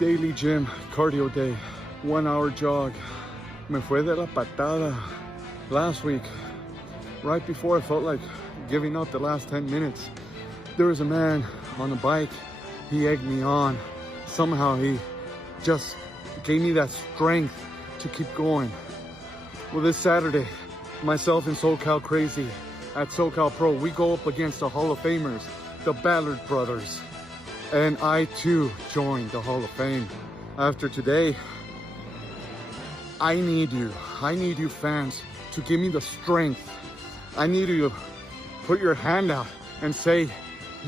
Daily gym, cardio day, 1 hour jog. Me fue de la patada last week. Right before I felt like giving up the last 10 minutes, there was a man on a bike. He egged me on. Somehow he just gave me that strength to keep going. Well, this Saturday, myself and SoCal Crazy at SoCal Pro, we go up against the Hall of Famers, the Ballard brothers. And I too joined the Hall of Fame. After today, I need you fans to give me the strength. I need you to put your hand out and say,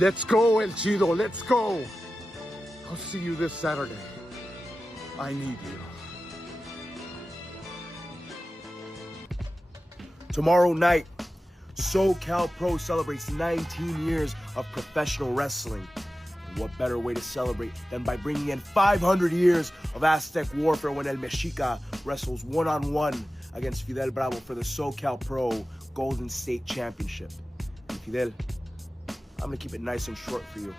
let's go El Chido, let's go. I'll see you this Saturday. I need you. Tomorrow night, SoCal Pro celebrates 19 years of professional wrestling. And what better way to celebrate than by bringing in 500 years of Aztec warfare when El Mexica wrestles one-on-one against Fidel Bravo for the SoCal Pro Golden State Championship. And Fidel, I'm gonna keep it nice and short for you.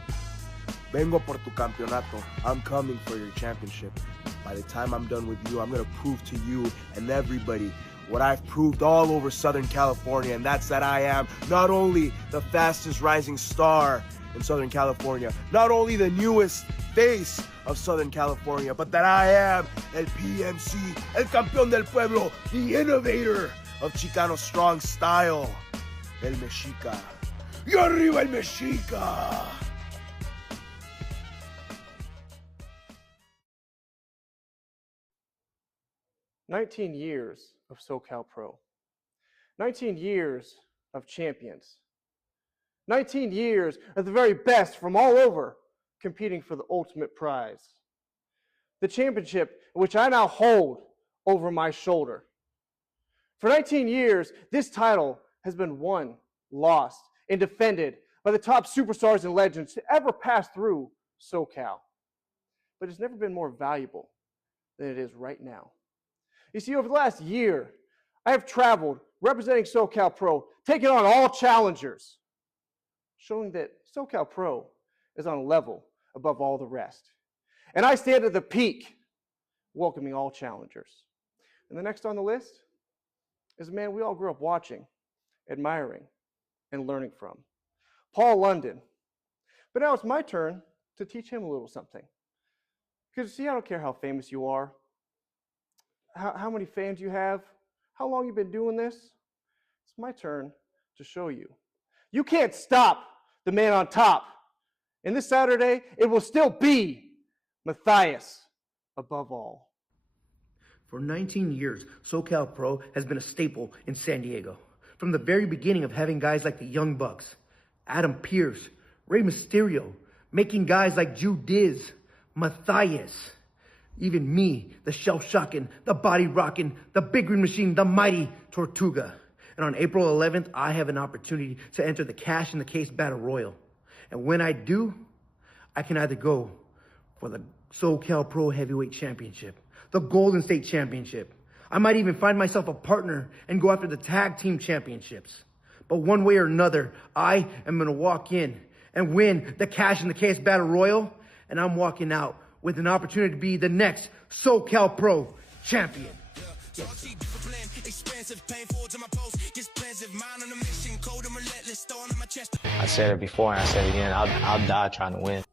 Vengo por tu campeonato. I'm coming for your championship. By the time I'm done with you, I'm gonna prove to you and everybody what I've proved all over Southern California, and that's that I am not only the fastest rising star in Southern California, not only the newest face of Southern California, but that I am El PMC, El Campeón del Pueblo, the innovator of Chicano strong style, El Mexica. Y arriba El Mexica! "19 years of SoCal Pro. 19 years of champions. 19 years of the very best from all over competing for the ultimate prize. The championship which I now hold over my shoulder. For 19 years, this title has been won, lost, and defended by the top superstars and legends to ever pass through SoCal. But it's never been more valuable than it is right now. You see, over the last year, I have traveled representing SoCal Pro, taking on all challengers, showing that SoCal Pro is on a level above all the rest. And I stand at the peak, welcoming all challengers. And the next on the list is a man we all grew up watching, admiring, and learning from, Paul London. But now it's my turn to teach him a little something. Because see, I don't care how famous you are, how many fans you have, how long you've been doing this. It's my turn to show you. You can't stop the man on top. And this Saturday, it will still be Matthias above all. For 19 years, SoCal Pro has been a staple in San Diego. From the very beginning of having guys like the Young Bucks, Adam Pearce, Rey Mysterio, making guys like Jew Diz, Matthias, even me, the shell-shocking, the body-rocking, the big green machine, the mighty Tortuga. And on April 11th, I have an opportunity to enter the Cash in the Case Battle Royal. And when I do, I can either go for the SoCal Pro Heavyweight Championship, the Golden State Championship. I might even find myself a partner and go after the Tag Team Championships. But one way or another, I am going to walk in and win the Cash in the Case Battle Royal, and I'm walking out with an opportunity to be the next SoCal Pro champion. Yes. I said it before and I said it again, I'll die trying to win.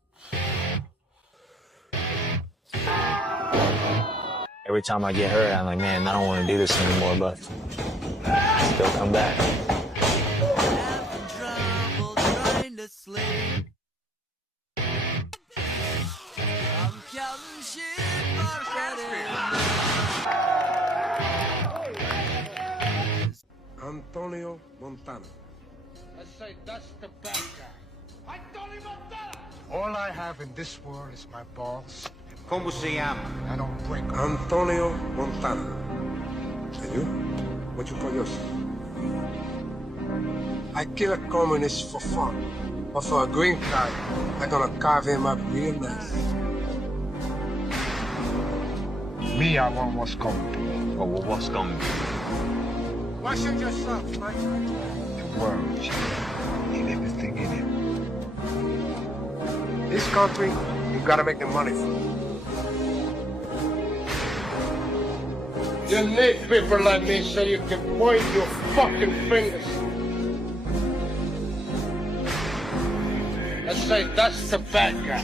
Every time I get hurt, I'm like, man, I don't want to do this anymore, but I still come back. Antonio Montana. I say that's the bad guy. Antonio Montana! All I have in this world is my balls. ¿Cómo se llama? I don't break them. Antonio Montana. And you? What you call yourself? I kill a communist for fun. But for a green card, I'm gonna carve him up real nice. Me, I want what's coming. But what's coming? Why should yourself, Mike? The world and everything in it. This country, you gotta make the money for. You need people like me so you can point your fucking fingers. And say, that's the bad guy.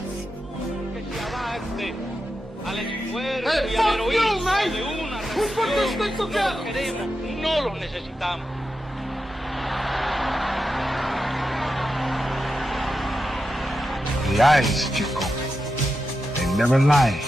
Hey, fuck you, man! Who put this thing together? No los necesitamos. The eyes, Chico. They never lie.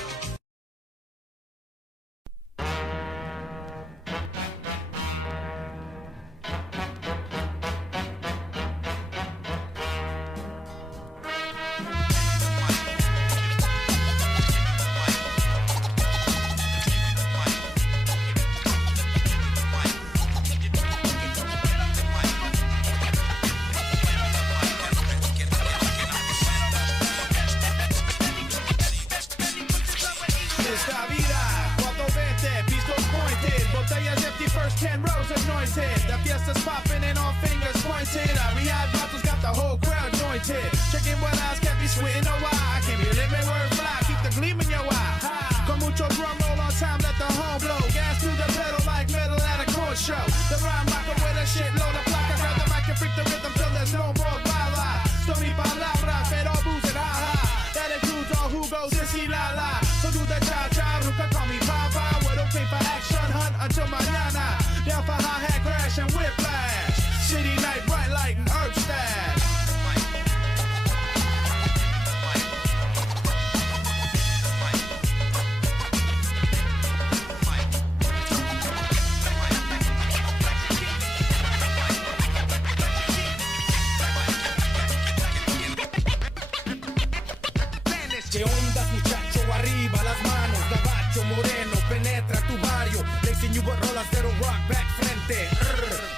¿Qué onda, muchacho? Arriba las manos, gabacho moreno, penetra tu barrio. Lacing you with rolas de rock back frente.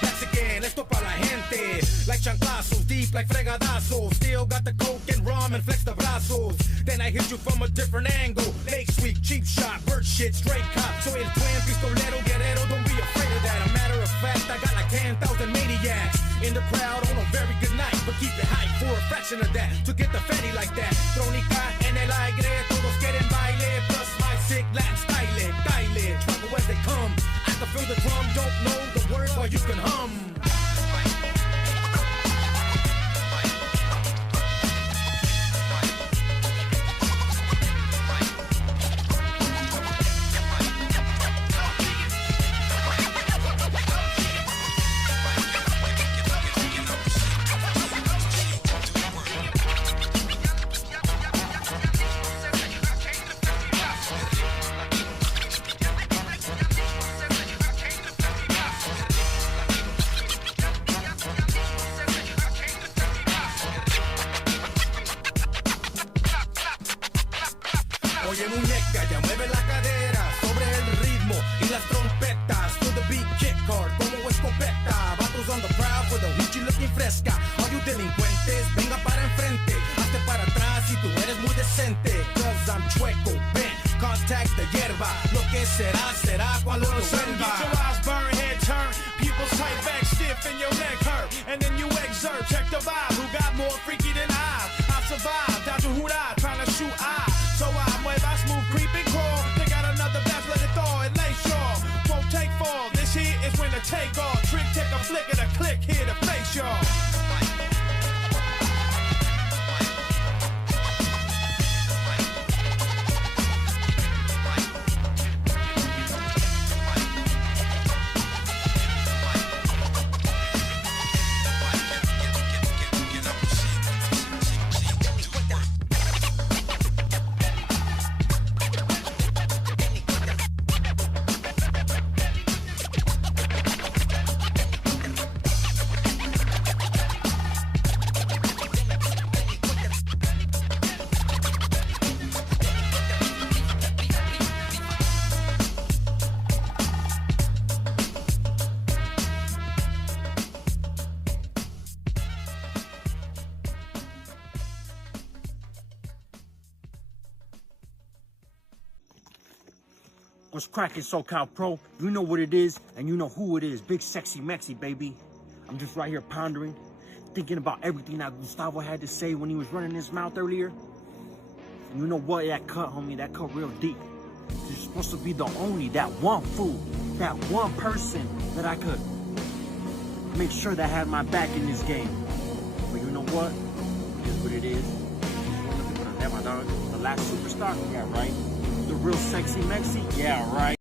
Mexican, esto pa' la gente. Like chanclazos, deep like fregadazos. Still got the coke and rum and flex the brazos. Then I hit you from a different angle. Lake Sweet, cheap shot, bird shit, straight cop. Soy el twin, pistolero, guerrero, don't be afraid of that. A matter of fact, I got like 10,000 maniacs in the crowd on a very good night. But keep it hype for a fraction of that. To get the fatty like that. Trónica en el aire, todos quieren baile. Plus my sick Latin style, Kyle, trouble as they come. I can feel the drum, don't know the word, but you can hum. Oye muñeca, ya mueve la cadera sobre el ritmo y las trompetas. To the beat, kick hard como escopeta. Vatos on the prowl with a hoochie looking fresca. All you delincuentes, venga para enfrente. Hazte para atrás si tú eres muy decente. Cause I'm chueco, bent, contact the hierba. Lo que será, será cuando lo vuelva. Get your eyes burn, head turn, pupils tight back stiff and your neck hurt. And then you exert, check the vibe. Who got more freaky than I survived, down to Huda, trying to shoot I. So I mueva smooth, creep and crawl. They got another batch, let it thaw and lay shaw. Won't take fall, this here is when the take off. Trick, take a flick and a click here to face y'all. What's cracking, SoCal Pro? You know what it is, and you know who it is. Big Sexy Maxi, baby. I'm just right here pondering, thinking about everything that Gustavo had to say when he was running his mouth earlier. And you know what? That cut, homie, that cut real deep. You're supposed to be the only, that one fool, that one person that I could make sure that had my back in this game. But you know what? It is what it is. The last superstar? Yeah, right. The real sexy Mexi? Yeah, right.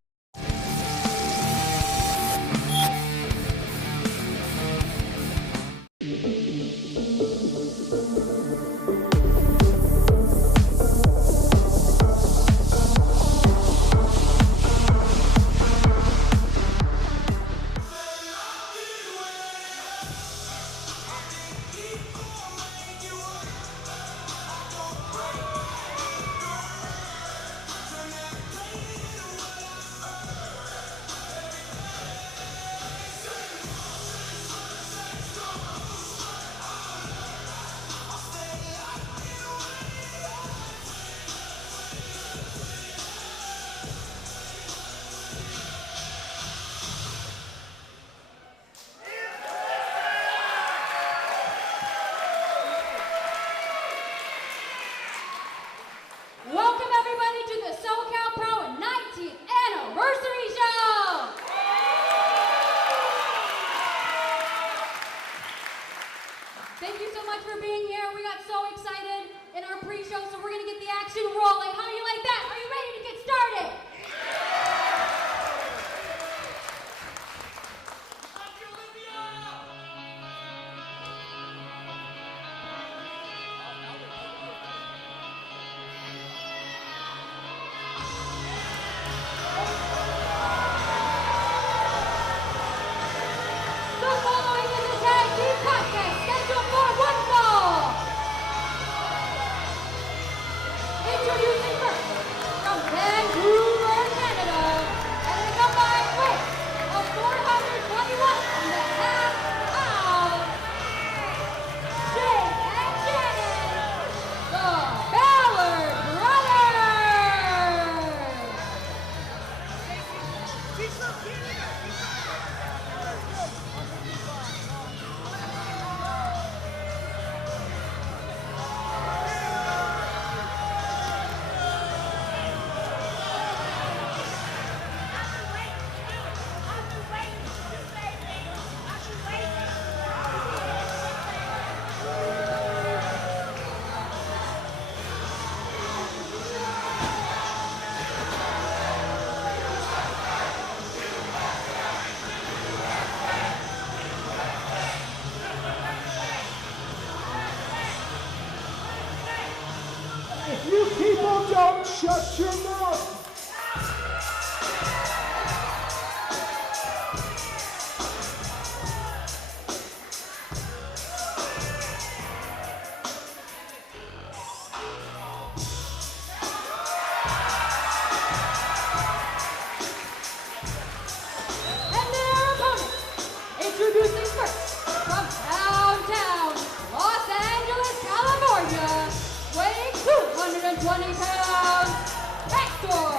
Welcome everybody to the SoCal Pro 19th Anniversary Show! Thank you so much for being here. We got so excited in our pre-show, so we're going to get the action rolling. How do you like that? Are you ready to get started? The following is a tag team contest scheduled for one fall. Introducing first, from Vancouver, Canada, and a combined weight of 421.5 pounds, Jake and Shannon, the Ballard Brothers. If you people don't shut your mouth. And their opponents, introducing first, from downtown Los Angeles, California, weighing 220 pounds, Hector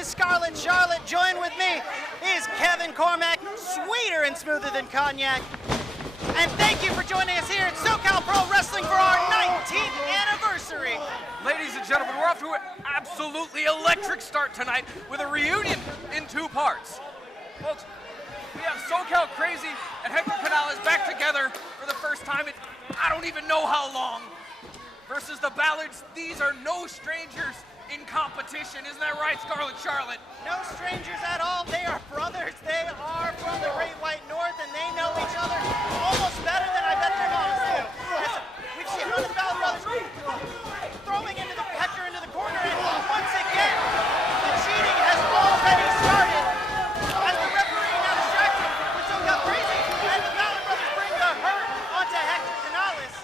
is Scarlet Charlotte. Join with me is Kevin Cormack, sweeter and smoother than cognac. And thank you for joining us here at SoCal Pro Wrestling for our 19th anniversary. Ladies and gentlemen, we're off to an absolutely electric start tonight with a reunion in 2 parts. Folks, we have SoCal Crazy and Hector Canales back together for the first time in I don't even know how long. Versus the Ballards, these are no strangers in competition. Isn't that right, Scarlet Charlotte? No strangers at all. They are brothers. They are from the Great White North, and they know each other almost better than I bet their moms do. We've seen one of the Ballard brothers throwing Hector into the corner, and once again, the cheating has already started. As the referee now distracted with SoCal Crazy, and the Ballard brothers bring the hurt onto Hector Canales.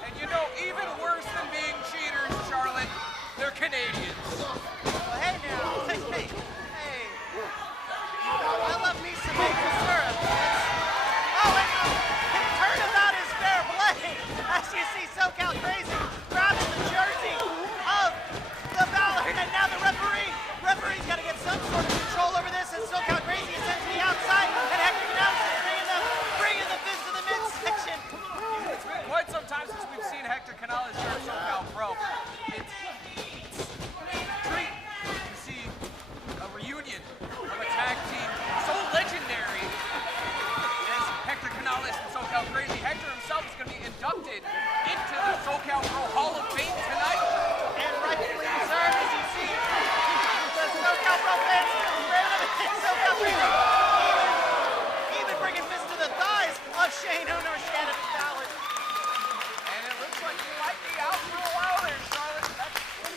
And you know, even worse than being cheaters, Charlotte, they're Canadians. Well, hey now, hey. I love me some maple syrup. Oh, and turnabout is fair play. As you see SoCal Crazy grabbing the jersey of the Ballard, and now the referee's got to get some sort of control over this, as SoCal Crazy is sent to the outside, and Hector Canales is bringing the fist to the midsection. It's been quite some time since we've seen Hector Canales here at SoCal Pro. It's a treat to see a reunion of a tag team so legendary as Hector Canales and SoCal Crazy. Hector himself is going to be inducted into the SoCal Pro Hall of Fame tonight. And rightfully deserved, as you see the SoCal Pro fans SoCal Crazy even bringing fists to the thighs of Shane O'Nor Shannon Ballard. And it looks like you might be out for a while there, Charlotte. That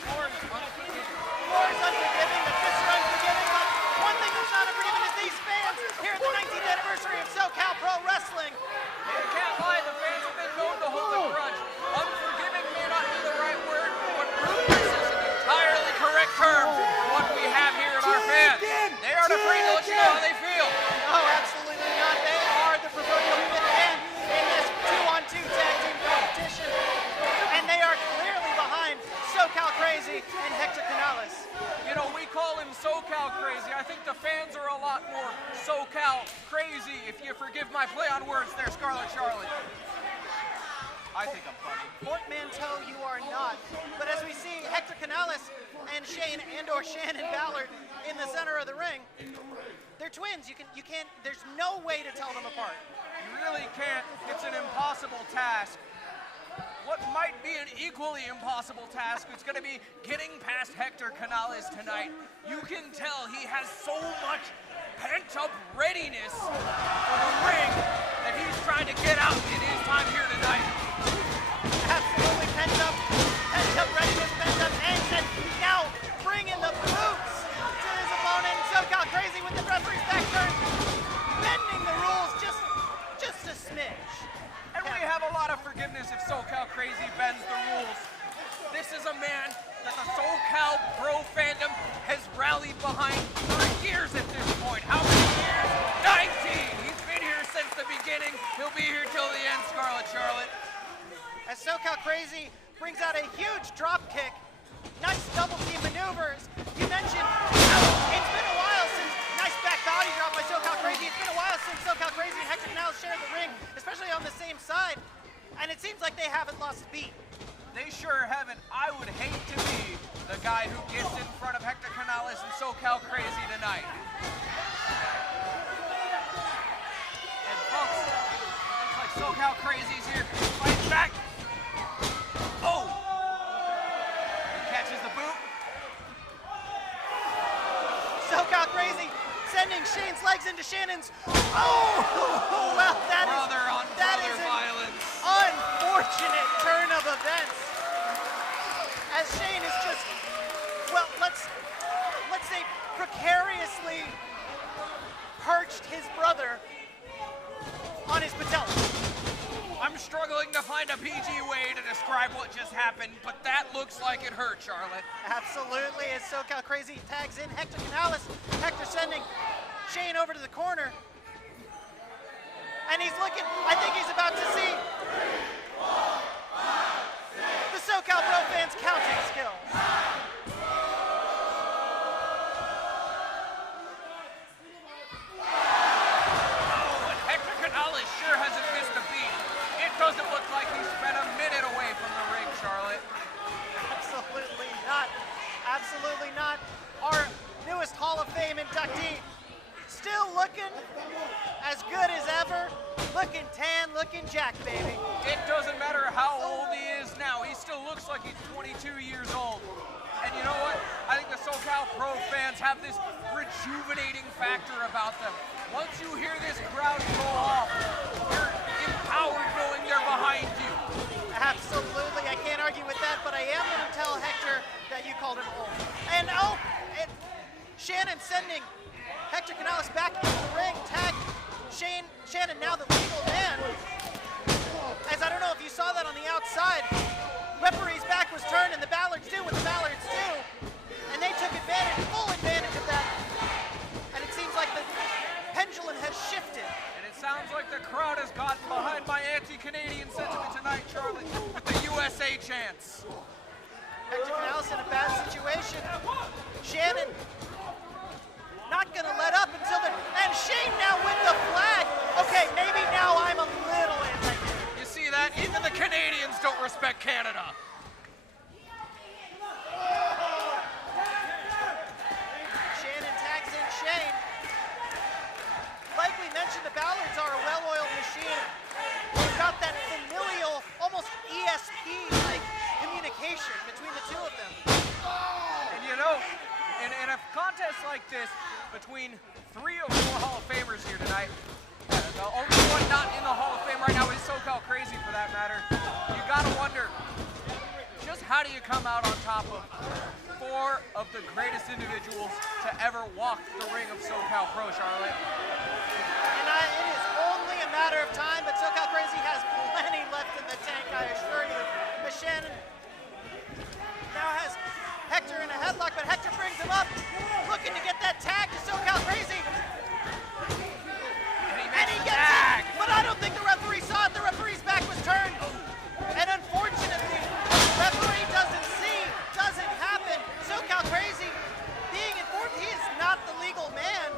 floor is unforgiving. Floor is unforgiving, the fists are unforgiving, but one thing that's not unforgiving is these fans here at the 19th anniversary of SoCal Pro Wrestling. You can't lie, the fans have been known to hold a grudge. Unforgiving may not be the right word, but ruthless is an entirely correct term for what we have here in our fans. They aren't afraid to let you know how they feel. Oh, absolutely not. They are the proverbial fifth man in this 2-on-2 tag team competition. And they are clearly behind SoCal Crazy and Hector Canales. You know, we call him SoCal Crazy. I think the fans are a lot more SoCal Crazy, if you forgive my play on words there, Scarlet Charlotte. I think I'm funny. Portmanteau, you are not. But as we see Hector Canales and Shane and/or Shannon Ballard in the center of the ring, they're twins. You can't. There's no way to tell them apart. You really can't. It's an impossible task. What might be an equally impossible task is going to be getting past Hector Canales tonight. You can tell he has so much pent-up readiness for the ring that he's trying to get out in his time here tonight. Absolutely pent-up readiness, pent-up angst, and now bringing the boots to his opponent. SoCal Crazy with the referee's back turn, bending the rules just a smidge. And we have a lot of forgiveness if SoCal Crazy bends the rules. This is a man that the SoCal Pro fandom has rallied behind for years at this point. How many years? 19! He's been here since the beginning. He'll be here till the end, Scarlet Charlotte. As SoCal Crazy brings out a huge drop kick. Nice double team maneuvers. You mentioned it's been a while since nice back body drop by SoCal Crazy. It's been a while since SoCal Crazy and Hector Canales shared the ring, especially on the same side. And it seems like they haven't lost a beat. They sure haven't. I would hate to be the guy who gets in front of Hector Canales and SoCal Crazy tonight. And folks, looks like SoCal Crazy's here. Fight back. Oh! He catches the boot. SoCal Crazy sending Shane's legs into Shannon's. Oh! Well, that is an violence. Unfortunate turn of events. As Shane is just, well, let's say precariously perched his brother on his patella. I'm struggling to find a PG way to describe what just happened, but that looks like it hurt, Charlotte. Absolutely, as SoCal Crazy tags in Hector Canales. Hector sending Shane over to the corner. And he's looking, I think he's about to see the SoCal Pro fans' counting skills. Fame inductee. Still looking as good as ever. Looking tan, looking jacked, baby. It doesn't matter how old he is now. He still looks like he's 22 years old. And you know what? I think the SoCal Pro fans have this rejuvenating factor about them. Once you hear this crowd go off, you're empowered knowing they're behind you. Absolutely, I can't argue with that, but I am going to tell Hector that you called him old. And Shannon sending Hector Canales back into the ring, tag Shannon now the legal man. As I don't know if you saw that on the outside, referee's back was turned and the Ballards do what the Ballards do. And they took advantage, full advantage of that. And it seems like the pendulum has shifted. And it sounds like the crowd has gotten behind my anti-Canadian sentiment tonight, Charlie, with the USA chants. Hector Canales in a bad situation. Shannon not gonna let up until the, and Shane now with the flag. Okay, maybe now I'm a little anti-Canadian. You see that? Even the Canadians don't respect Canada. Shannon tags in Shane. Like we mentioned, the Ballards are a well-oiled machine. They've got that familial, almost ESP-like communication between the two of them. And you know, in a contest like this, between 3 or 4 Hall of Famers here tonight, the only one not in the Hall of Fame right now is SoCal Crazy, for that matter. You gotta wonder, just how do you come out on top of 4 of the greatest individuals to ever walk the ring of SoCal Pro, Charlotte? And it is only a matter of time, but SoCal Crazy has plenty left in the tank, I assure you. As Shannon now has Hector in a headlock, but Hector brings him up, looking to get that tag to SoCal Crazy. And he gets it, but I don't think the referee saw it. The referee's back was turned. And unfortunately, the referee doesn't happen. SoCal Crazy being informed he is not the legal man.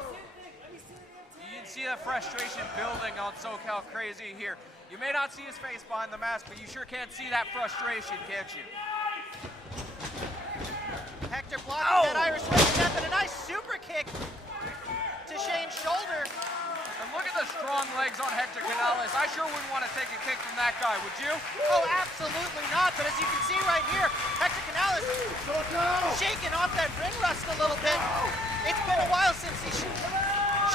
You can see the frustration building on SoCal Crazy here. You may not see his face behind the mask, but you sure can't see that frustration, can't you? Hector blocking that Irish whip step and a nice super kick to Shane's shoulder. And look at the strong legs on Hector Canales. I sure wouldn't want to take a kick from that guy, would you? Oh, absolutely not. But as you can see right here, Hector Canales shaking off that ring rust a little bit. It's been a while since he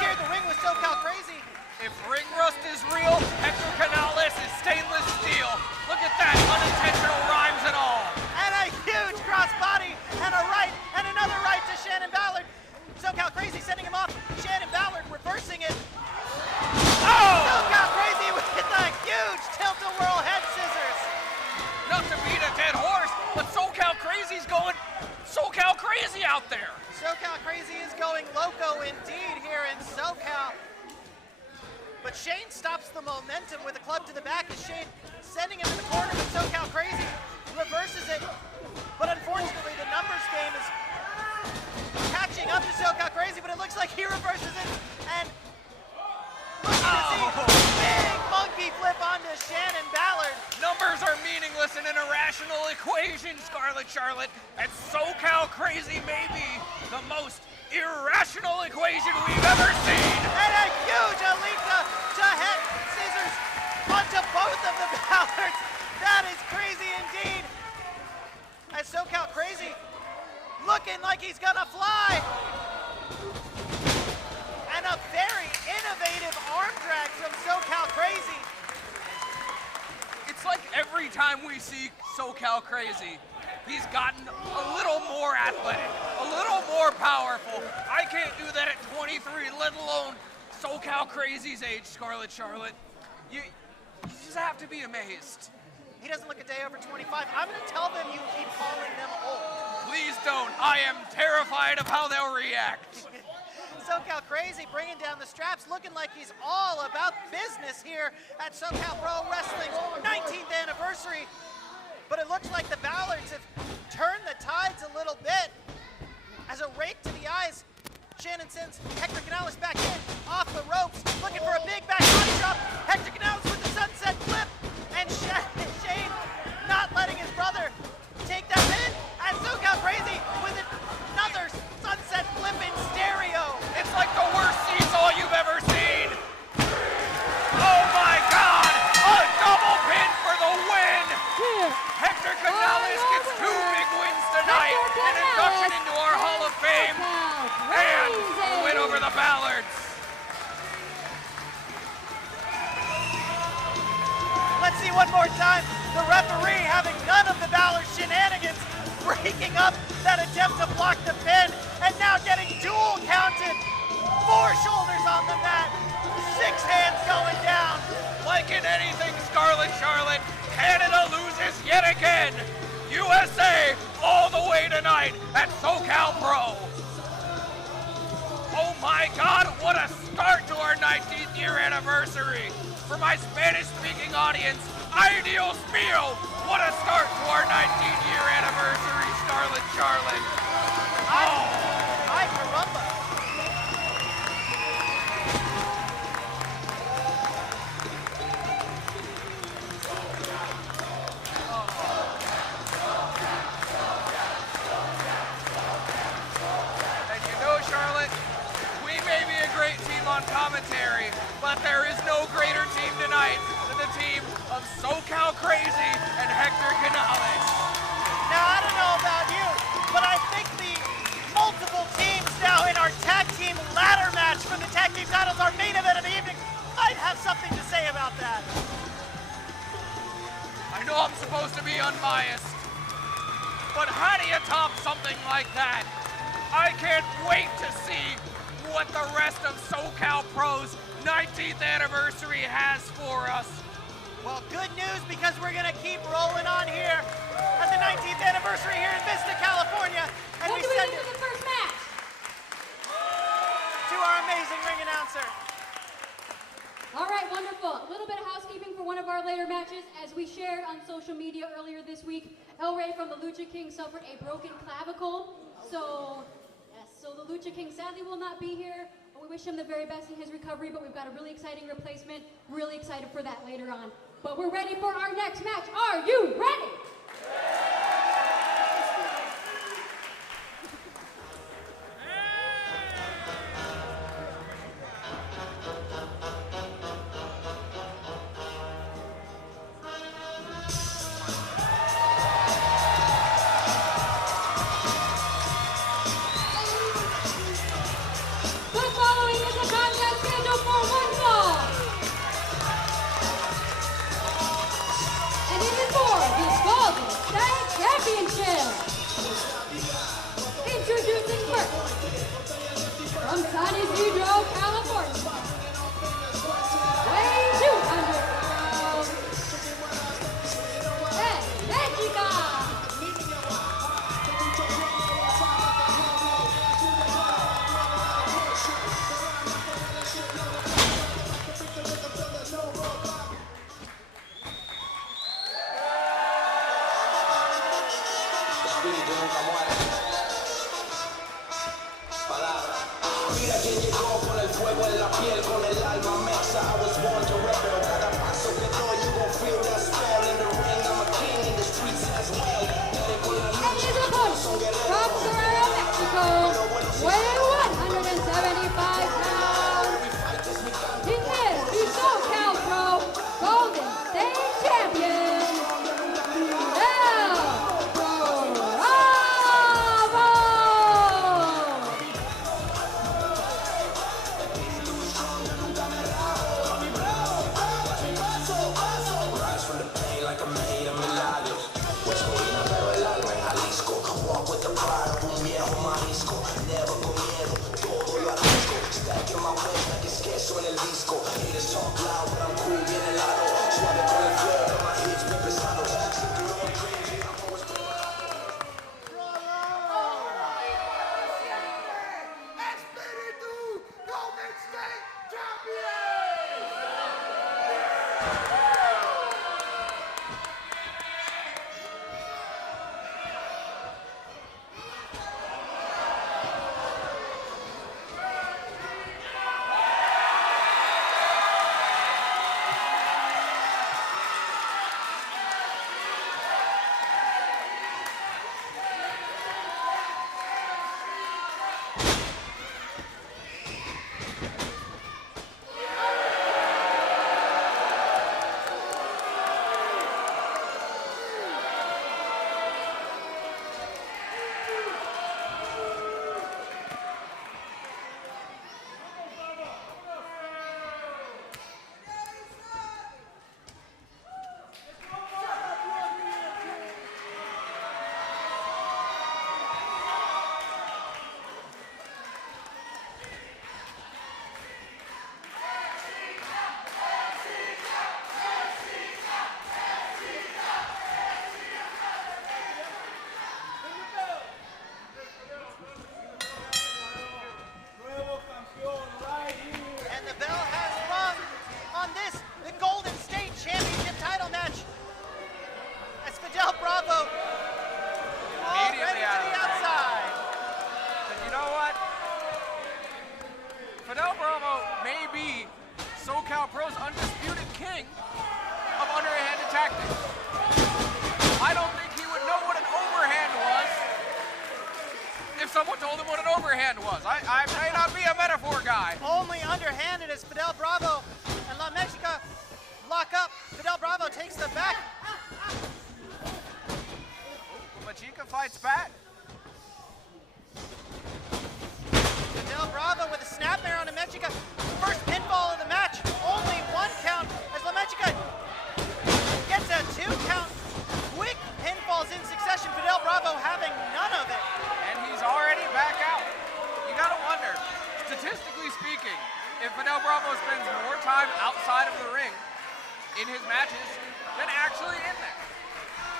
shared the ring with SoCal Crazy. If ring rust is real, Hector Canales is stainless steel. Look at that, unintentional rhymes and all. And a huge crossbody and a right and another right to Shannon Ballard. SoCal Crazy sending him off. Shannon Ballard reversing it. Oh! SoCal Crazy with the huge tilt-a-whirl head scissors. Not to beat a dead horse, but SoCal Crazy's going SoCal Crazy out there. SoCal Crazy is going loco indeed here in SoCal. But Shane stops the momentum with a club to the back as Shane sending him in the corner with SoCal Crazy. Reverses it, but unfortunately the numbers game is catching up to SoCal Crazy, but it looks like he reverses it, and look at this big monkey flip onto Shannon Ballard. Numbers are meaningless in an irrational equation, Scarlet Charlotte, and SoCal Crazy may be the most irrational equation we've ever seen. And a huge Alita to head scissors onto both of the Ballards. That is crazy indeed. As SoCal Crazy looking like he's gonna fly. And a very innovative arm drag from SoCal Crazy. It's like every time we see SoCal Crazy, he's gotten a little more athletic, a little more powerful. I can't do that at 23, let alone SoCal Crazy's age, Scarlet Charlotte. You just have to be amazed. He doesn't look a day over 25. I'm gonna tell them you keep calling them old. Please don't. I am terrified of how they'll react. SoCal Crazy bringing down the straps, looking like he's all about business here at SoCal Pro Wrestling's 19th anniversary. But it looks like the Ballards have turned the tides a little bit. As a rake to the eyes, Shannon sends Hector Canales back in, off the ropes, looking for a big back body drop. Hector Canales with the sunset flip, and Shane not letting his brother take that pin. And SoCal Crazy with another sunset flip in stereo. one more time. The referee having none of the Balor shenanigans, breaking up that attempt to block the pin, and now getting dual counted. 4 shoulders on the mat, 6 hands going down. Like in anything, Scarlet Charlotte, Canada loses yet again. USA all the way tonight at SoCal Pro. Oh my God, what a start to our 19th year anniversary. For my Spanish-speaking audience, ay Dios mío, what a start to our 19th year anniversary, Scarlet Charlotte. Ay caramba. Charlotte, we may be a great team on commentary, but there is no greater team tonight than the team of SoCal Crazy and Hector Canales. Now, I don't know about you, but I think the multiple teams now in our tag team ladder match for the tag team titles, our main event of the evening, might have something to say about that. I know I'm supposed to be unbiased, but how do you top something like that? I can't wait to see what the rest of SoCal Pro's 19th anniversary has for us. Well, good news, because we're going to keep rolling on here at the 19th anniversary here in Vista, California. And What do we do for the first match? To our amazing ring announcer. All right, wonderful. A little bit of housekeeping for one of our later matches. As we shared on social media earlier this week, El Rey from the Lucha King suffered a broken clavicle. So the Lucha King sadly will not be here. We wish him the very best in his recovery, but we've got a really exciting replacement. Really excited for that later on. But we're ready for our next match. Are you ready? Introducing first, from San Isidro, California, weighing 200 pounds, and Mexica. Fidel Bravo may be SoCal Pro's undisputed king of underhanded tactics. I don't think he would know what an overhand was if someone told him what an overhand was. I may not be a metaphor guy. Only underhanded as Fidel Bravo and La Mexica lock up. Fidel Bravo takes the back. Machica fights back. Fidel Bravo with a snapmare on Mexica. First pinfall of the match. Only one count as La Mexica gets a 2 count. Quick pinfalls in succession. Fidel Bravo having none of it. And he's already back out. You gotta wonder, statistically speaking, if Fidel Bravo spends more time outside of the ring in his matches than actually in there.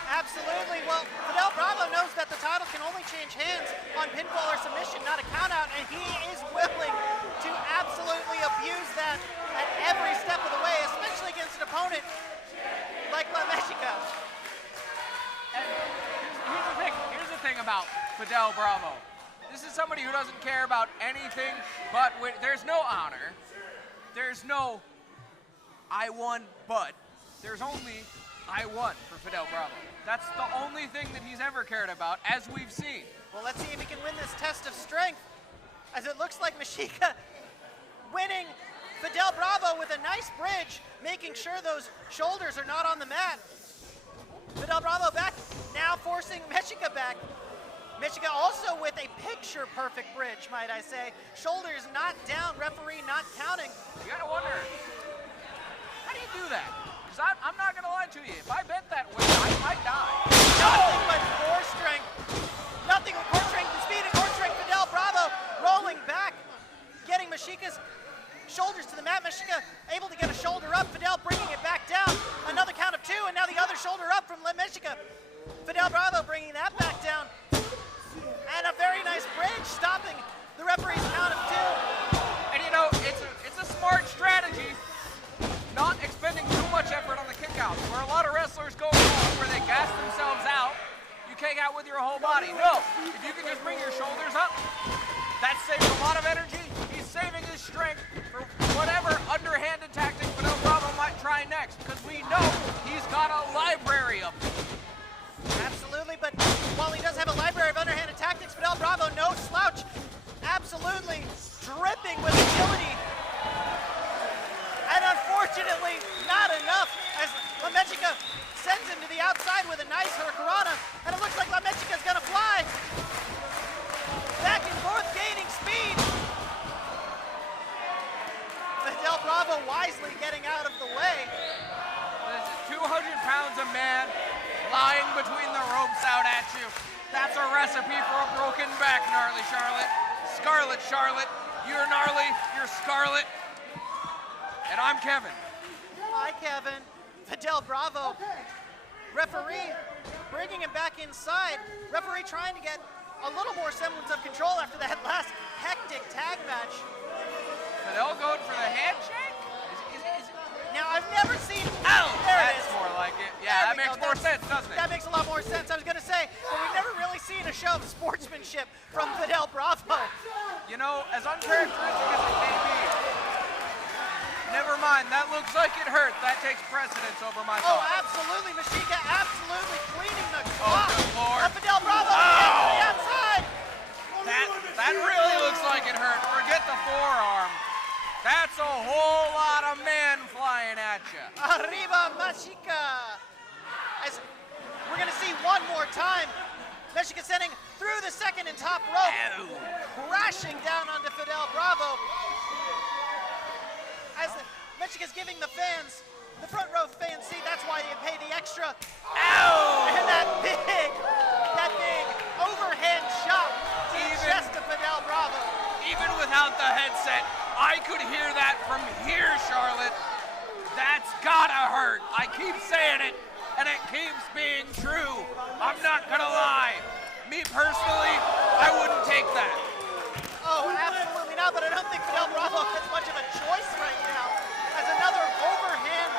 Absolutely. Well, Fidel Bravo knows that the title can only change hands on pinfall or submission, not a countout, and he is willing to absolutely abuse that at every step of the way, especially against an opponent like La Mexica. And here's the thing about Fidel Bravo. This is somebody who doesn't care about anything but there's no honor. There's no I won, but there's only I won for Fidel Bravo. That's the only thing that he's ever cared about, as we've seen. Well, let's see if he can win this test of strength, as it looks like Mexica winning Fidel Bravo with a nice bridge, making sure those shoulders are not on the mat. Fidel Bravo back, now forcing Mexica back. Mexica also with a picture-perfect bridge, might I say. Shoulders not down, referee not counting. You gotta wonder, how do you do that? Because I'm not gonna lie to you, if I bent that way, I might die. Nothing but core strength. Nothing but core strength and speed and core strength. Fidel Bravo rolling back, getting Mexica's shoulders to the mat. Mexica able to get a shoulder up. Fidel bringing it back down. Another count of 2, and now the other shoulder up from Mexica. Fidel Bravo bringing that back down. And a very nice bridge, stopping the referee's count of 2. And you know, it's a smart strategy, not expending too much effort on the kickouts, where a lot of wrestlers go wrong, where they gas themselves out. You kick out with your whole body. No, if you can just bring your shoulders up, that saves a lot of energy. He's saving his strength for whatever underhanded tactic Fidel Bravo might try next, because we know he's got a library of them. Absolutely, but while he does have a library of underhanded tactics, Fidel Bravo, no slouch, absolutely dripping with agility. And unfortunately, not enough, as La Mexica sends him to the outside with a nice hurricanrana, and it looks like La Mexica's gonna fly. Back and forth, gaining speed. Fidel Bravo wisely getting out of the way. This is 200 pounds a man lying between the ropes out at you. That's a recipe for a broken back, gnarly Charlotte. Scarlet Charlotte, you're gnarly, you're Scarlet. And I'm Kevin. Hi, Kevin. Fidel Bravo. Referee bringing him back inside. Referee trying to get a little more semblance of control after that last hectic tag match. Fidel going for the handshake? Now, I've never seen... Oh, there that's it is. more like it. Yeah, that makes more sense, doesn't it? That makes a lot more sense. I was going to say, but we've never really seen a show of sportsmanship from Fidel Bravo. You know, as uncharacteristic as it may be, never mind, that looks like it hurt. That takes precedence over my Oh, thoughts. absolutely. Mexica absolutely cleaning the Oh, good Lord. of Fidel Bravo to the outside. That really looks like it hurt. Forget the forearm. That's a whole lot of man flying at you. Arriba, Mexica. As we're going to see one more time, Mexica sending through the second and top rope, crashing down onto Fidel Bravo. As Mexica's giving the fans, the front row fans see, that's why you pay the extra. Ow! And that big overhand shot to the chest of Fidel Bravo. Even without the headset, I could hear that from here, Charlotte. That's gotta hurt. I keep saying it, and it keeps being true. I'm not gonna lie. Me personally, I wouldn't take that. Oh, absolutely not, but I don't think Fidel Bravo has much of a choice right now, as another overhand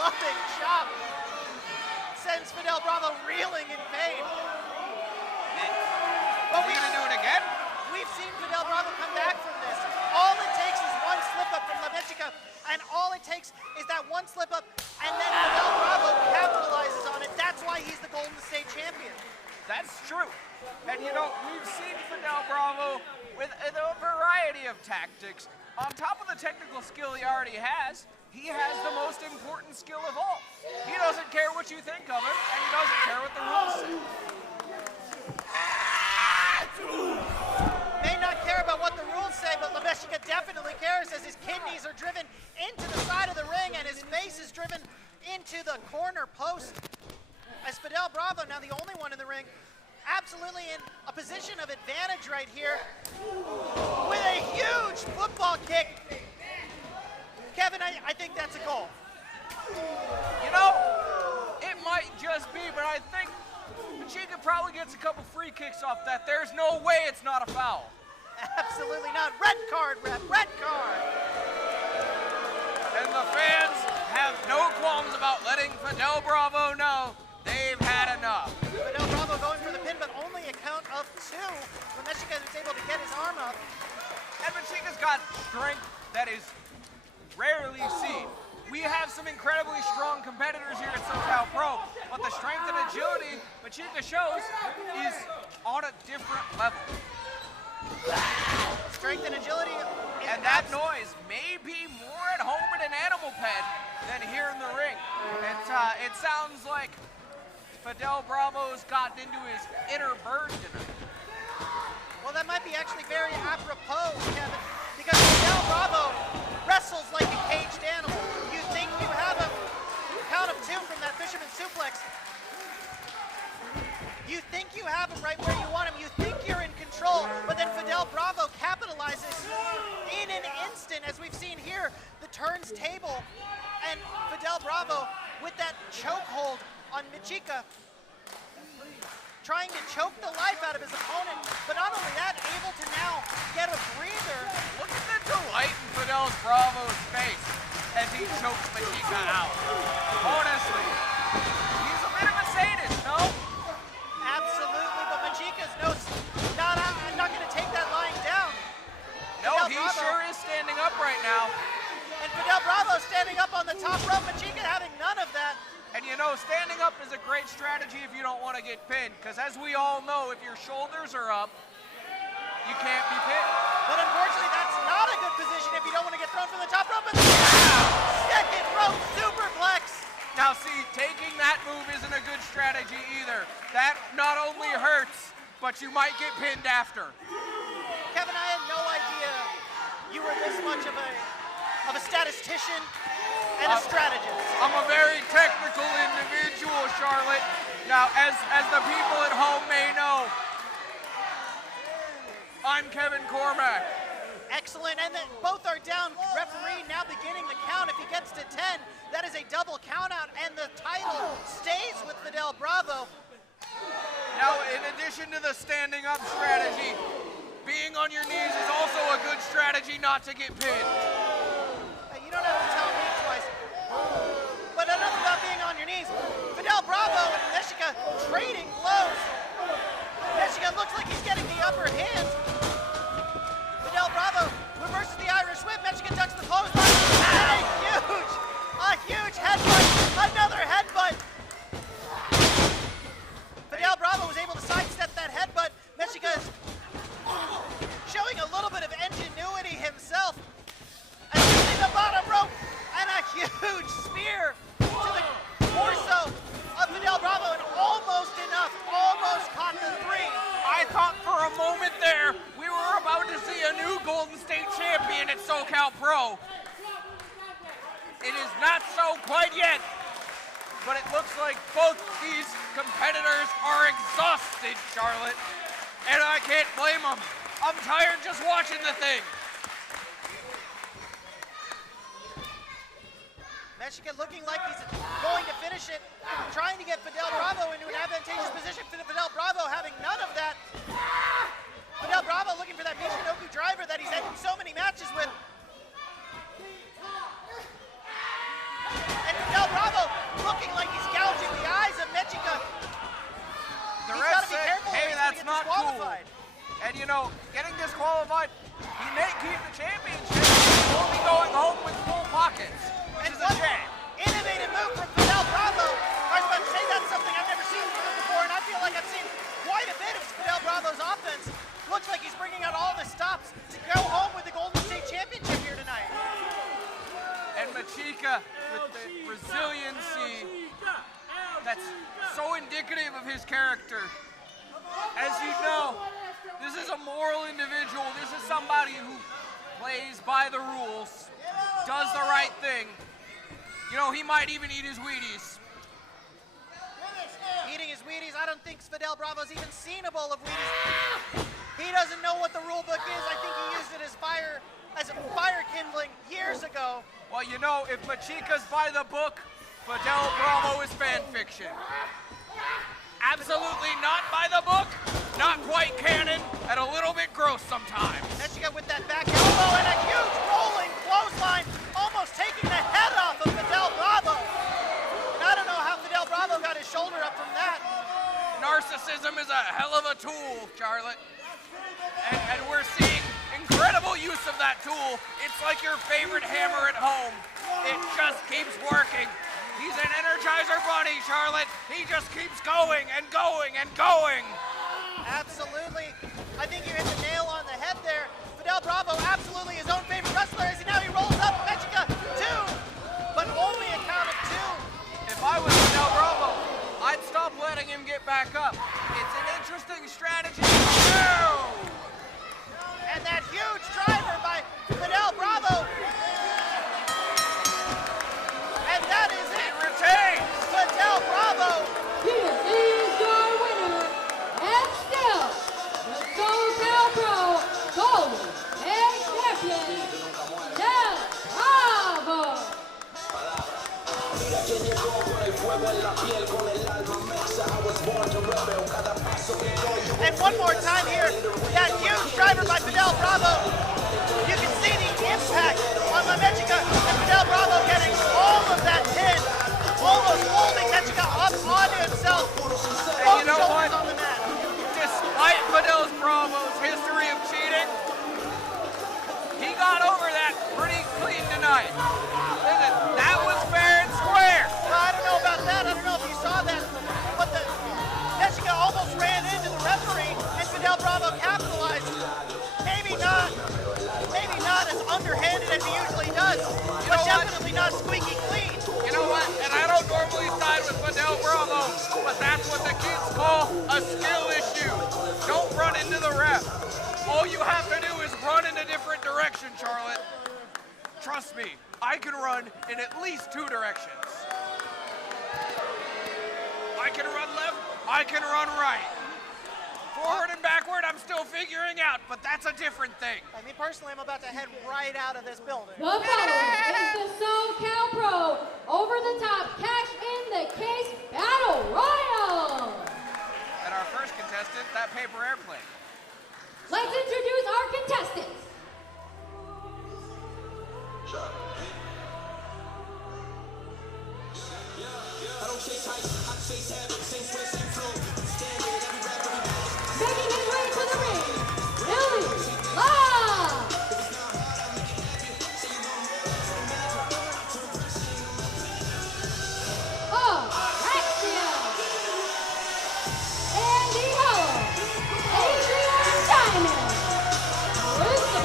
loving chop sends Fidel Bravo reeling in pain. Are we gonna do it again? We've seen Fidel Bravo come back from this. All it takes is takes is that one slip up, and then Fidel Bravo capitalizes on it. That's why he's the Golden State champion. That's true. And you know, we've seen Fidel Bravo with a variety of tactics. On top of the technical skill he already has, he has the most important skill of all. He doesn't care what you think of him, and he doesn't care what the rules say. May not care about what the rules say, but Lemeshika definitely cares as his kidneys are driven into the side of the ring and his face is driven into the corner post. As Fidel Bravo, now the only one in the ring, absolutely in a position of advantage right here with a huge football kick. Kevin, I think that's a goal. You know, it might just be, but I think Machika probably gets a couple free kicks off that. There's no way it's not a foul. Absolutely not. Red card, ref, red card. And the fans have no qualms about letting Fidel Bravo know they've had enough. Fidel Bravo going for the pin, but only a count of 2. Lemeshika is able to get his arm up. And Machika's got strength that is rarely seen. We have some incredibly strong competitors here at SoCal Pro, but the strength and agility Machika shows is on a different level. Strength and agility. And that noise may be more at home in an animal pen than here in the ring. It sounds like Fidel Bravo's gotten into his inner bird tonight. Well, that might be actually very apropos, Kevin, because Fidel Bravo wrestles like a caged animal. You think you have a count of 2 from that fisherman suplex. You think you have him right where you want him. You think you're in control, but then Fidel Bravo capitalizes in an instant, as we've seen here, the turns table, and Fidel Bravo with that chokehold on Machika, trying to choke the life out of his opponent, but not only that, able to now get a breather. Look at the delight in Fidel Bravo's face as he chokes Machika out. Honestly, he's a bit of a sadist, no? Absolutely, but Machika's not going to take that lying down. No, Fidel he Bravo sure is standing up right now. And Fidel Bravo standing up on the top rope, Machika having none of that. And you know, standing up is a great strategy if you don't want to get pinned, because as we all know, if your shoulders are up, you can't be pinned. But unfortunately, that's not a good position if you don't want to get thrown from the top rope. And second rope superplex. Now see, taking that move isn't a good strategy either. That not only hurts, but you might get pinned after. Kevin, I had no idea you were this much of a statistician and a strategist. I'm a very technical individual, Charlotte. Now, as the people at home may know, I'm Kevin Cormack. Excellent, and then both are down. Referee now beginning the count. If he gets to 10, that is a double count out, and the title stays with Fidel Bravo. Now, in addition to the standing up strategy, being on your knees is also a good strategy not to get pinned. You don't have to tell me twice. But enough about being on your knees. Fidel Bravo and Meshika trading blows. Meshika looks like he's getting the upper hand. Fidel Bravo reverses the Irish whip. Meshika ducks the clothesline. And a huge headbutt. Another headbutt. Fidel Bravo was able to sidestep that headbutt. Meshika is showing a little bit of ingenuity himself. And using the bottom rope and a huge spear to the torso of Fidel Bravo, and almost enough, almost caught the 3. I thought for a moment there we were about to see a new Golden State champion at SoCal Pro. It is not so quite yet, but it looks like both these competitors are exhausted, Charlotte, and I can't blame them. I'm tired just watching the thing. Meshika looking like he's going to finish it, trying to get Fidel Bravo into an advantageous position. Fidel Bravo having none of that. Fidel Bravo looking for that Michinoku driver that he's ended so many matches with. And Fidel Bravo looking like he's gouging the eyes of Meshika. The He's ref got to be said, careful hey, or he's that's going to get not cool. disqualified. And you know, getting disqualified, he may keep the championship, but he'll be going home with full pockets. And Mexica with the resiliency that's so indicative of his character. As you know, this is a moral individual. This is somebody who plays by the rules, does the right thing. You know, he might even eat his Wheaties. Eating his Wheaties, I don't think Fidel Bravo's even seen a bowl of Wheaties. He doesn't know what the rule book is. I think he used it as fire kindling years ago. Well, you know, if Machica's by the book, Fidel Bravo is fan fiction. Absolutely not by the book, not quite canon, and a little bit gross sometimes. Mexica with that back elbow and a huge rolling clothesline, almost taking the head off of Fidel Bravo. And I don't know how Fidel Bravo got his shoulder up from that. Narcissism is a hell of a tool, Charlotte. And we're seeing incredible use of that tool. It's like your favorite hammer at home. It just keeps working. He's an Energizer Bunny, Charlotte. He just keeps going and going and going. Absolutely. I think you hit the nail on the head there. Fidel Bravo, absolutely his own favorite wrestler. As now he rolls up Mexica 2, but only a count of 2. If I was Fidel Bravo, I'd stop letting him get back up. It's an interesting strategy. No! And that huge driver by Fidel Bravo. And that is it. Retains. Fidel Bravo. Here is your winner, and still the SoCal Pro Gold Egg Champion, Fidel Bravo. And one more time here, that huge driver by Fidel Bravo. You can see the impact on La Mexica, and Fidel Bravo getting all of that pin, almost holding Mexica up onto himself. And you know what? On the mat. Despite Fidel Bravo's history of cheating, he got over that pretty clean tonight. Listen, that was fair and square. Well, I don't know about that. I don't know if you saw that, but the Mexica almost ran into the referee, and Fidel Bravo capitalized. Maybe not as underhanded as he usually does, but definitely not squeaky clean. You know what? And I don't normally side with Fidel Bravo, but that's what the kids call a skill issue. Don't run into the ref. All you have to do is run in a different direction, Charlotte. Trust me, I can run in at least 2 directions. I can run left, I can run right. Forward and backward, I'm still figuring out, but that's a different thing. I mean, personally, I'm about to head right out of this building. The following is the SoCal Pro Over the Top Cash in the Case Battle Royal. And our first contestant, that paper airplane. Let's introduce our contestants. Making his way to the ring, Billy La. Alexia. Andy Hollow. Adrian Diamond. Russo.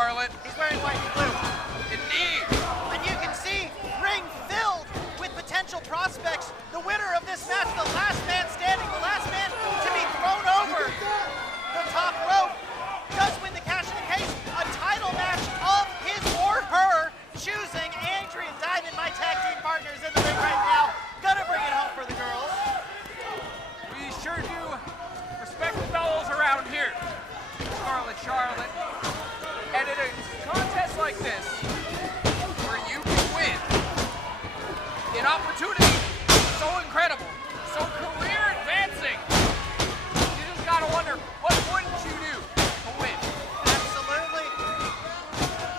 Charlotte. He's wearing white and blue. Indeed. And you can see ring filled with potential prospects. The winner of this match, the last man standing, the last man to be thrown over the top rope, does win the cash in the case. A title match of his or her choosing. Adrian Diamond, my tag team partner, is in the ring right now. Gonna bring it home for the girls. We sure do respect the fellows around here. Charlotte. And in a contest like this, where you can win, an opportunity so incredible, so career advancing, you just gotta wonder, what wouldn't you do to win? Absolutely.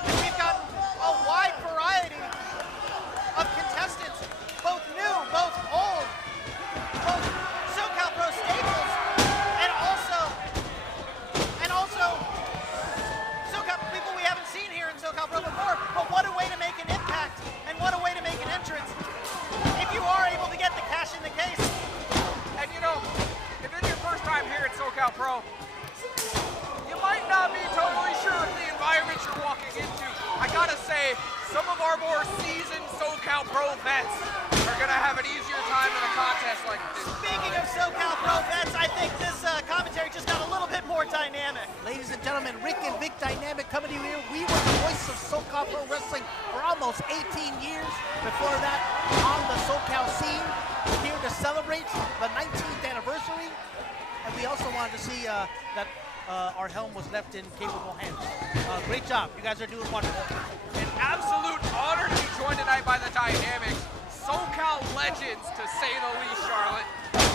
And we've got a wide variety of contestants, both new, both old, both SoCal Pro staples, and also SoCal people we haven't seen here in SoCal Pro before. But what a way to make an impact, and what a way to make an entrance. If you are able to get the cash in the case. And you know, if it's your first time here at SoCal Pro, you might not be totally sure of the environment you're walking into. I gotta say, some of our more seasoned SoCal Pro vets are gonna have an easier time in a contest like this. Speaking of SoCal Pro vets, I think this commentary just got a little bit more dynamic. Ladies and gentlemen, Rick and Vic Dynamic coming to you here. We were the voice of SoCal Pro Wrestling for almost 18 years. Before that, on the SoCal scene, here to celebrate the 19th anniversary. And we also wanted to see that our helm was left in capable hands. Great job. You guys are doing wonderful. An absolute honor to be joined tonight by the Dynamics. SoCal legends, to say the least, Charlotte.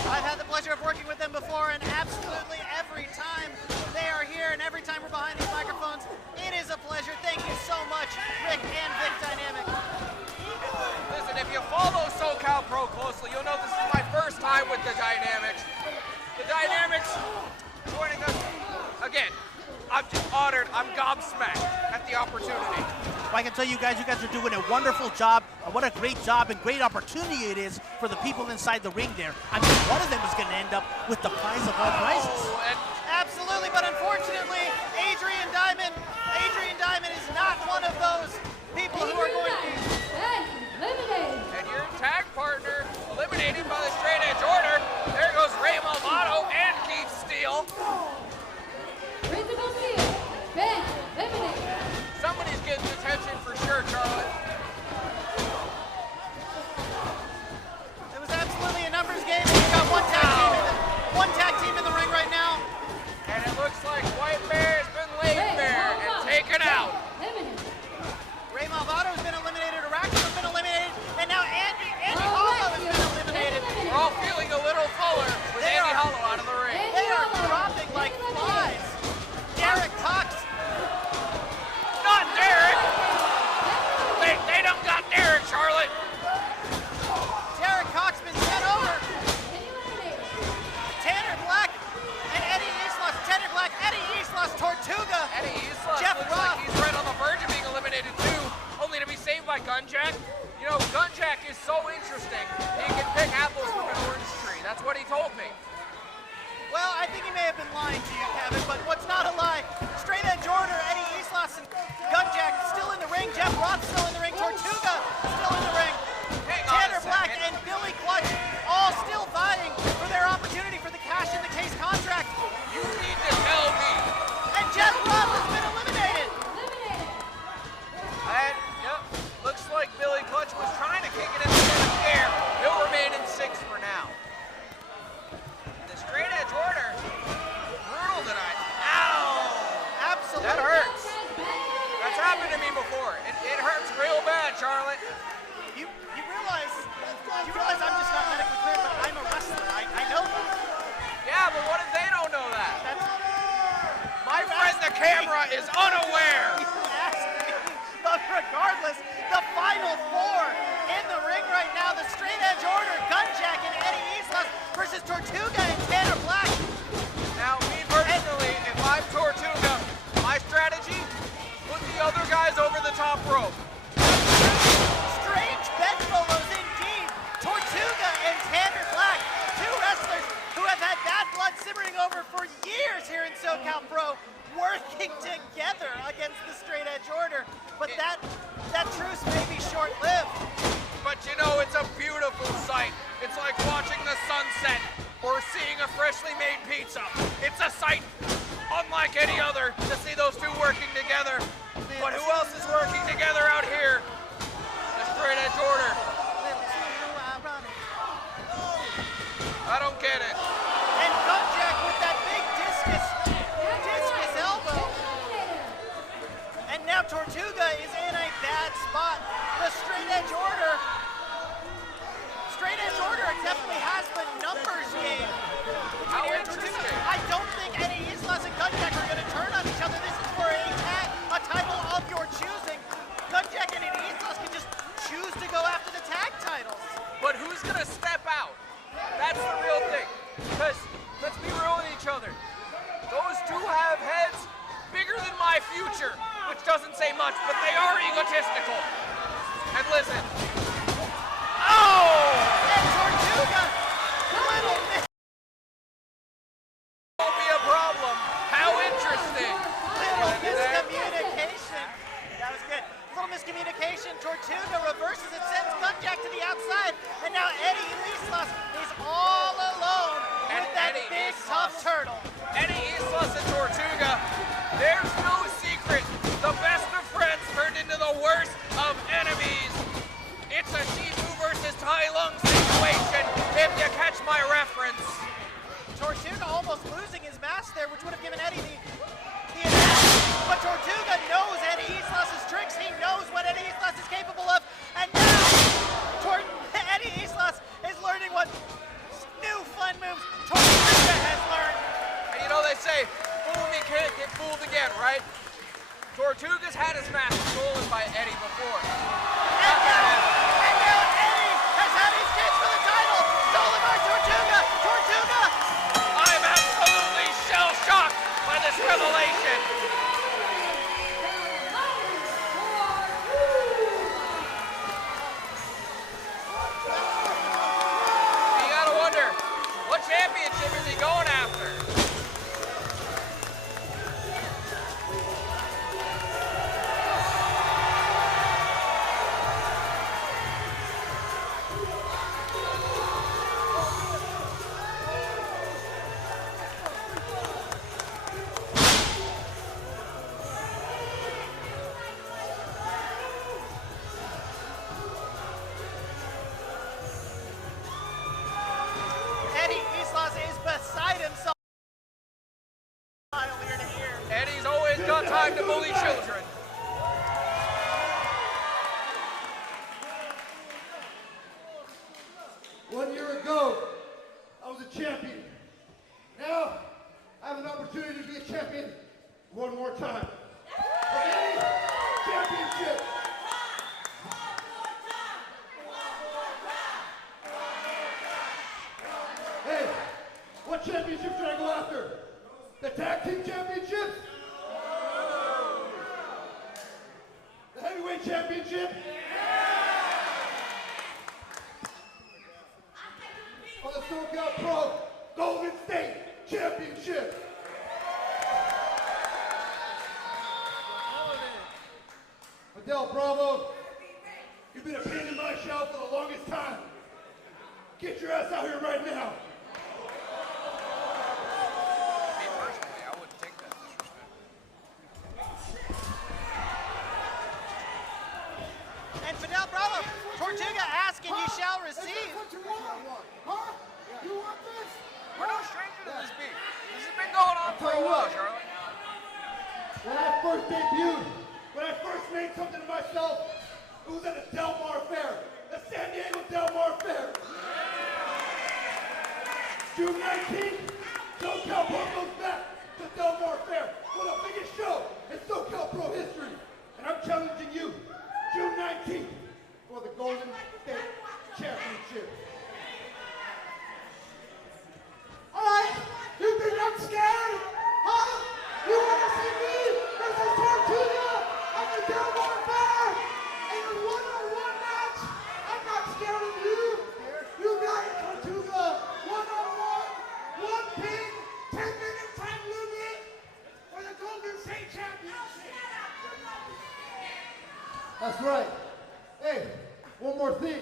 I've had the pleasure of working with them before, and absolutely every time they are here and every time we're behind these microphones, it is a pleasure. Thank you so much, Rick and Vic Dynamic. Listen, if you follow SoCal Pro closely, you'll know this is my first time with the Dynamics. The Dynamics joining us again. I'm just honored. I'm gobsmacked at the opportunity. Well, I can tell you guys are doing a wonderful job. And what a great job and great opportunity it is for the people inside the ring there. I mean, one of them is going to end up with the prize of all prizes. Absolutely, but unfortunately, Adrian Diamond is not one of those people who are going to be eliminated. And your tag partner eliminated by the straight edge order. There goes Ray Malvado and Keith Steele. Principal Steele, Ben, eliminated. Somebody's getting attention for sure, Charlotte. It was absolutely a numbers game. We've got one tag team in the ring right now. And it looks like White Bear has been laid bare and taken out. Ray Malvado has been eliminated, Araxo has been eliminated, and now Andy Hollow has been eliminated. We're all feeling a little fuller with Andy Hollow out of the ring. They are dropping like flies. Derek Cox. Not Derek! They don't got Derek, Charlotte. Derek Cox been sent over. Tanner Black and Eddie Islas. Tanner Black, Eddie Islas, Tortuga. Eddie Islas Jeff looks Roth. like he's right on the verge of being eliminated too, only to be saved by Gunjack. You know, Gunjack is so interesting. He can pick apples from an orange tree. That's what he told me. Well, I think he may have been lying to you, Kevin, but what's not a lie? Straight edge order, Eddie Islas and Gunjack still in the ring. Jeff Roth still in the ring. Tortuga still in the ring. Tanner Black and Billy Clutch all still vying for their opportunity for the cash in the case contract. You need to tell me. And Jeff Roth has been eliminated. And, yep, looks like Billy Clutch was trying to kick it in the air. He'll remain in 6 for now. The straight edge order, brutal tonight. Ow! Absolutely. That hurts. That's happened to me before. It hurts real bad, Charlotte. You realize I'm just not medically clear, but I'm a wrestler. I know that. Yeah, but what if they don't know that? My friend the camera is unaware. You asked me. But regardless, the final 4 in the ring right now, the straight edge order, Gunjack and Eddie Islas versus Tortuga and Tanner Black. Now, me personally, if I'm Tortuga, my strategy, put the other guys over the top rope. Strange bedfellows indeed. Tortuga and Tanner Black, 2 wrestlers who have had bad blood simmering over for years here in SoCal Pro, working working together against the straight edge order. But that truce may be short-lived. But you know, it's a beautiful sight. It's like watching the sunset or seeing a freshly made pizza. It's a sight unlike any other to see those two working together. But who else is working together out here? The straight edge order. I don't get it. And Gunjack with that big discus elbow. And now Tortuga is in a bad spot. The straight edge order definitely has the numbers game. How interesting. I don't think Eddie Islas and Gunjack are going to turn on each other. This is for a title of your choosing. Gunjack and Eddie Islas can just choose to go after the tag titles. But who's going to step out? That's the real thing. Because, let's be real with each other. Those two have heads bigger than my future, which doesn't say much, but they are egotistical. And listen. Oh! And Tortuga, little miss. Won't be a problem. How interesting. Little miscommunication. That was good. Little miscommunication. Tortuga reverses it, sends Gunjack to the outside, and now Eddie Islas is all alone with that big tough turtle. Eddie Islas and Tortuga, there's no secret. The best of friends turned into the worst of enemies. It's a Shifu versus Tai Lung situation, if you catch my reference. Tortuga almost losing his mask there, which would have given Eddie the advantage. But Tortuga knows Eddie Islas' tricks. He knows what Eddie Islas is capable of. And now, Eddie Islas is learning what new fun moves Tortuga has learned. And you know they say, fool me can't get fooled again, right? Tortuga's had his mask stolen by Eddie before. And now Eddie has had his chance for the title, stolen by Tortuga. Tortuga! I'm absolutely shell-shocked by this revelation. You gotta wonder, what championship is he going after? Eddie Islas is beside himself. Eddie's always got time to bully children. One year ago, I was a champion. Now, I have an opportunity to be a champion one more time. Okay? Championship. Hey, what championship should I go after? The tag team championship? The heavyweight championship? Or the SoCal Pro Golden State Championship? Fidel Bravo, you've been a pain in my shell for the longest time. Get your ass out here right now. Me personally, I wouldn't take that disrespect. And Fidel Bravo, Tortuga ask and you shall receive. What you want? Huh? You want this? We're no stranger to this beef. This has been going on for a while, Charlotte. When I first debuted, when I first made something of myself, it was at the Del Mar Fair, the San Diego Del Mar Fair. June 19th, SoCal Pro goes back to Del Mar Fair for the biggest show in SoCal Pro history. And I'm challenging you, June 19th, for the Golden State Championship. All right, you think I'm scared? Huh? You want to see me versus Tortuga at the Del Mar Fair in a one-on-one match? I'm not scared of you. You got it, Tortuga. One-on-one, one pin, 10-minute time limit for the Golden State Championship. one more thing.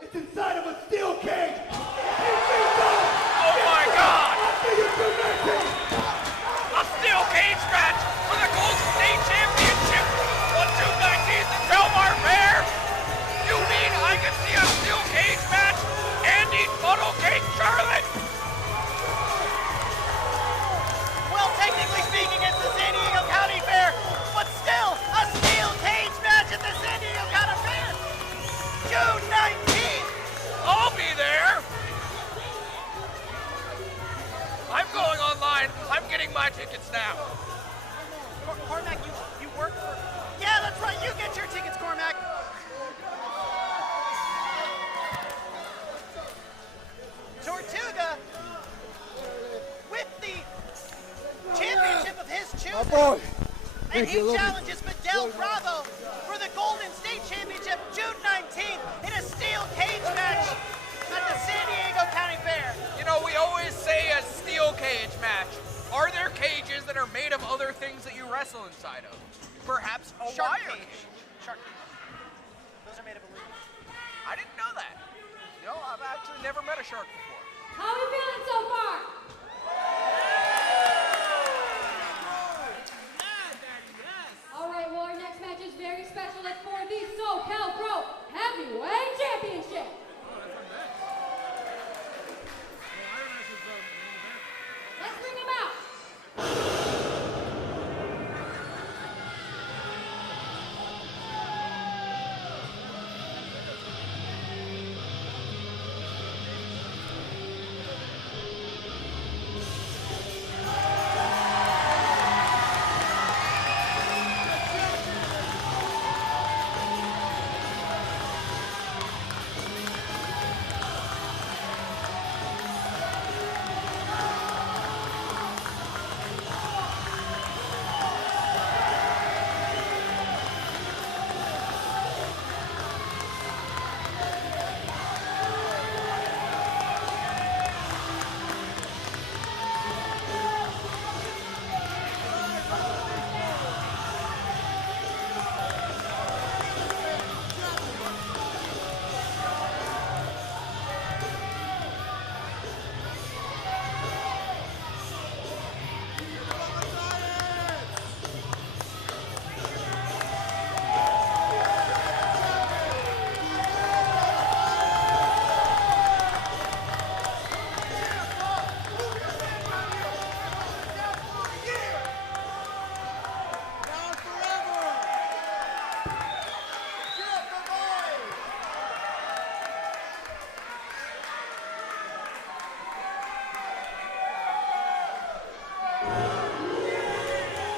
It's inside of a steel cage. Oh my God! A steel cage match for the Golden State Championship on June 19th at Belmar Fair? You mean I can see a steel cage match and eat funnel cake, Charlotte? Well, technically speaking, it's the San Diego County Fair, but still, a steel cage match at the San Diego County Fair. June 19th. I'll be there. I'm going online. I'm getting my tickets now. Cormac, you work for... Yeah, that's right. You get your tickets, Cormac. Tortuga, with the championship of his choosing. And he challenges Fidel Bravo for the Golden State Championship June 19th in a steel cage match at the San Diego County Fair. You know, we always say a steel cage match. Are there cages that are made of other things that you wrestle inside of? Perhaps a Shark wire cage. Shark cage. Those are made of aluminum. I didn't know that. You know, I've actually never met a shark before. How are we feeling so far? All right, well, our next match is very special. It's for the SoCal Pro Heavyweight Championship. Let's bring him out.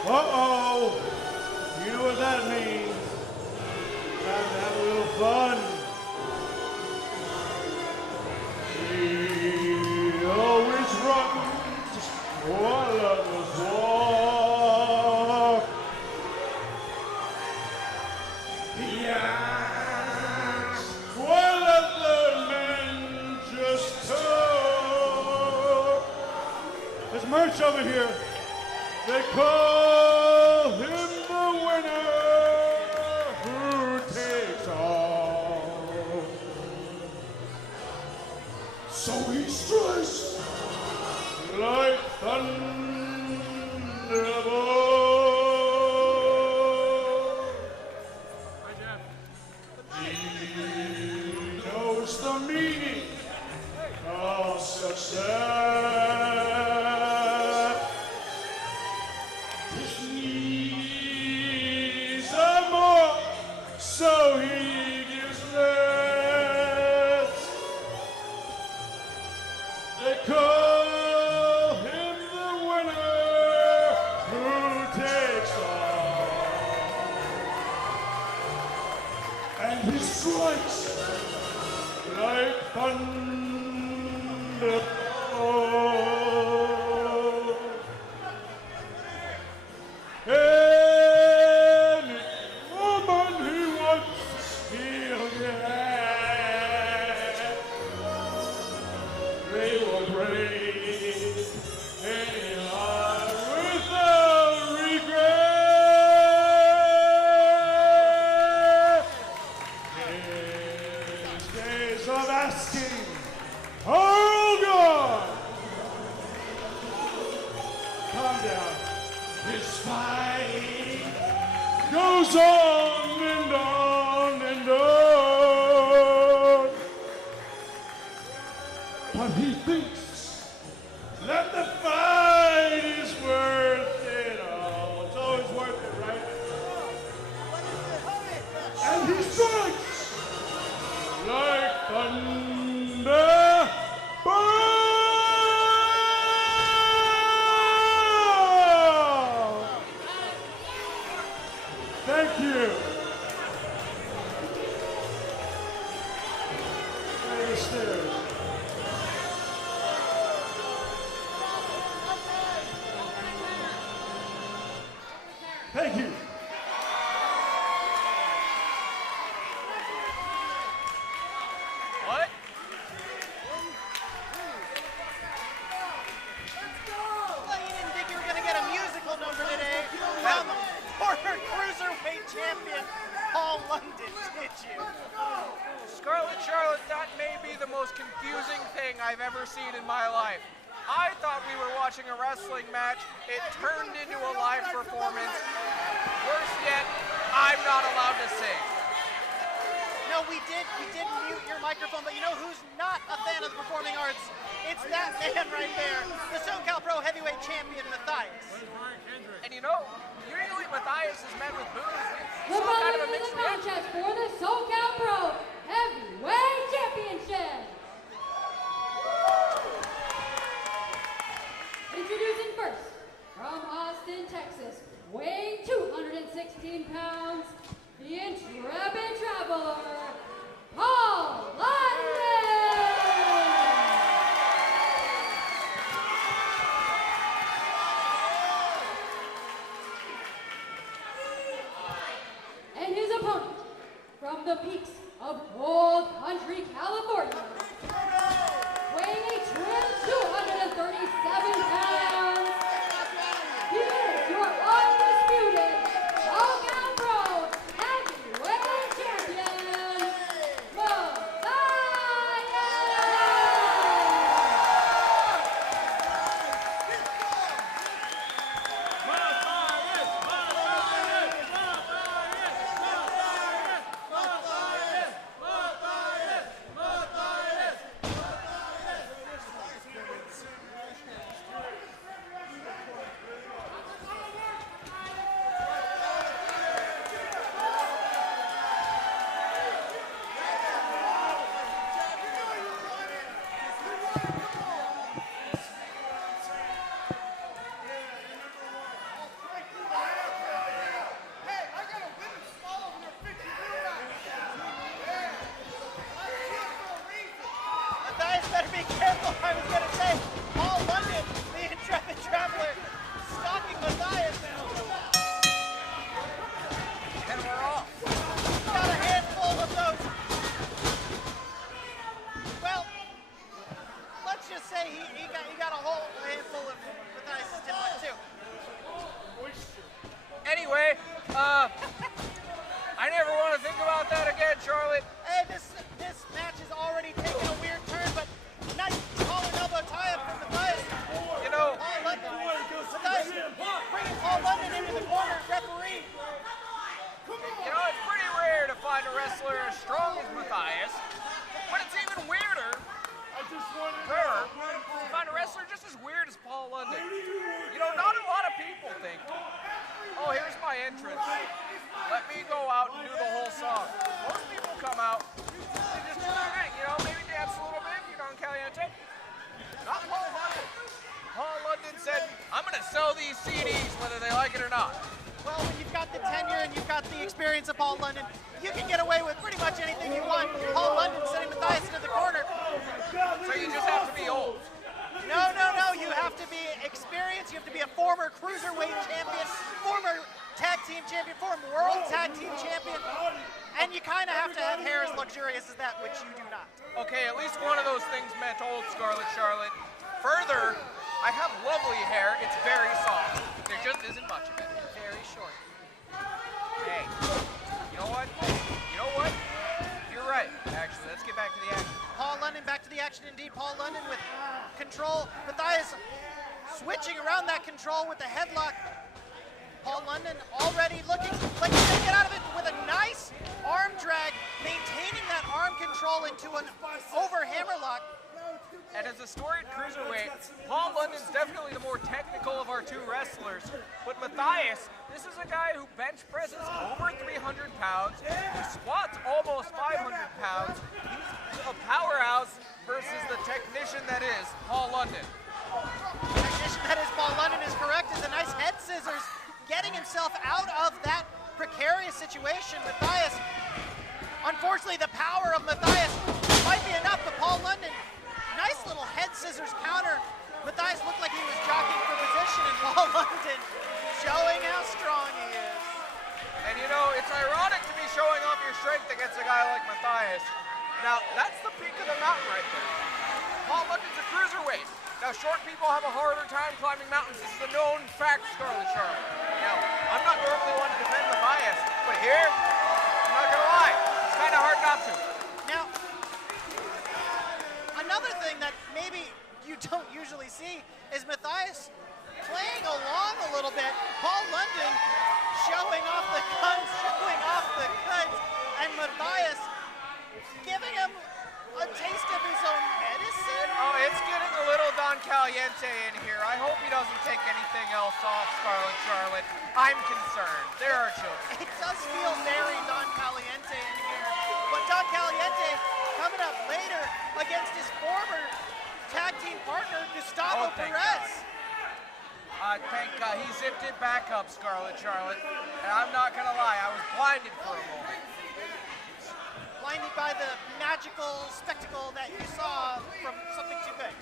Uh-oh. You know what that means. Time to have a little fun. He always runs while others walk. He acts while other men just talk. There's merch over here. They call him the winner who takes all. So he strikes like thunderbolt. He knows the meaning of success. So he gives less. They call him the winner who takes all. And he strikes like thunder. ways of asking, hold on! Calm down. His fight goes on and on and on. But he thinks that the fight is worth it all. It's always worth it, right? And he strikes like thunder. Thank you. Right the stairs. Thank you. What? Well, you didn't think you were going to get a musical number today from the former cruiserweight champion, Paul London, did you? Scarlet Charlotte, that may be the most confusing thing I've ever seen in my life. I thought we were watching a wrestling match. It turned into a live performance. Worse yet, I'm not allowed to sing. No, we did mute your microphone, but you know who's not a fan of the performing arts? It's that man right there, the SoCal Pro Heavyweight Champion, Matthias. And you know, usually Matthias is met with boos. The It's kind of a following is mixed a contest for the SoCal Pro Heavyweight Championship. Introducing first, from Austin, Texas, weighing 216 pounds, the intrepid traveler, Paul London! And his opponent, from the peaks of Old Country, California, weighing a trim 237 pounds, he is your undisputed SoCal Pro Heavyweight Champion, Matthias better be careful, I was going to say. Paul London, the intrepid traveler, stalking Matthias now. And we're off. Got a handful of those. Well, let's just say he got a whole handful of Matthias' timber too. Anyway, I never want to think about that again, Charlotte. Hey, this match has already taken a weird turn, but nice collar and elbow tie-up from Matthias. You know, Paul London. Matthias bringing Paul London into the corner, referee. You know, it's pretty rare to find a wrestler as strong as Matthias, but it's even weirder to find a wrestler just as weird as Paul London. You know, not a lot of people think, oh, here's my entrance. Let me go out and do the whole song. Most people come out, they just do their thing, you know, maybe dance a little bit, you know, in Caliente. Not Paul London. Paul London said, I'm going to sell these CDs whether they like it or not. Well, when you've got the tenure and you've got the experience of Paul London, you can get away with pretty much anything you want. Paul London sending Matthias into the corner. So you just have to be old. No. You have to be experienced. You have to be a former cruiserweight champion, former tag team champion, former world tag team champion. And you kind of have to have hair as luxurious as that, which you do not. Okay, at least one of those things meant old, Scarlet Charlotte. Further, I have lovely hair. It's very soft. There just isn't much of it. Very short. Hey, you know what? You're right. right, actually. Let's get back to the action. Paul London back to the action indeed. Paul London with control. Matthias switching around that control with the headlock. Paul London already looking like he's gonna get out of it with a nice arm drag, maintaining that arm control into an over hammerlock. And as a storied cruiserweight, Paul London's definitely the more technical of our two wrestlers. But Matthias, this is a guy who bench presses over 300 pounds, he squats almost 500 pounds. He's a powerhouse versus the technician that is Paul London. The technician that is Paul London is correct, is a nice head scissors, getting himself out of that precarious situation. Matthias, unfortunately the power of Matthias might be enough, but Paul London, nice little head scissors counter. Matthias looked like he was jockeying for position, and Paul London showing how strong he is. And you know, it's ironic to be showing off your strength against a guy like Matthias. Now, that's the peak of the mountain right there. Paul London's a cruiserweight. Now, short people have a harder time climbing mountains. This is a known fact, Scarlet Charlotte. Now, I'm not normally one to defend Matthias, but here, I'm not gonna lie, it's kind of hard not to. Now, another thing that maybe you don't usually see is Matthias playing along a little bit. Paul London showing off the guns, and Matthias giving him a taste of his own medicine. Oh, it's getting a little Don Caliente in here. I hope he doesn't take anything else off Scarlet Charlotte. I'm concerned. There are children. It does feel very Don Caliente in here. But Don Caliente coming up later against his former tag team partner, Gustavo Perez. Thank God. He zipped it back up, Scarlet Charlotte. And I'm not going to lie, I was blinded for a moment. Blinded by the magical spectacle that you saw from something too big.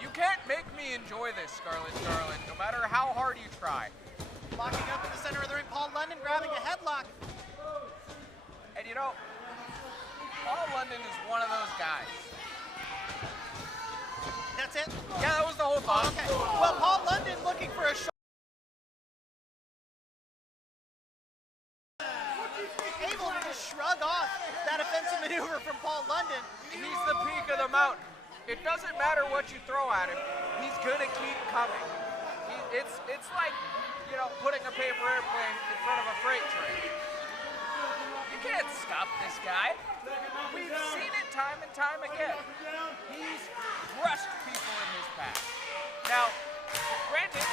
You can't make me enjoy this, Scarlet Charlotte, no matter how hard you try. Locking up in the center of the ring, Paul London grabbing a headlock. And you know, Paul London is one of those guys. That's it? Yeah, that was the whole thought. Okay. Well, Paul London looking for a shot. Able to just shrug off that offensive maneuver from Paul London. He's the peak of the mountain. It doesn't matter what you throw at him, he's gonna keep coming. It's like, you know, putting a paper airplane in front of a freight train. You can't stop this guy. We've seen it time and time again. He's crushed people in his past. Now, granted,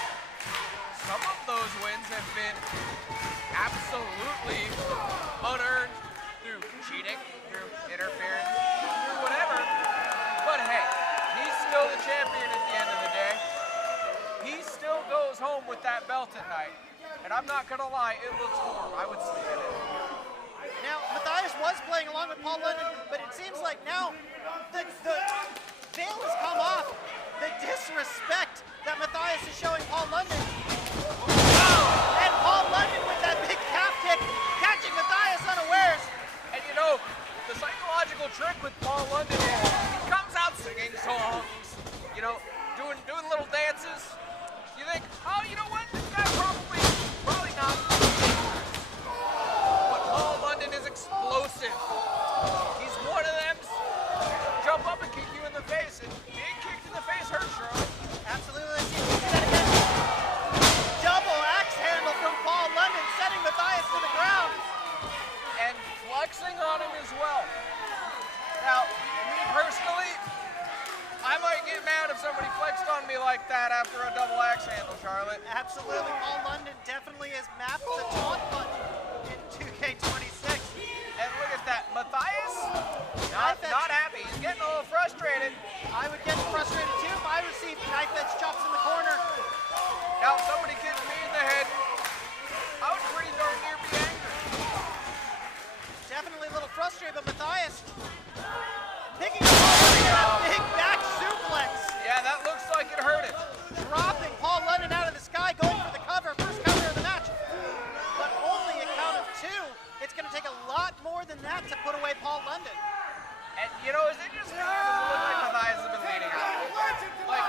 some of those wins have been absolutely unearned through cheating, through interference, through whatever. But hey, he's still the champion at the end of the day. He still goes home with that belt at night. And I'm not gonna lie, it looks warm. I would sleep in it. Now, Matthias was playing along with Paul London, but it seems like now the veil has come off. The disrespect that Matthias is showing Paul London. And Paul London with that big calf kick, catching Matthias unawares. And you know, the psychological trick with Paul London is he comes out singing songs, you know, doing little dances. You think, oh, you know what? This guy probably not. But Paul London is explosive. He's one of them. Jump up and kick you in the face, and being kicked in the face hurts, Charlotte. Absolutely. Let's see if we can do that again. Double axe handle from Paul London, setting Matthias to the ground. And flexing on him as well. Now, me personally, I might get mad if somebody flexed on me like that after a double axe handle, Charlotte. Absolutely. Paul London definitely has mapped the taunt button in 2K26. And look at that. Matthias, not happy. He's getting a little frustrated. I would get frustrated too if I received knife edge chops in the corner. Now, if somebody kicked me in the head, I would pretty darn near be angry. Definitely a little frustrated, but Matthias picking up a big back suplex. Yeah, that looks like it hurt him. Dropping Paul London out of the sky, going for the cover, first cover of the match. But only a count of 2. It's going to take a lot more than that to put away Paul London. And, you know, is it just me, or does it look like Matthias has been leading out? Like,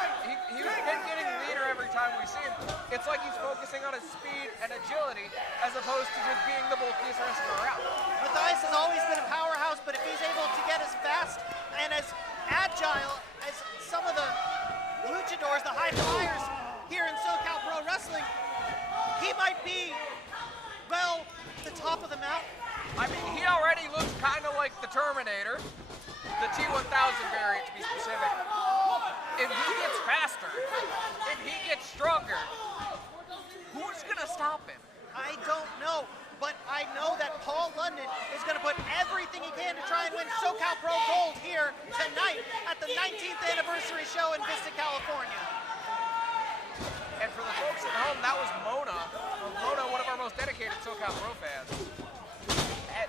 he's been getting leaner every time we see him. It's like he's focusing on his speed and agility as opposed to just being the bulkiest wrestler around. Matthias has always been a powerhouse, but if he's able to doors, the high flyers here in SoCal Pro Wrestling. He might be, well, the top of the mountain. I mean, he already looks kind of like the Terminator, the T-1000 variant to be specific. If he gets faster, if he gets stronger, who's gonna stop him? I don't know, but I know that Paul London is gonna put everything he can to try and win SoCal Pro Gold here tonight at the 19th anniversary show in Vista, California. And for the folks at home, that was Mona. Mona, one of our most dedicated SoCal Pro fans. And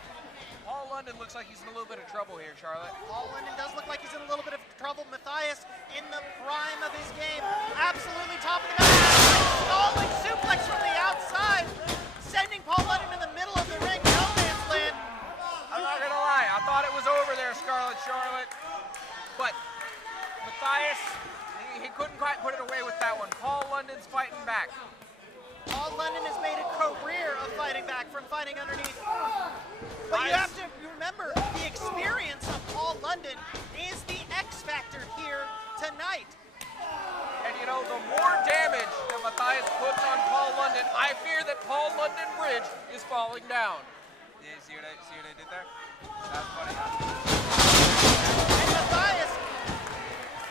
Paul London looks like he's in a little bit of trouble here, Charlotte. Paul London does look like he's in a little bit of trouble. Matthias in the prime of his game. Absolutely top of the mountain. Stalling suplex from the outside. Sending Paul London in the middle of the ring. No man's land. I'm not gonna lie, I thought it was over there, Scarlet Charlotte. But Matthias, he couldn't quite put it away with that one. Paul London's fighting back. Paul London has made a career of fighting back from fighting underneath. But you have to remember, the experience of Paul London is the X factor here tonight. And you know, the more damage that Matthias puts on Paul London, I fear that Paul London Bridge is falling down. Yeah, see what I did there? That's funny, huh? And Matthias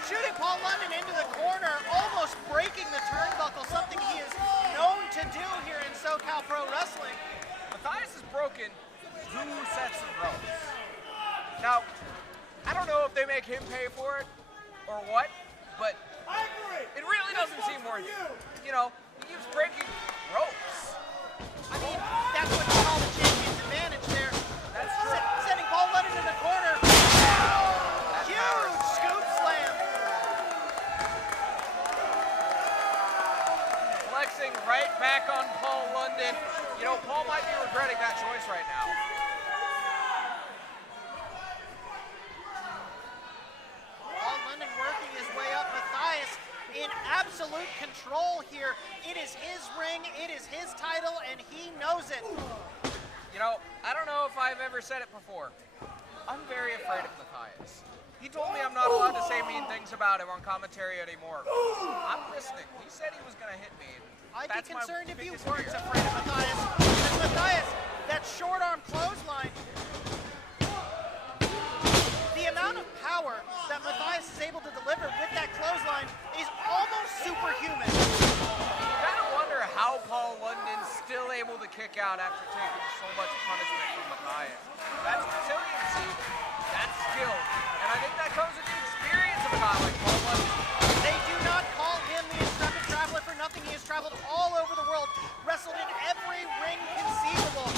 shooting Paul London into the corner, almost breaking the turnbuckle, something he is known to do here in SoCal Pro Wrestling. Matthias has broken 2 sets of ropes. Now, I don't know if they make him pay for it or what, but it really doesn't seem worth it. You know, he keeps breaking ropes. I mean, that's what you call the champion's advantage there. That's true. Sending Paul London in the corner. Huge scoop slam. Flexing right back on Paul London. You know, Paul might be regretting that choice right now. Paul London working his way up. Matthias in absolute control here. It is his ring, it is his title, and he knows it. You know, I don't know if I've ever said it before. I'm very afraid of Matthias. He told me I'm not allowed to say mean things about him on commentary anymore. I'm listening. He said he was going to hit me. I'd be concerned if you weren't afraid of Matthias. Because Matthias, that short arm clothesline, the amount of power that Matthias is able to deliver with that clothesline is almost superhuman. You kind of wonder how Paul London's still able to kick out after taking so much punishment from Matthias. That's resiliency, that's skill, and I think that comes with the experience of a guy like Paul London. They do not call him the intrepid traveler for nothing. He has traveled all over the world, wrestled in every ring conceivable.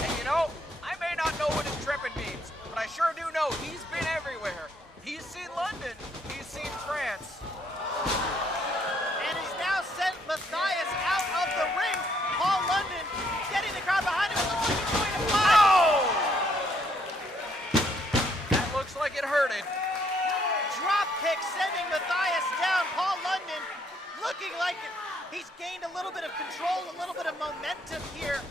And you know, I may not know what intrepid means, but I sure do know he's been everywhere. He's seen London, he's seen France. And has now sent Matthias out of the ring. Paul London getting the crowd behind him. It looks like he's going to fly. Oh! That looks like it hurted. Drop kick sending Matthias down. Paul London looking like he's gained a little bit of control, a little bit of momentum here.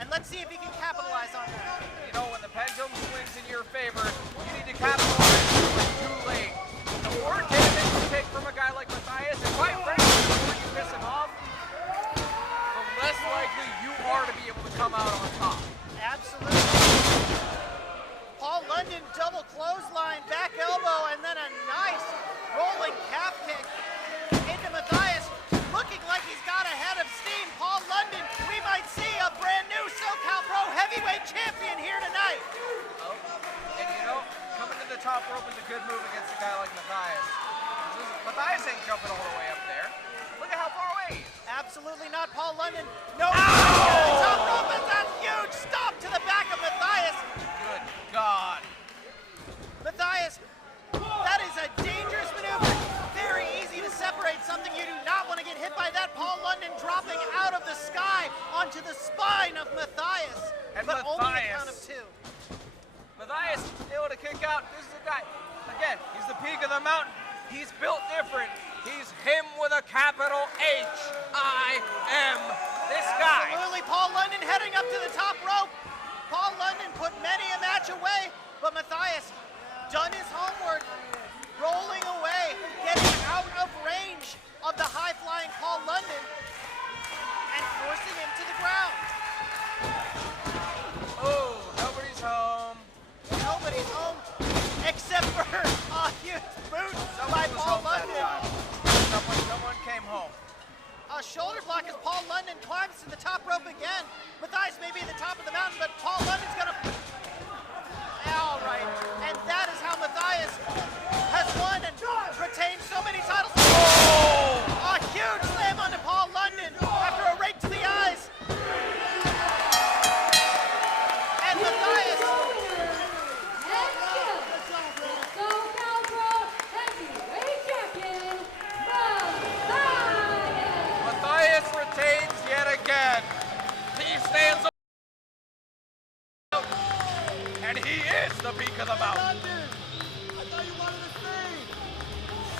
And let's see if he can capitalize on that. You know, when the pendulum swings in your favor, you need to capitalize before it's too late. The more damage you take from a guy like Matthias, and quite frankly, the more you piss him off, the less likely you are to be able to come out on top. Absolutely. Paul London double clothesline, back elbow, and then a nice rolling calf kick into Matthias. Looking like he's got a head of steam. Paul London, we might see a brand new SoCal Pro heavyweight champion here tonight. Oh, and you know, coming to the top rope is a good move against a guy like Matthias. Matthias ain't jumping all the way up there. Look at how far away he is. Absolutely not. Paul London, no. The top rope is that huge stop to the back of Matthias. Good God. Matthias, that is a dangerous maneuver. Very easy to separate something. You do not want to get hit by that. Paul London dropping out of the sky onto the spine of Matthias. And but Matthias, only a count of 2. Matthias able to kick out. This is a guy, again, he's the peak of the mountain. He's built different. He's him with a capital H-I-M. This guy. Absolutely. Paul London heading up to the top rope. Paul London put many a match away, but Matthias done his homework, rolling away, getting again. Matthias may be at the top of the mountain, but Paul London's gonna... All right, and that is how Matthias has won and retained so many titles. Oh! A huge slam onto Paul London after a rake to the eyes. And Matthias... SoCal Pro Heavyweight Champion, Matthias! Matthias retains yet again. He stands up, and he is the peak of the mountain.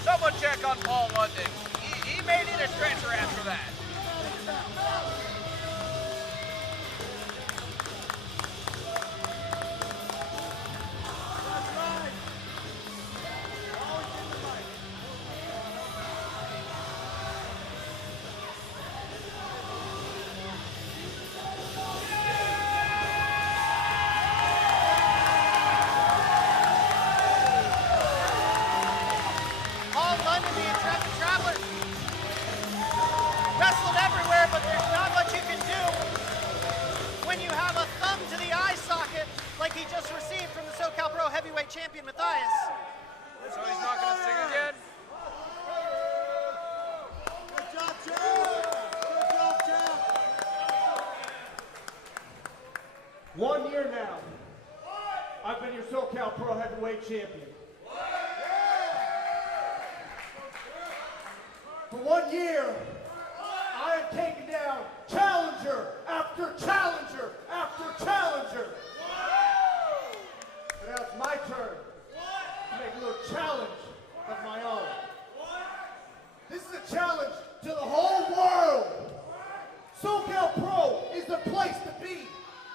Someone check on Paul London. He may need a stretcher after that. Paul London, the intrepid traveler, wrestled everywhere, but there's not much you can do when you have a thumb to the eye socket like he just received from the SoCal Pro Heavyweight Champion, Matthias. So he's not going to sing again? Good job, champ! Good job, champ! 1 year now, I've been your SoCal Pro Heavyweight Champion. For 1 year, I have taken down challenger after challenger after challenger. And now it's my turn to make a little challenge of my own. This is a challenge to the whole world. SoCal Pro is the place to be.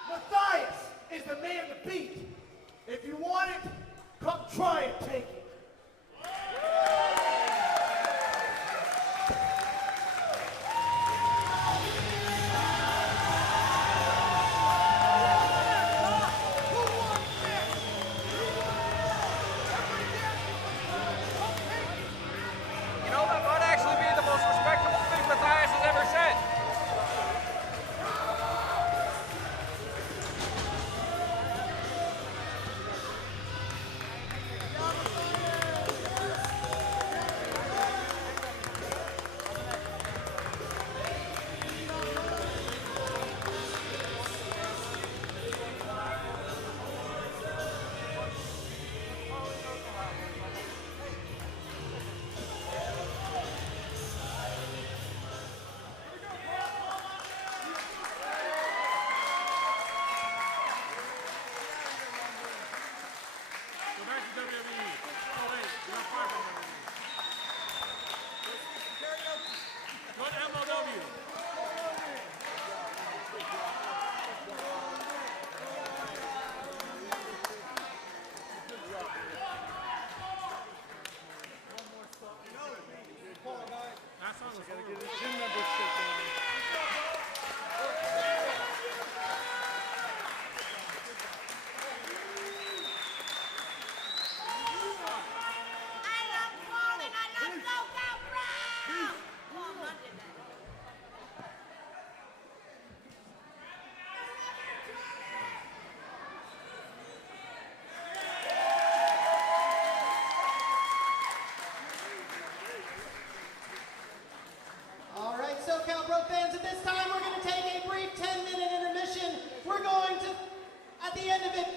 Matthias is the man to beat. If you want it, come try and take it. You know, that might actually be the most respectable thing Matthias has ever said. All right, SoCal Pro fans, at this time we're going to take a brief 10-minute intermission. We're going to, at the end of it,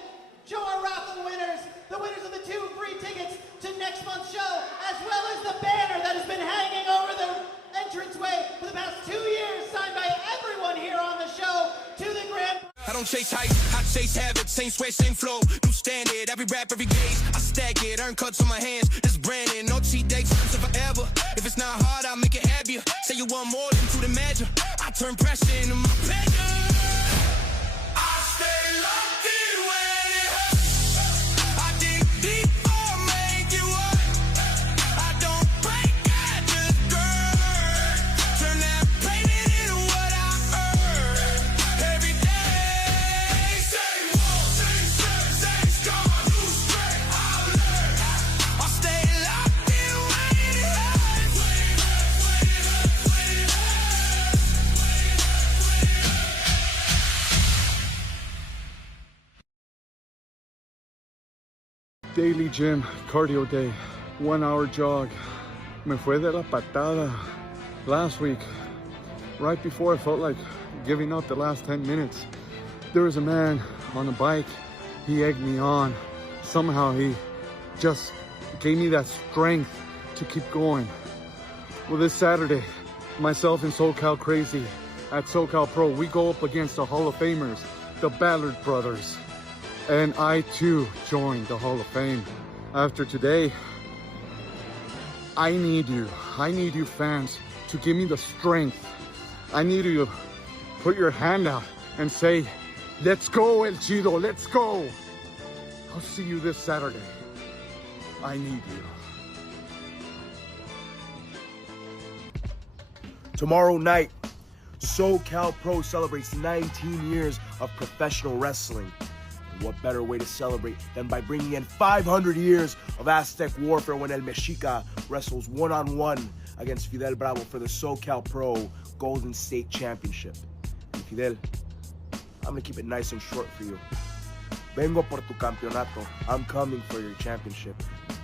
show our raffle winners, the winners of the 2 free tickets to next month's show, as well as the banner that has been hanging over the entranceway for the past 2 years, signed by everyone here on the show to the Grand. I don't chase hype, I chase habits. Same sweat, same flow, new standard. Every rap, every gaze, I stack it. Earn cuts on my hands, this branding. No cheat dates, it's forever. If it's not hard, I'll make it happier. Say you want more than to the measure. I turn pressure into my pleasure. I stay locked in when it hurts. I dig deep or make you up. I don't break, I just burn. Turn that pain into what I earn. Every day, say war, say strength, say scar, new strength, I'll learn. I'll stay locked in when it hurts. Daily gym, cardio day, 1 hour jog. Me fue de la patada. Last week, right before I felt like giving up the last 10 minutes, there was a man on a bike. He egged me on. Somehow he just gave me that strength to keep going. Well, this Saturday, myself and SoCal Crazy at SoCal Pro, we go up against the Hall of Famers, the Ballard brothers. And I too joined the Hall of Fame. After today, I need you fans to give me the strength. I need you to put your hand out and say, let's go El Chido, let's go. I'll see you this Saturday. I need you. Tomorrow night, SoCal Pro celebrates 19 years of professional wrestling. And what better way to celebrate than by bringing in 500 years of Aztec warfare when El Mexica wrestles one-on-one against Fidel Bravo for the SoCal Pro Golden State Championship. And Fidel, I'm gonna keep it nice and short for you. Vengo por tu campeonato. I'm coming for your championship.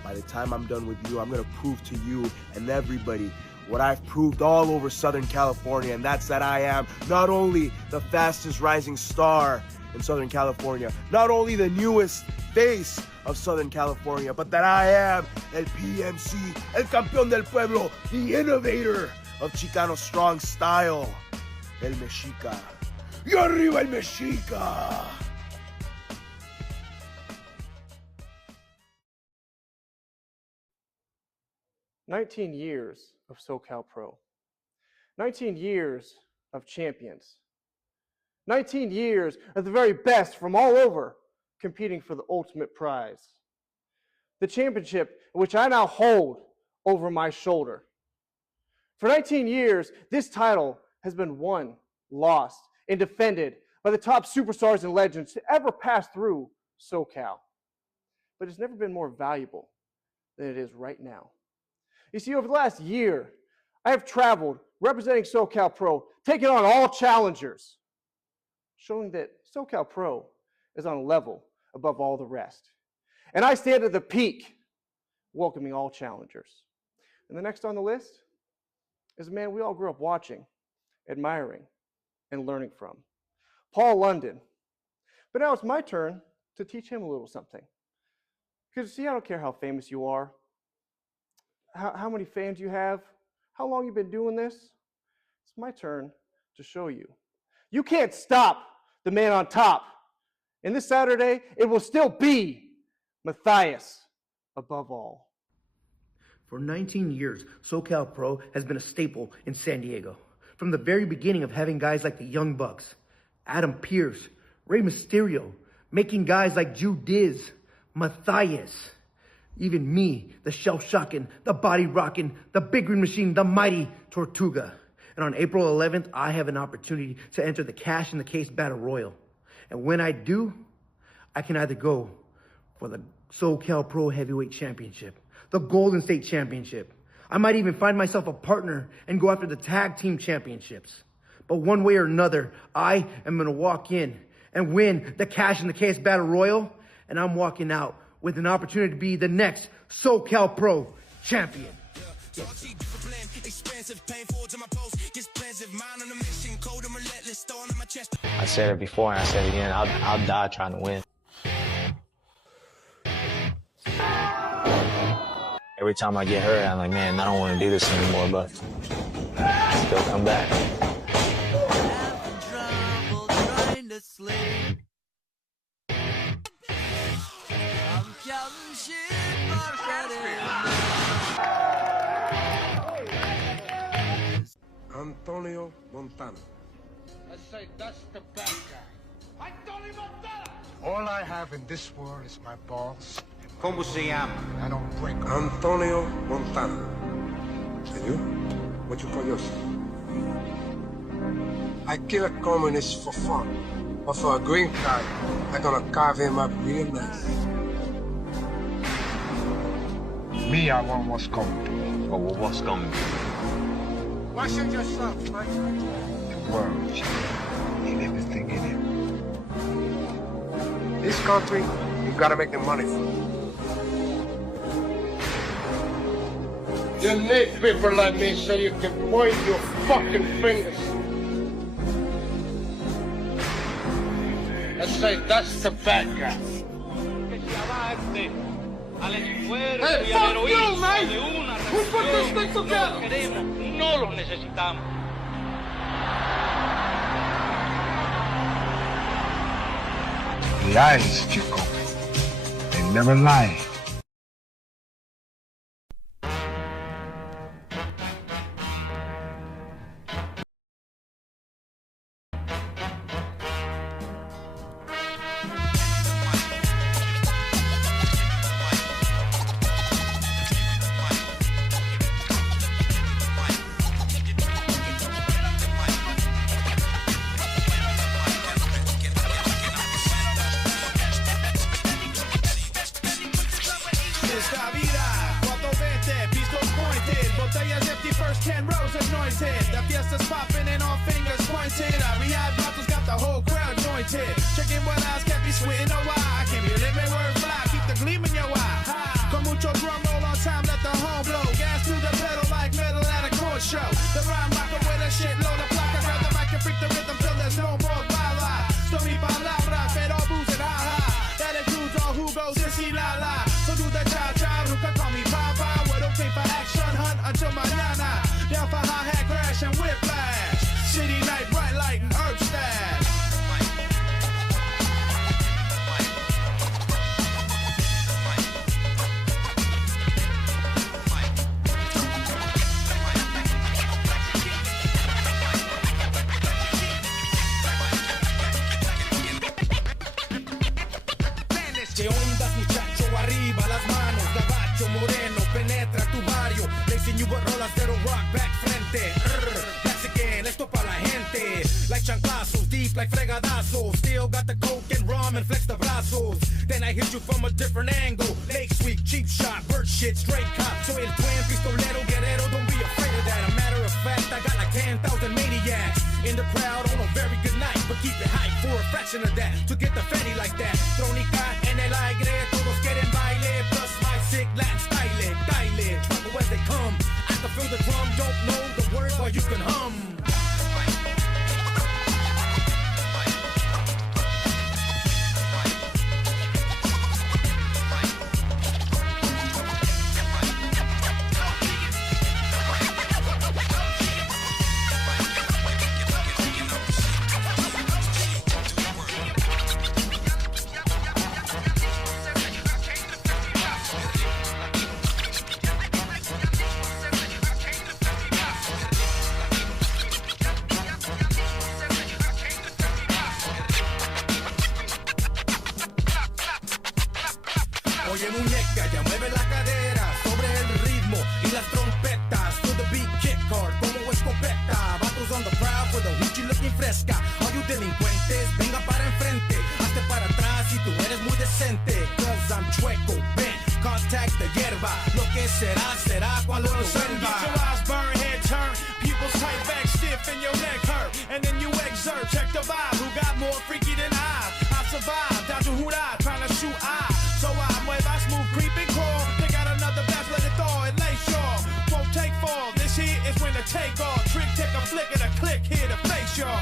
By the time I'm done with you, I'm gonna prove to you and everybody what I've proved all over Southern California, and that's that I am not only the fastest rising star in Southern California, not only the newest face of Southern California, but that I am El PMC, El Campeón del Pueblo, the innovator of Chicano strong style, El Mexica. Y arriba El Mexica! "19 years of SoCal Pro. 19 years of champions. 19 years of the very best from all over competing for the ultimate prize. The championship which I now hold over my shoulder. For 19 years, this title has been won, lost, and defended by the top superstars and legends to ever pass through SoCal. But it's never been more valuable than it is right now. You see, over the last year, I have traveled representing SoCal Pro, taking on all challengers, showing that SoCal Pro is on a level above all the rest. And I stand at the peak, welcoming all challengers. And the next on the list is a man we all grew up watching, admiring, and learning from, Paul London. But now it's my turn to teach him a little something. Because see, I don't care how famous you are, how many fans you have, how long you've been doing this. It's my turn to show you. You can't stop the man on top. And this Saturday, it will still be Matthias above all. For 19 years, SoCal Pro has been a staple in San Diego. From the very beginning of having guys like the Young Bucks, Adam Pearce, Rey Mysterio, making guys like Jew Diz, Matthias, even me, the shell-shocking, the body-rocking, the big green machine, the mighty Tortuga. And on April 11th, I have an opportunity to enter the Cash in the Case Battle Royal. And when I do, I can either go for the SoCal Pro Heavyweight Championship, the Golden State Championship. I might even find myself a partner and go after the Tag Team Championships. But one way or another, I am going to walk in and win the Cash in the Case Battle Royal, and I'm walking out with an opportunity to be the next SoCal Pro champion. I said it before and I said it again, I'll die trying to win. Every time I get hurt, I'm like, man, I don't want to do this anymore, but I still come back. Antonio Montana. I say that's the bad guy. Antonio Montana! All I have in this world is my balls. ¿Cómo se llama? I don't break. Antonio Montana. And you? What you call yourself? I kill a communist for fun. But for a green card, I'm gonna carve him up real nice. Me, I want what's coming. Oh, well, what's coming? Watch it yourself, right? The world and everything in it. This country, you gotta make the money for it. You need people like me so you can point your fucking fingers. And say, that's the bad guy. Hey, fuck you, mate! Who put this thing together? No los necesitamos. The eyes, Chico. They never lie. Esta vida, 420, pistols pointed, botellas empty, first 10 rows anointed. The fiesta's popping and all fingers pointed. Our rehab bottles got the whole crowd jointed. Checking what eyes can't be sweating no why. I can't be living word fly, keep the gleam in your eye. Con mucho drum roll on time, let the home blow. Gas to the pedal like metal at a court show. The rhyme rocker with a shitload of placas. Grab the mic and freak the rhythm till there's no more bala. Story palabras, pero booze and ha-ha. That includes all who goes to see la-la. So do the cha-cha, nunca call me Papa. We're okay for action, hunt until mañana. Down for hi-hat crash and whiplash. City night, bright light and herb stash. ¿Qué ondas, muchacho? Arriba las manos, gabacho moreno, penetra tu barrio. Racing you rolas de rock back frente. Mexican, esto pa' la gente. Like chanclazos, deep like fregadazos. Still got the coke and rum and flex the brazos. Then I hit you from a different angle. Lake sweep, cheap shot, bird shit, straight cop. So el twin, pistolero, guerrero, don't be afraid of that. A matter of fact, I got like 10,000 maniacs in the crowd on a very good night. But keep it hype for a fraction of that. To get the fatty like that. Trónica en el aire, todos quieren baile. Plus my sick Latin style, baile. Trouble as they come. I can feel the drum, don't know the words, but you can hum. Oye muñeca, ya mueve la cadera sobre el ritmo y las trompetas. To the beat, kick hard como escopeta. Vatos on the prowl for the hoochie looking fresca. All you delincuentes, venga para enfrente. Hazte para atrás si tú eres muy decente. Cause I'm chueco, bent, contact the hierba. Lo que será, será cuando lo Get vuelva. your eyes burn, head turn. Pupils tight back stiff and your neck hurt. And then you exert, check the vibe. Who got more freaky than I survived, down to Hurrah, trying to shoot I. So I mueva smooth, creeping crawl. They got another batch, let it thaw and lay shaw. Won't take fall, this here is when the take off. Trick, take a flick and a click here to face y'all.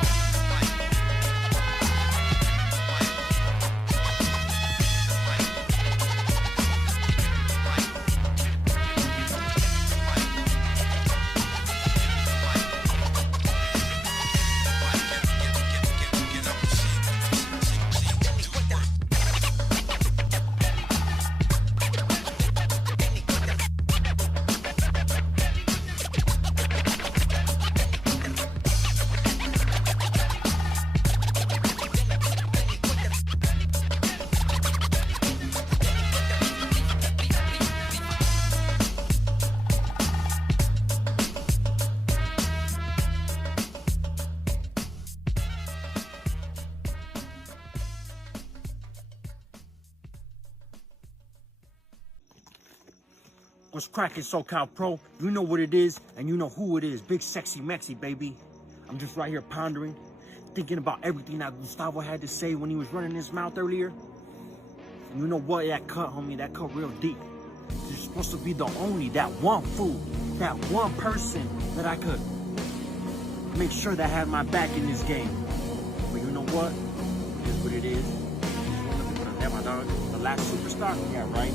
What's cracking, SoCal Pro? You know what it is, and you know who it is. Big Sexy Maxi, baby. I'm just right here pondering, thinking about everything that Gustavo had to say when he was running his mouth earlier. And you know what? That cut, homie, that cut real deep. You're supposed to be the only, that one fool. that one person that I could make sure that had my back in this game. But you know what? It is what it is. My dog, the last superstar? Yeah, right.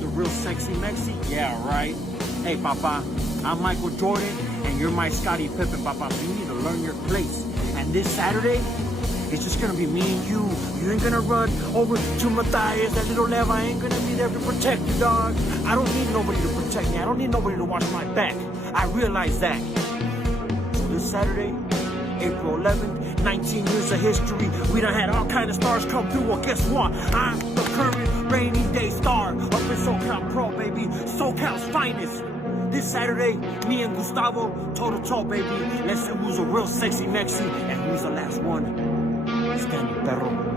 The real sexy Mexi? Yeah, right. Hey, Papa, I'm Michael Jordan, and you're my Scottie Pippen, Papa. So you need to learn your place. And this Saturday, it's just gonna be me and you. You ain't gonna run over to Matthias, that little Lev. I ain't gonna be there to protect you, dog. I don't need nobody to protect me. I don't need nobody to watch my back. I realize that. So this Saturday, April 11th, 19 years of history. We done had all kind of stars come through. Well, guess what? I'm the current rainy day star up in SoCal Pro, baby. SoCal's finest. This Saturday, me and Gustavo, toe-to-toe, baby. Let's see who's a real sexy Mexi and who's the last one. Standing perro.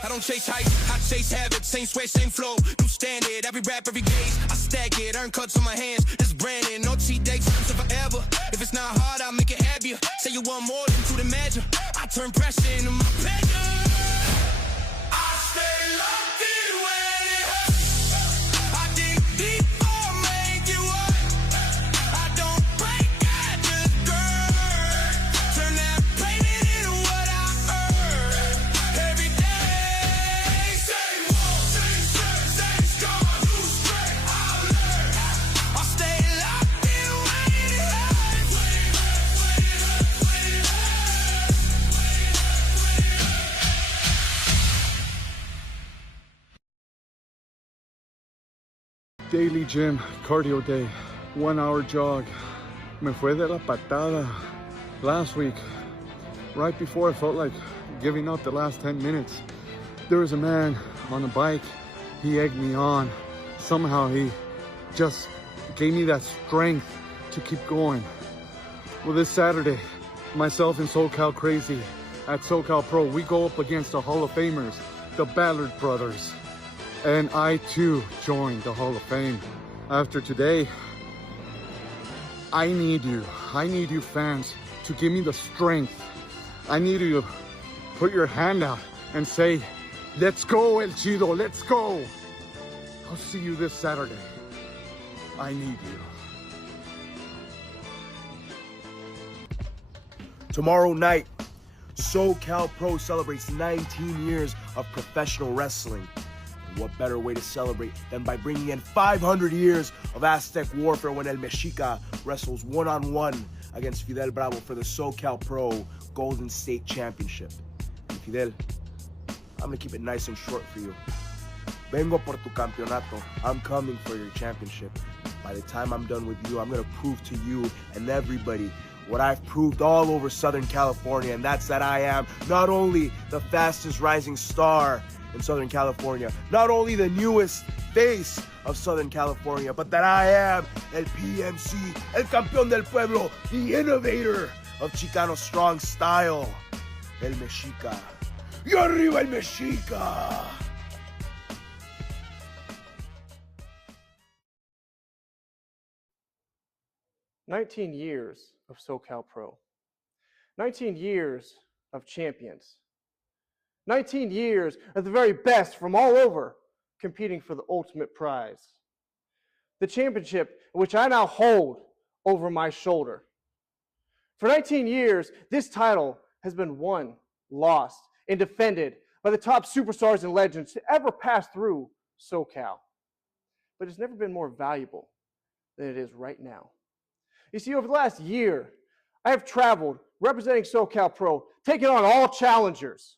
I don't chase heights, I chase habits, same sweat, same flow, new standard, every rap, every gauge, I stack it, earn cuts on my hands, it's branded, no cheat dates, so forever, if it's not hard, I'll make it happier, say you want more than to the imagine, I turn pressure into my pleasure, I stay locked in when it hurts, I dig deep, I'll make you up, I don't break, I just gird, turn that payment into what I earn, every day. Daily gym, cardio day, 1 hour jog. Me fue de la patada. Last week, right before I felt like giving up the last 10 minutes, there was a man on a bike. He egged me on. Somehow he just gave me that strength to keep going. Well, this Saturday, myself and SoCal Crazy, At SoCal Pro, we go up against the Hall of Famers, the Ballard brothers. And I too joined the Hall of Fame. After today, I need you fans to give me the strength. I need you to put your hand out and say, let's go El Chido, let's go. I'll see you this Saturday. I need you. Tomorrow night, SoCal Pro celebrates 19 years of professional wrestling. And what better way to celebrate than by bringing in 500 years of Aztec warfare when El Mexica wrestles one-on-one against Fidel Bravo for the SoCal Pro Golden State Championship. And Fidel, I'm gonna keep it nice and short for you. Vengo por tu campeonato. I'm coming for your championship. By the time I'm done with you, I'm gonna prove to you and everybody what I've proved all over Southern California, and that's that I am not only the fastest rising star in Southern California, not only the newest face of Southern California, but that I am el PMC, el campeón del pueblo, the innovator of Chicano strong style, el Mexica. Y arriba el Mexica! "19 years of SoCal Pro. 19 years of champions. 19 years of the very best from all over competing for the ultimate prize. The championship which I now hold over my shoulder. For 19 years, this title has been won, lost, and defended by the top superstars and legends to ever pass through SoCal. But it's never been more valuable than it is right now. You see, over the last year, I have traveled representing SoCal Pro, taking on all challengers,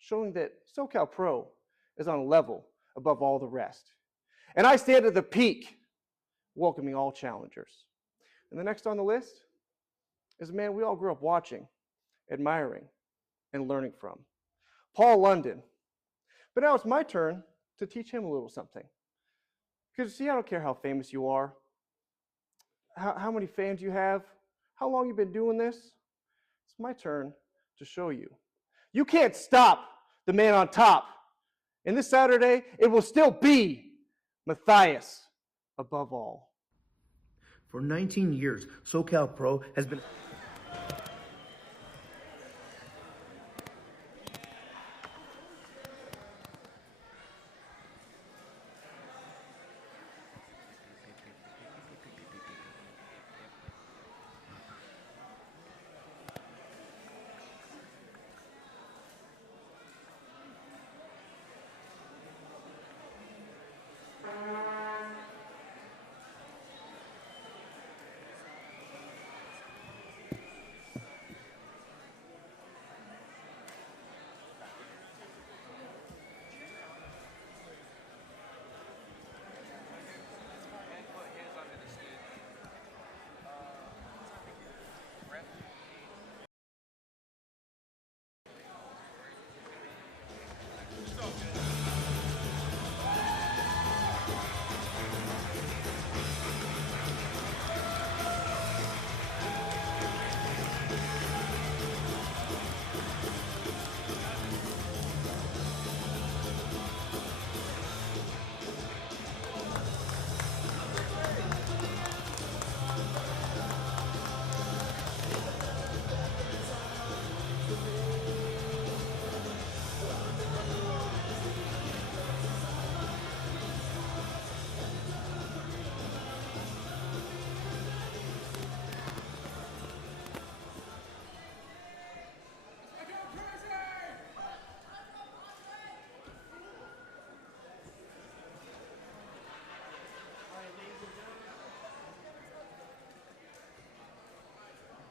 showing that SoCal Pro is on a level above all the rest. And I stand at the peak, welcoming all challengers. And the next on the list is a man we all grew up watching, admiring, and learning from, Paul London. But now it's my turn to teach him a little something. Because you see, I don't care how famous you are, how many fans you have, how long you've been doing this. It's my turn to show you. You can't stop the man on top. And this Saturday, it will still be Matthias above all. For 19 years, SoCal Pro has been...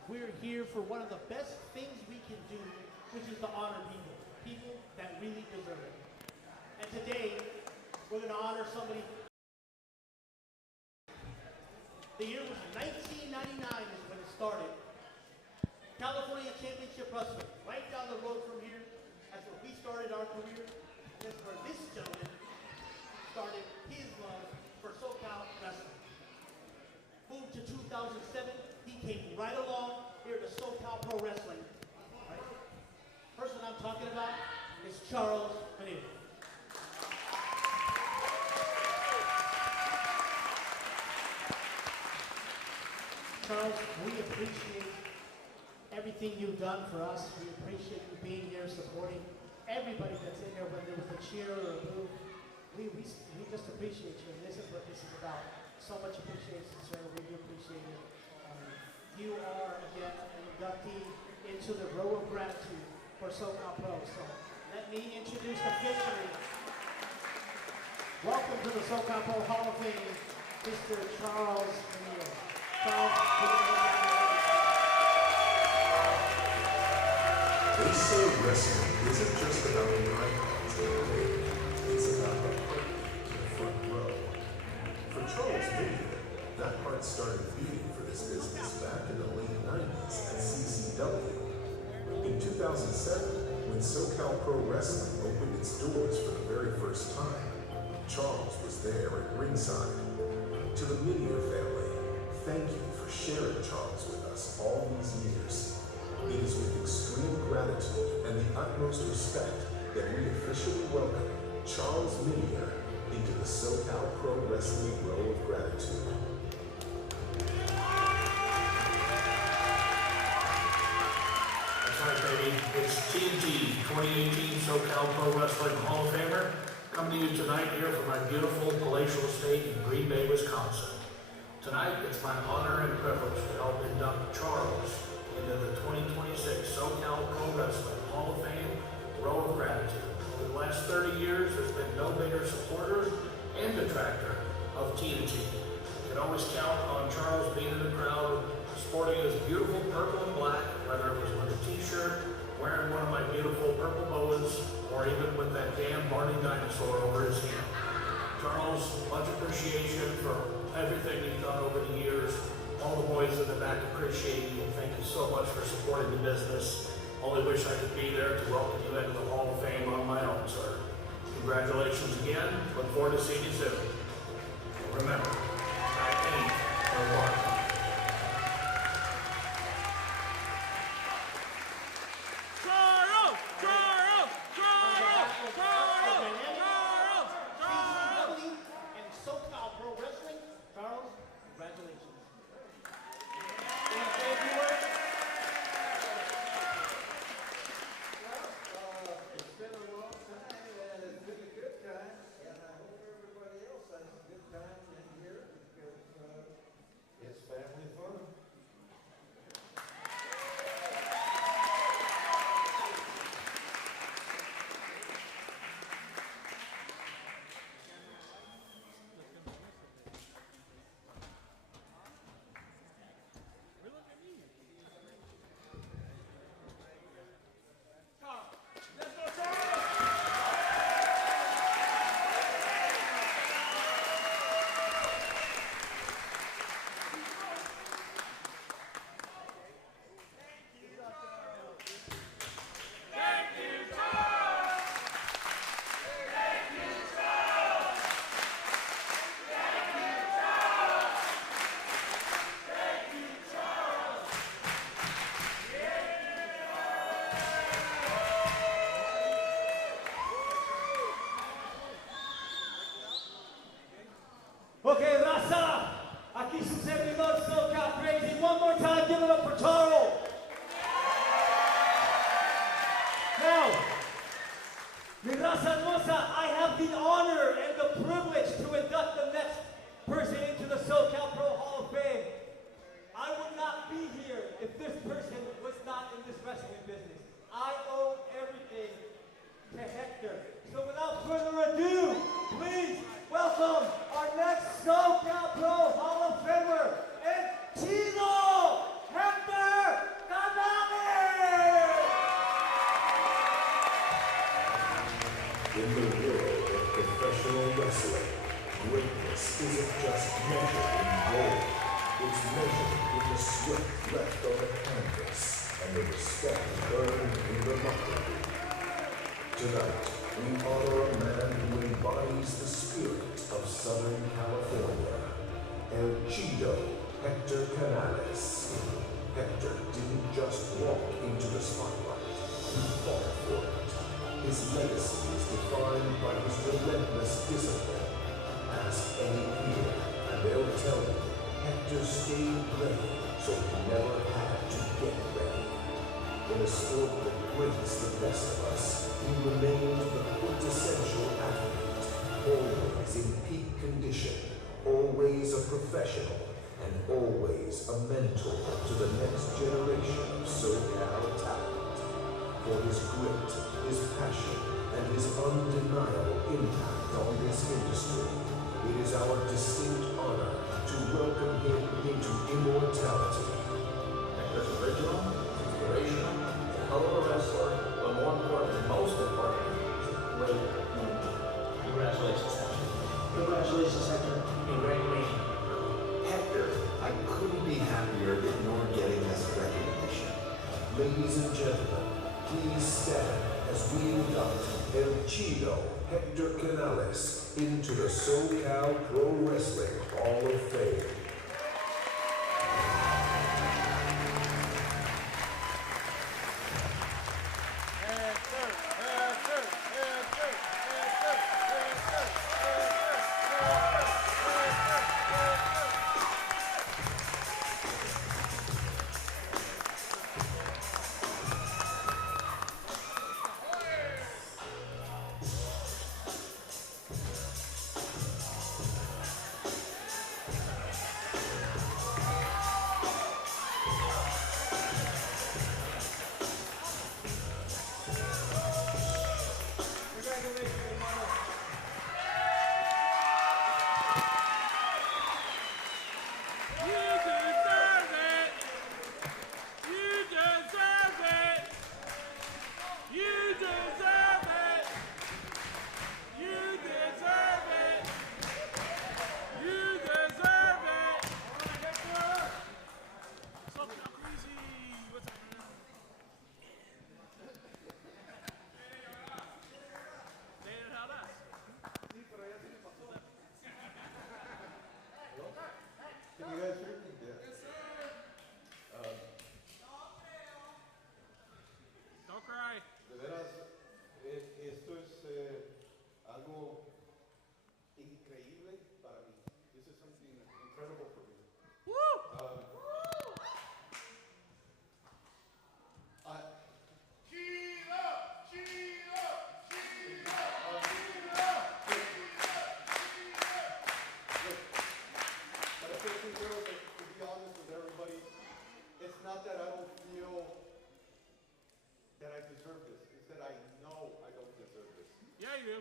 We're here for one of the best things we can do, which is to honor people that really deserve it. And today, we're going to honor somebody. The year was 1999 is when it started. California Championship Wrestling, right down the road from here. That's where we started our career. And that's where this gentleman started his love for SoCal Wrestling. Moved to 2007, he came right along here to SoCal Pro Wrestling. Right? I'm talking about is Charles Benito. Charles, we appreciate everything you've done for us. We appreciate you being here, supporting everybody that's in here, whether it was a cheer or a boo. We just appreciate you, and this is what this is about. So much appreciation, sir. We do appreciate it. You are, again, an inductee into the row of gratitude for SoCal Pro. So let me introduce officially. Welcome to the SoCal Pro Hall of Fame, Mr. Charles Benito. Charles, they say wrestling isn't just about the icons in the ring, it's about the heart in the front row. For Charles Benito, that heart started beating for this business back in the late 90s at CCW. In 2007, when SoCal Pro Wrestling opened its doors for the very first time, Charles was there at ringside. To the Meteor family, thank you for sharing Charles with us all these years. It is with extreme gratitude and the utmost respect that we officially welcome Charles Meteor into the SoCal Pro Wrestling Row of Gratitude. That's right, baby. It's TNT 2018 SoCal Pro Wrestling Hall of Famer coming to you tonight here from my beautiful palatial estate in Green Bay, Wisconsin. Tonight, it's my honor and privilege to help induct Charles into the 2026 SoCal Pro Wrestling Hall of Fame Row of Gratitude. Over the last 30 years, there's been no bigger supporter and detractor of TNT. You can always count on Charles being in the crowd, sporting his beautiful purple and black, whether it was with a t-shirt, wearing one of my beautiful purple boas, or even with that damn Barney dinosaur over his hand. Charles, much appreciation for everything you've done over the years. All the boys in the back appreciate you. Thank you so much for supporting the business. Only wish I could be there to welcome you into the Hall of Fame on my own, sir. Congratulations again. Look forward to seeing you soon. Remember, I ain't no one. Okay, raza, aquí su servidor SoCal Crazy. One more time, give it up for Charles. Now, mi raza hermosa, I have the honor and the privilege to induct the next person into the SoCal Pro Hall of Fame. I would not be here if this person was not in this wrestling business. I owe everything to Hector. So without further ado, please welcome our next SoCal Pro Hall of Famer, Tino Hector Canales! In the world of professional wrestling, greatness isn't just measured in gold. It's measured in the sweat left on the canvas and the respect earned in the locker room. Tonight, we honor a man who embodies the spirit of Southern California, El Chido Hector Canales. Hector didn't just walk into the spotlight, he fought for it. His legacy is defined by his relentless discipline. Ask any peer, and they'll tell you Hector stayed ready, so he never had to get ready. In a sport that breaks the best of us, he remained the quintessential athlete, always in peak condition, always a professional, and always a mentor to the next generation of SoCal talent. For his grit, his passion, and his undeniable impact on this industry, it is our distinct honor to welcome him into immortality. Hector's original, inspirational, a hell of a wrestler, but more importantly, most importantly, he's a great human being. Congratulations, Hector. Congratulations, Hector. Congratulations. Hector, I couldn't be happier that you're getting this recognition. Ladies and gentlemen, please stand as we induct El Chido Hector Canales into the SoCal Pro Wrestling Hall of Fame.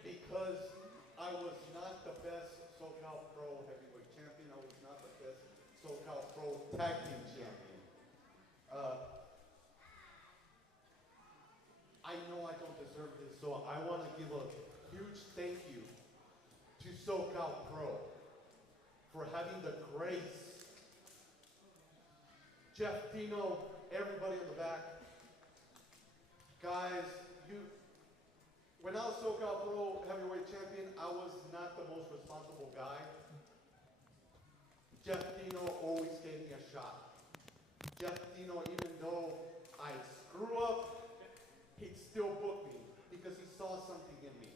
Because I was not the best SoCal Pro Heavyweight Champion. I was not the best SoCal Pro Tag Team Champion. I know I don't deserve this, so I want to give a huge thank you to SoCal Pro for having the grace. Jeff Dino, everybody in the back. Guys, when I was SoCal Pro Heavyweight Champion, I was not the most responsible guy. Jeff Dino always gave me a shot. Jeff Dino, even though I screw up, he'd still book me because he saw something in me.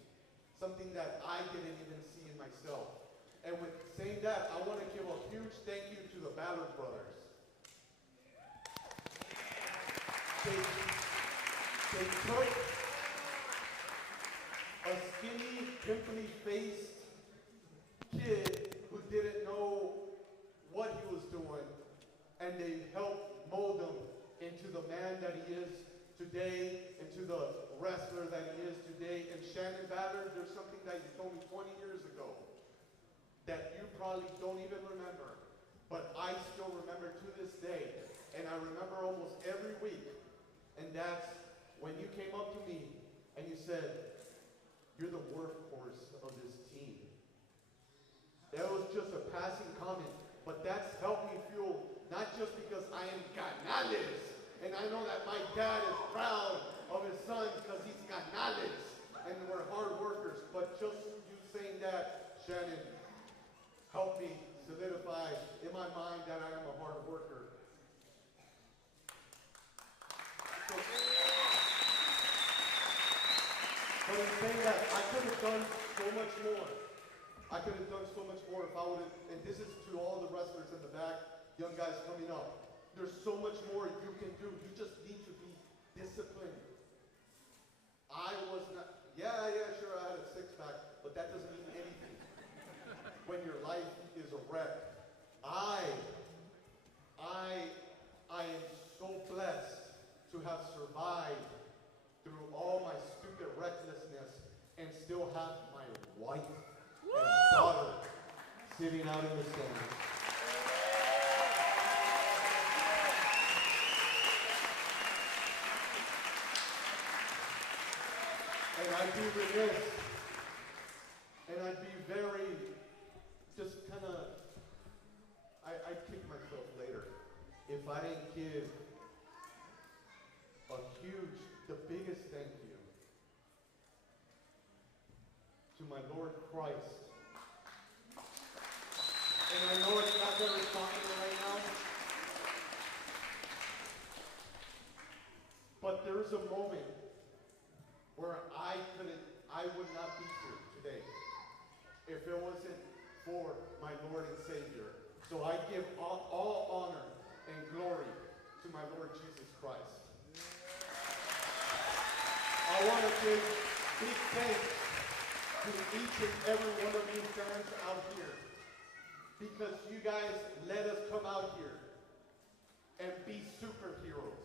Something that I didn't even see in myself. And with saying that, I want to give a huge thank you to the Ballard brothers. They took a skinny, pimply-faced kid who didn't know what he was doing, and they helped mold him into the man that he is today, into the wrestler that he is today. And Shannon Ballard, there's something that he told me 20 years ago that you probably don't even remember, but I still remember to this day, and I remember almost every week, and that's when you came up to me and you said, "You're the workhorse of this team." That was just a passing comment, but that's helped me fuel, not just because I am Canales, and I know that my dad is proud of his son because he's Canales, and we're hard workers, but just you saying that, Shannon, helped me solidify in my mind that I am a hard worker. So, done so much more. I could have done so much more if I would have, and this is to all the wrestlers in the back, young guys coming up. There's so much more you can do. You just need to be disciplined. I was not, yeah, sure, I had a six-pack, but that doesn't mean anything when your life is a wreck. I am so blessed to have survived through all my stupid recklessness and still have my wife and daughter sitting out in the stands. And I'd be remiss, and I'd be very, just kind of, I'd kick myself later if I didn't give a huge, the biggest thank you to my Lord Christ. And I know it's not very popular right now, but there is a moment where I would not be here today if it wasn't for my Lord and Savior. So I give all honor and glory to my Lord Jesus Christ. I want to give big thanks to each and every one of you fans out here, because you guys let us come out here and be superheroes.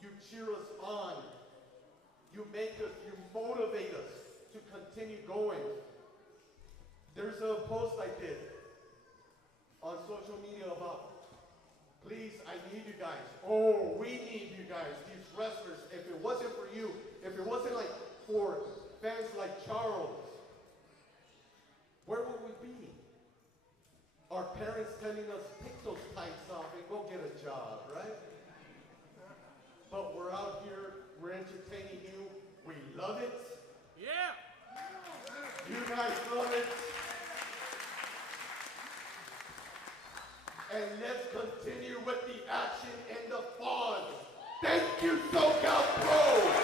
You cheer us on. You make us, you motivate us to continue going. There's a post I did on social media about, please, I need you guys. Oh, we need you guys, these wrestlers. If it wasn't for you, if it wasn't like for fans like Charles, where would we be? Our parents telling us, take those tights off and go get a job, right? But we're out here, we're entertaining you. We love it. Yeah. You guys love it. And let's continue with the action and the fun. Thank you, SoCal Pro.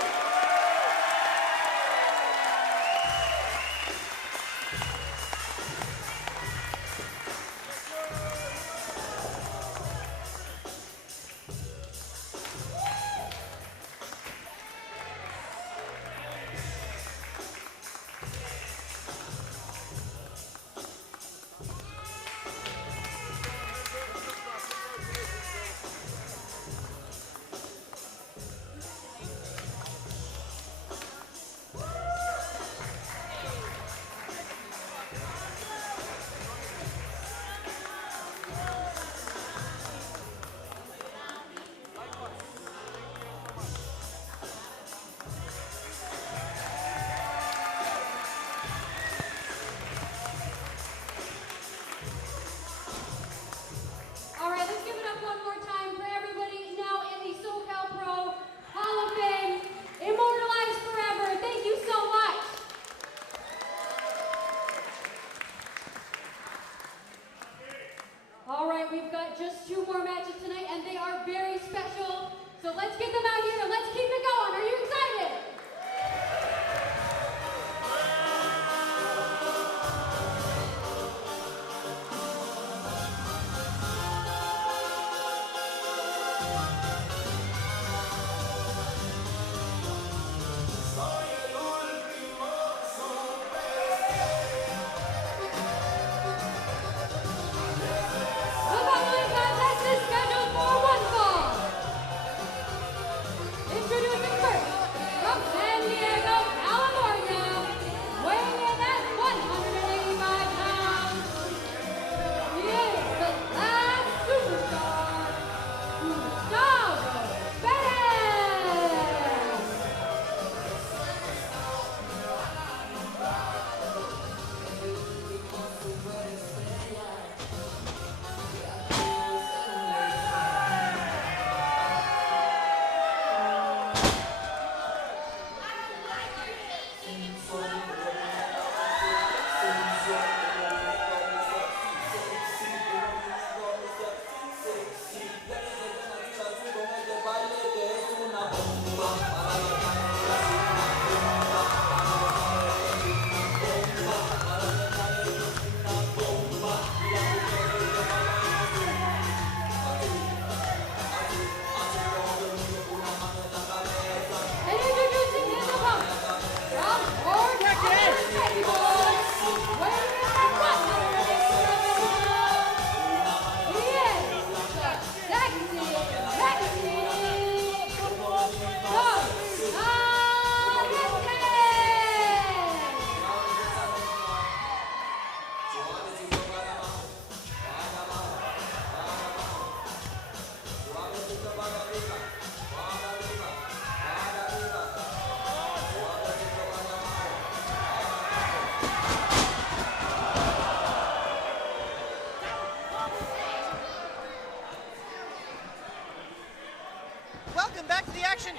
Welcome back to the action.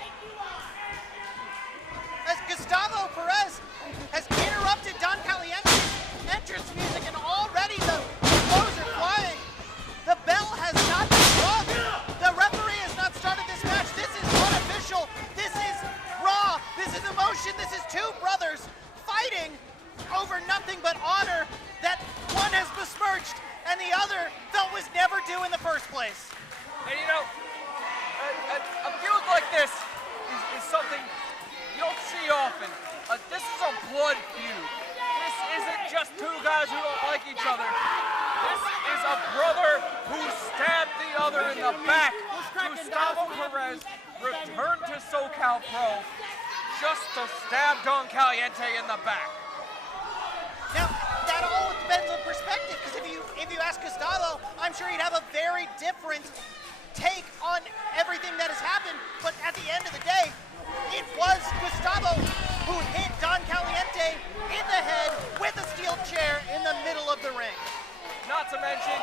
As Gustavo Perez has interrupted Don Caliente's entrance music, and already the blows are flying. The bell has not been rung. The referee has not started this match. This is unofficial. This is raw. This is emotion. This is two brothers fighting over nothing but honor that one has besmirched and the other felt was never due in the first place. And you know, a feud like this is something you don't see often. This is a blood feud. This isn't just two guys who don't like each other. This is a brother who stabbed the other in the back. Gustavo Perez returned to SoCal Pro just to stab Don Caliente in the back. Now, that all depends on perspective, because if you ask Gustavo, I'm sure he'd have a very different take on everything that has happened. But at the end of the day, it was Gustavo who hit Don Caliente in the head with a steel chair in the middle of the ring. Not to mention,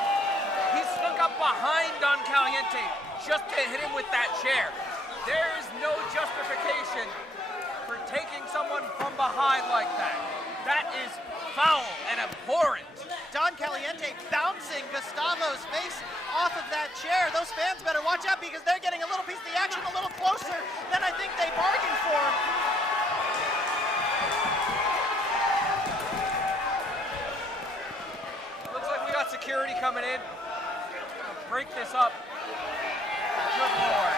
he snuck up behind Don Caliente just to hit him with that chair. There is no justification for taking someone from behind like that. That is foul and abhorrent. Don Caliente bouncing Gustavo's face off of that chair. Those fans better watch out, because they're getting a little piece of the action a little closer than I think they bargained for. Looks like we got security coming in. Break this up. Good Lord.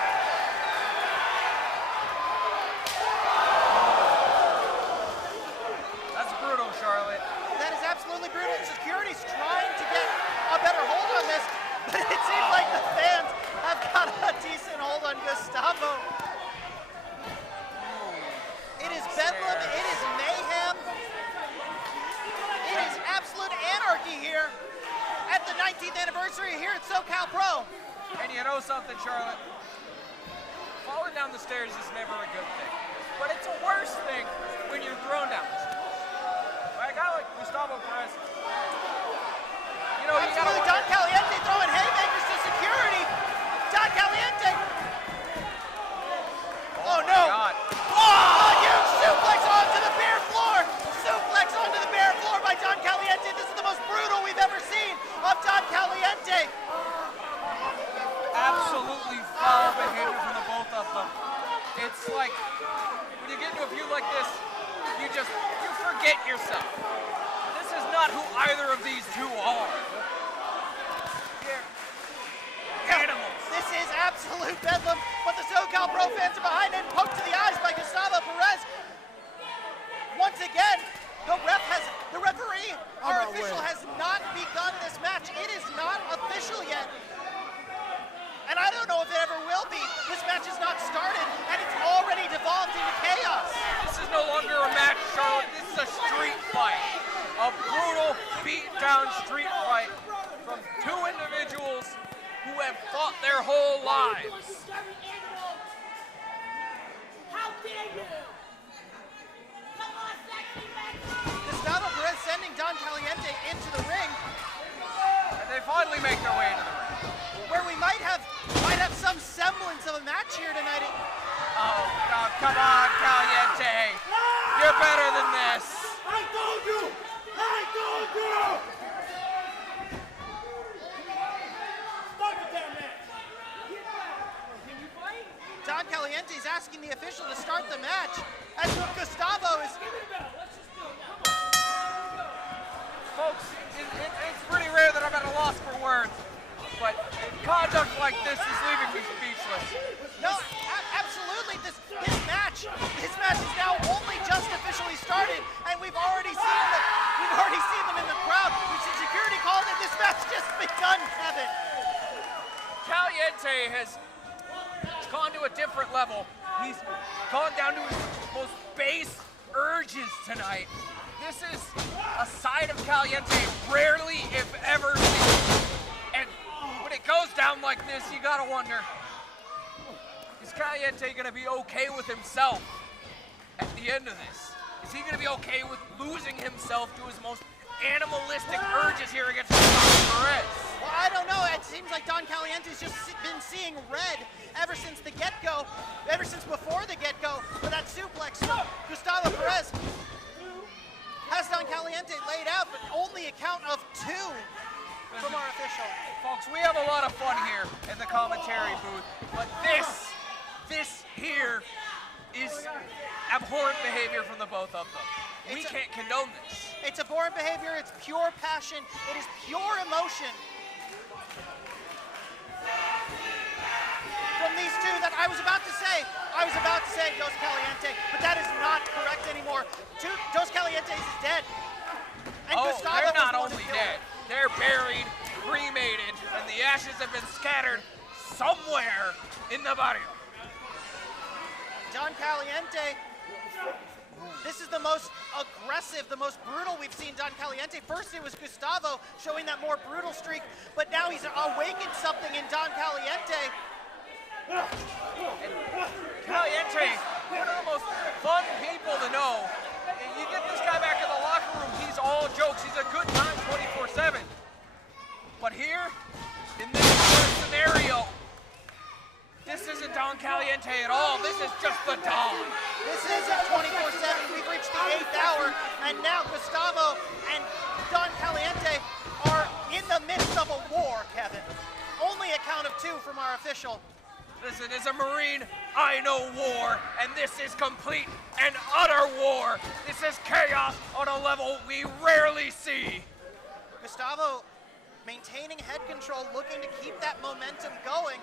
That's brutal, Charlotte. That is absolutely brutal. Security's trying to get a better hold on this, but it seems like the fans have got a decent hold on Gustavo. It is bedlam. It is mayhem. It is absolute anarchy here at the 19th anniversary here at SoCal Pro. And you know something, Charlotte? Falling down the stairs is never a good thing. But it's a worse thing when you're thrown down the stairs. By a guy like Gustavo Perez, you know, you absolutely, Don Caliente throwing haymakers to security. Don Caliente. Oh no. God. Oh, huge suplex onto the bare floor. Suplex onto the bare floor by Don Caliente. This is the most brutal we've ever seen of Don Caliente. Absolutely foul behavior from the both of them. It's like, when you get into a feud like this, you forget yourself. This is not who either of these two are. Animals. This is absolute bedlam, but the SoCal Pro fans are behind it, poked to the eyes by Gustavo Perez. Once again, the referee, our official, has not begun this match. It is not official yet. And I don't know if it ever will be. This match has not started, and it's already devolved into chaos. This is no longer a match, Charlotte. This is a street fight. A brutal, beat-down street fight from two individuals who have fought their whole lives. How dare you! Come on, sexy man! Gustavo Perez sending Don Caliente into the ring. And they finally make their way into the ring. Where we might have some semblance of a match here tonight. Oh, God, come on, Caliente. You're better than this. I told you! I told you! Start the damn match! Can you fight? Don Caliente is asking the official to start the match, as Gustavo is... Folks, it's pretty rare that I'm at a loss for words, but conduct like this is leaving me speechless. No, absolutely. This match is now only just officially started, and we've already seen them in the crowd. We've seen security calling it. This match just begun, Kevin. Caliente has gone to a different level. He's gone down to his most base urges tonight. This is a side of Caliente rarely, if ever, seen. And when it goes down like this, you gotta wonder, is Caliente gonna be okay with himself at the end of this? Is he gonna be okay with losing himself to his most animalistic urges here against Perez? Well, I don't know. It seems like Don Caliente's just been seeing red ever since the get-go. since before the get-go for that suplex. Gustavo Perez has Don Caliente laid out, but only a count of 2 from our official. Folks, we have a lot of fun here in the commentary booth, but this here is abhorrent behavior from the both of them. We can't condone this. It's abhorrent behavior, it's pure passion, it is pure emotion from these two that I was about to say Dos Caliente, but that is not correct anymore. Dos Caliente is dead. And Gustavo they're not was only dead, they're buried, cremated, and the ashes have been scattered somewhere in the barrio. Don Caliente, this is the most aggressive, the most brutal we've seen Don Caliente. First it was Gustavo showing that more brutal streak, but now he's awakened something in Don Caliente. And Caliente, one of the most fun people to know. You get this guy back in the locker room, he's all jokes. He's a good time 24/7. But here, in this scenario, this isn't Don Caliente at all. This is just the Don. This isn't 24/7. We've reached the 8th hour, and now Gustavo and Don Caliente are in the midst of a war, Kevin. Only a count of 2 from our official. Listen, as a Marine, I know war, and this is complete and utter war. This is chaos on a level we rarely see. Gustavo maintaining head control, looking to keep that momentum going.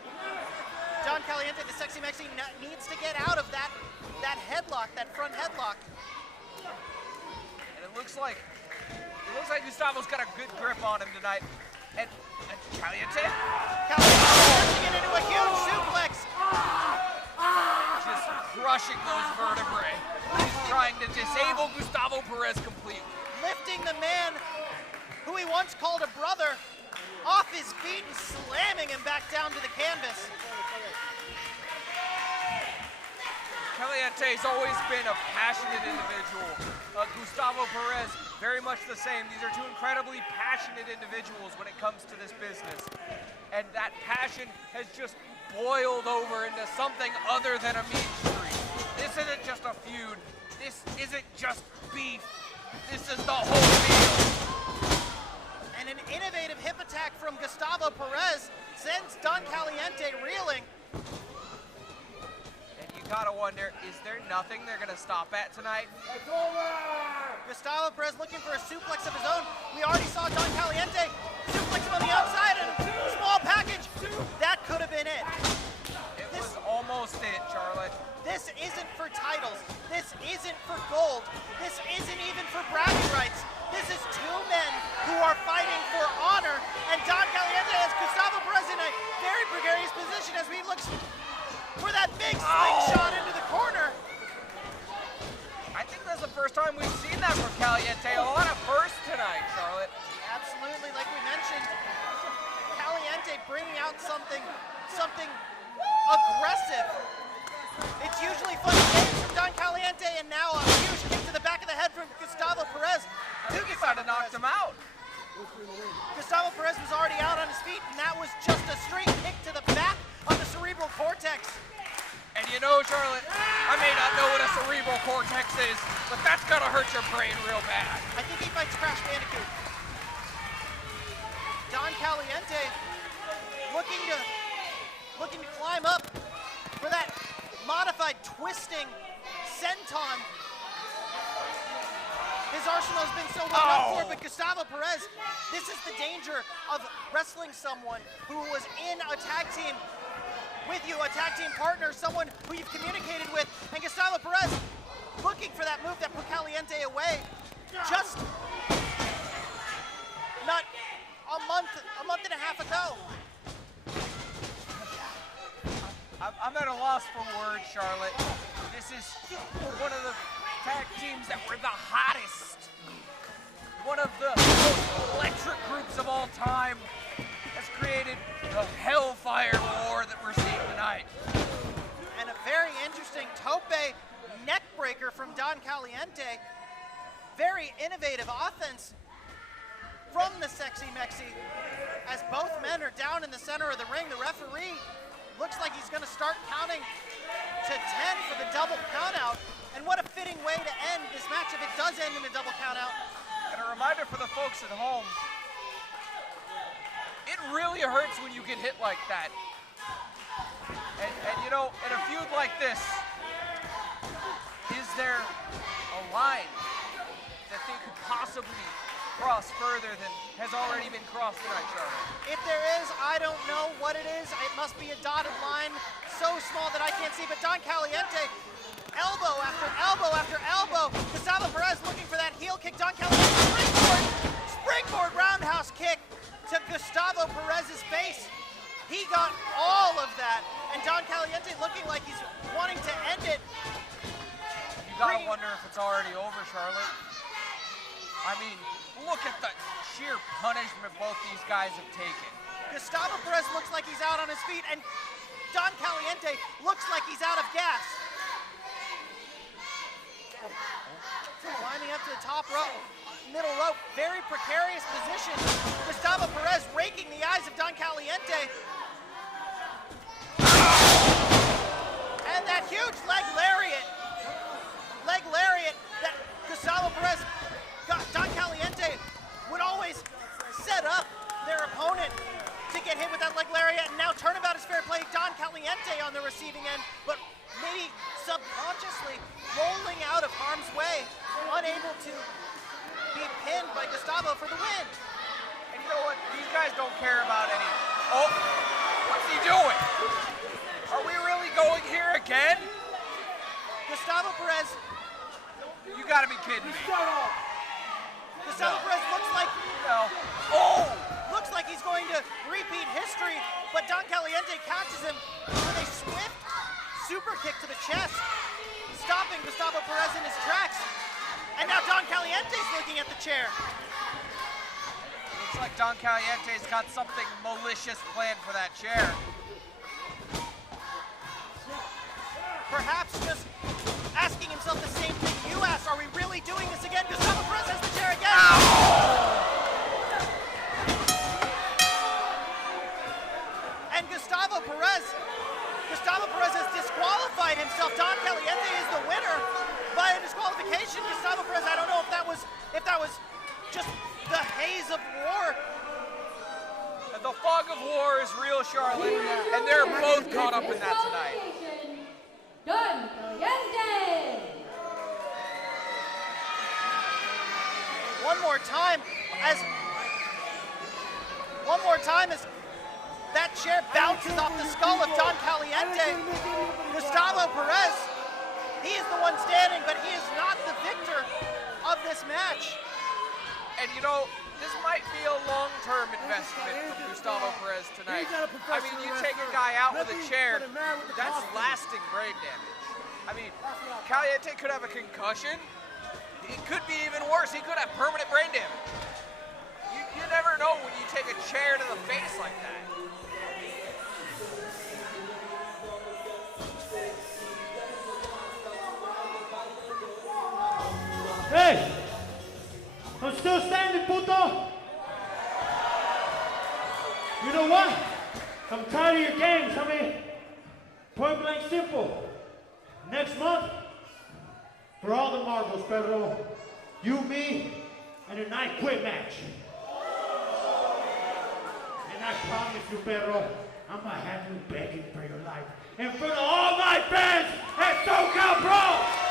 Don Caliente, the Sexy Mexi, needs to get out of that headlock, that front headlock. And it looks like Gustavo's got a good grip on him tonight. And Caliente? Caliente it into a huge suplex. Just crushing those vertebrae. He's trying to disable Gustavo Perez completely. Lifting the man who he once called a brother off his feet and slamming him back down to the canvas. Caliente's always been a passionate individual. Gustavo Perez, very much the same. These are two incredibly passionate individuals when it comes to this business. And that passion has just boiled over into something other than a mean streak. This isn't just a feud. This isn't just beef. This is the whole deal. And an innovative hip attack from Gustavo Perez sends Don Caliente reeling. Gotta wonder, is there nothing they're gonna stop at tonight? It's over! Gustavo Perez looking for a suplex of his own. We already saw Don Caliente suplex him on the outside and a small package. That could have been it. It was almost it, Charlotte. This isn't for titles. This isn't for gold. This isn't even for bragging rights. This is 2 men who are fighting for honor. And Don Caliente has Gustavo Perez in a very precarious position as we look for that big slingshot into the corner. I think that's the first time we've seen that from Caliente. A lot of firsts tonight, Charlotte. Absolutely, like we mentioned, Caliente bringing out something aggressive. It's usually funny games from Don Caliente, and now a huge kick to the back of the head from Gustavo Perez. He might have knocked him out. Gustavo Perez was already out on his feet, and that was just a straight kick to the back of the cerebral cortex. And you know, Charlotte, I may not know what a cerebral cortex is, but that's gonna hurt your brain real bad. I think he fights Crash Bandicoot. Don Caliente looking to climb up for that modified twisting senton. His arsenal has been so well known for, but Gustavo Perez, this is the danger of wrestling someone who was in a tag team with you, a tag team partner, someone who you've communicated with, and Gustavo Perez looking for that move that put Caliente away just not a month and a half ago. I'm at a loss for words, Charlotte. This is one of the tag teams that were the hottest. One of the most electric groups of all time has created the hellfire war that we're seeing tonight. And a very interesting tope neck breaker from Don Caliente. Very innovative offense from the Sexy Mexi. As both men are down in the center of the ring, the referee looks like he's going to start counting to 10 for the double countout. And what a fitting way to end this match if it does end in a double countout. And a reminder for the folks at home, it really hurts when you get hit like that. And you know, in a feud like this, is there a line that they could possibly cross further than has already been crossed tonight, Charlotte? If there is, I don't know what it is. It must be a dotted line so small that I can't see, but Don Caliente, elbow after elbow after elbow. Gustavo Perez looking for that heel kick. Don Caliente, springboard roundhouse kick to Gustavo Perez's face. He got all of that, and Don Caliente looking like he's wanting to end it. You gotta wonder if it's already over, Charlotte. I mean, look at the sheer punishment both these guys have taken. Gustavo Perez looks like he's out on his feet, and Don Caliente looks like he's out of gas. Climbing up to the top rope, middle rope, very precarious position. Gustavo Perez raking the eyes of Don Caliente. And that huge leg lariat that Gustavo Perez got. Don Caliente would always set up their opponent to get hit with that leg lariat, and now turnabout is fair play. Don Caliente on the receiving end, but maybe subconsciously rolling out of harm's way, unable to be pinned by Gustavo for the win. And you know what? These guys don't care about any. Oh, what's he doing? Are we really going here again? Gustavo Perez. You gotta be kidding me. Gustavo Perez looks like. No. Oh! Looks like he's going to repeat history, but Don Caliente catches him with a swift super kick to the chest, stopping Gustavo Perez in his tracks. And now Don Caliente's looking at the chair. Looks like Don Caliente's got something malicious planned for that chair. Perhaps just asking himself the same thing you asked. Are we really doing this again? Gustavo Perez has the chair again. And Gustavo Perez has disqualified himself. Don Caliente is the winner by a disqualification. Gustavo Perez, I don't know if that was just the haze of war. The fog of war is real, Charlotte, and they're both caught up in that tonight. Don Caliente! One more time as that chair bounces off the skull of Don Caliente. Gustavo Perez, he is the one standing, but he is not the victor of this match. And you know, this might be a long-term investment from Gustavo Perez tonight. I mean, you take a guy out with a chair, that's lasting brain damage. I mean, Caliente could have a concussion. It could be even worse. He could have permanent brain damage. You never know when you take a chair to the face like that. Hey! I'm still standing, puto! You know what? I'm tired of your games, homie. Point blank simple. Next month, for all the marbles, Pedro, you, me, and a night quit match. And I promise you, Pedro, I'm gonna have you begging for your life in front of all my fans at SoCal Pro!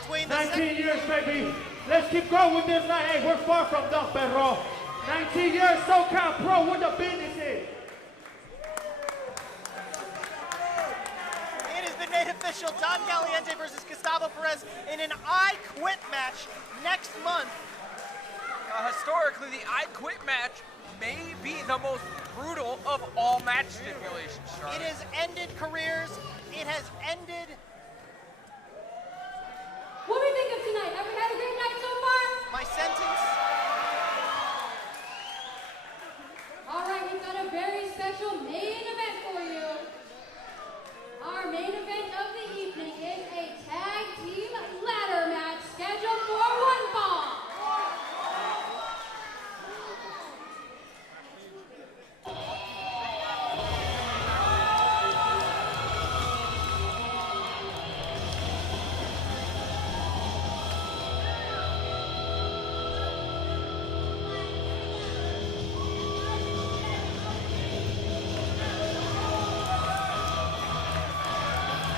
between the 19 years, baby. Let's keep going with this night. Hey, we're far from done, perro. 19 years, SoCal Pro, what the business is. It has been made official. Don Caliente versus Gustavo Perez in an I Quit match next month. Historically, the I Quit match may be the most brutal of all match stipulations, Charlotte. It has ended careers. It has ended. What do we think of tonight? Have we had a great night so far? My sentence. All right, we've got a very special main event for you. Our main event of the evening is a tag team ladder match scheduled for one fall.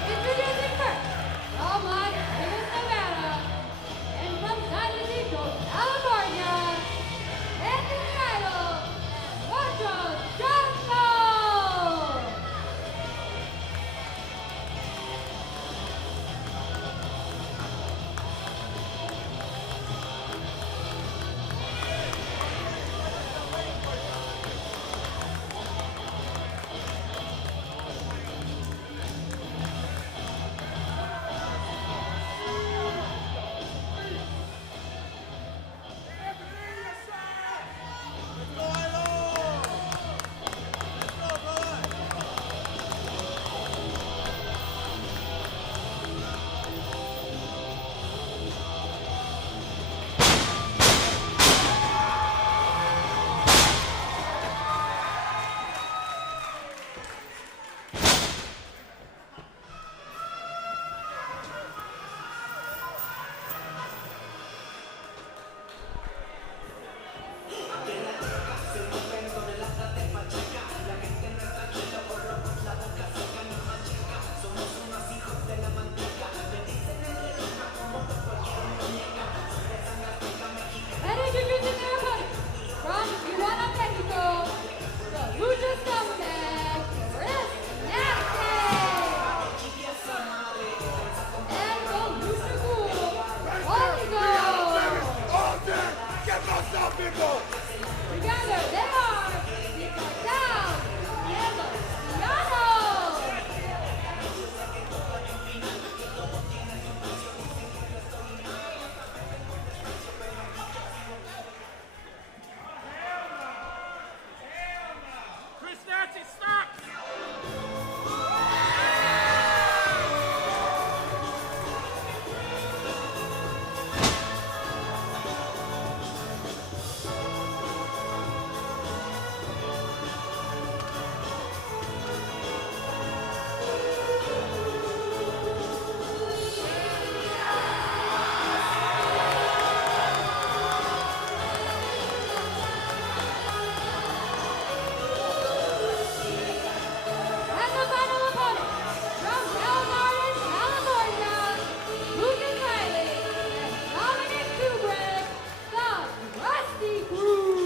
Introducing first, from Las Vegas, Nevada, and from San Diego, California, and the title, Lucha Jungle! And introducing their opponent, from Tijuana, Mexico, the Lucha Scumbag, Chris Nasty! And the Lucha Ghoul, Oligo! Together they are the Cartel and the Cianos! Chris Nazi, stop! And the final opponent, from Del Garden, California, Lucas Riley and Dominic Kubrick, the Rusty Crew!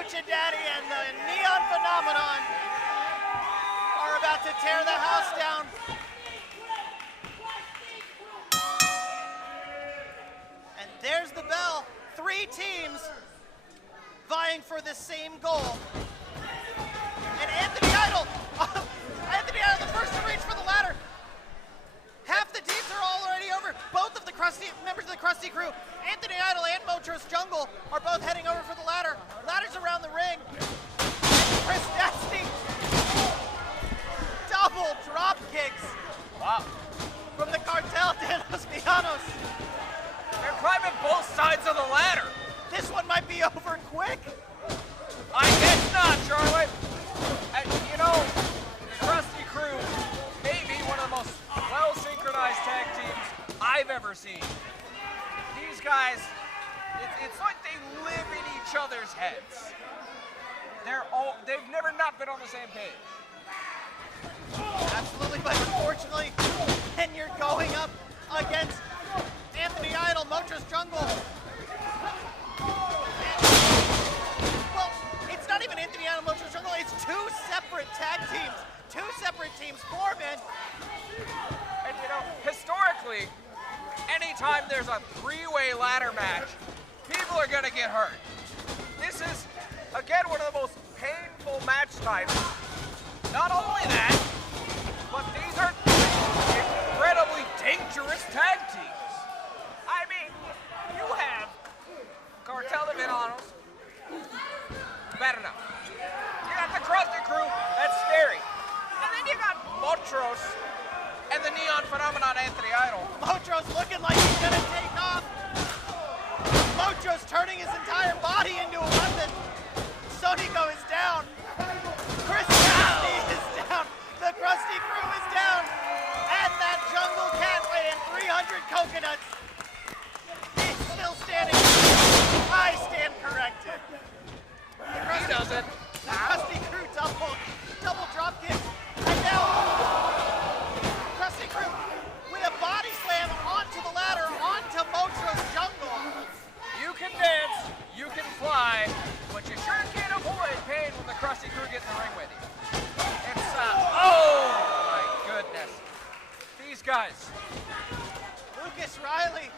Lucha Daddy and the Neon Phenomenon are about to tear the house down. And there's the bell. 3 teams vying for the same goal. And Anthony Idol, the first to reach for the ladder. Half the teams are already over. Both of the members of the Krusty Crew, Anthony Idol and Motros Jungle, are both heading over for the ladder. Ladders around the ring. Chris Nasty, double drop kicks. Wow. From the Cartel de los Villanos. They're climbing both sides of the ladder. This one might be over quick. I guess not, Charlotte. And you know, the Krusty Crew may be one of the most well-synchronized tag teams I've ever seen. These guys, it's like they live in each other's heads. They've never not been on the same page. Absolutely, but unfortunately, and you're going up against Anthony Idol, Motros Jungle. Well, it's not even Anthony Idol, Motros Jungle, it's 2 separate tag teams. 2 separate teams, 4 men. And you know, historically, anytime there's a 3-way ladder match, people are gonna get hurt. This is, again, one of the most painful match types. Not only that, but these are incredibly dangerous tag teams. I mean, you have Cartel de Villanos, bad enough. You got the Krusty Crew, that's scary. And then you got Motros and the Neon Phenomenon Anthony Idol. Motros looking like he's gonna take off. Motros turning his entire body into a weapon. Sonico is down. Chris Nasty is down. The Krusty Crew is down. And that Jungle Cat weighing 300 coconuts. He's still standing. I stand corrected. He doesn't. The Krusty Crew double drop kick. And now, Krusty Crew with a body slam onto the ladder, onto Motros Jungle. You can dance, you can fly, but you sure can't avoid pain when the Krusty Crew gets in the ring with you. It's, oh my goodness. These guys. Lucas Riley.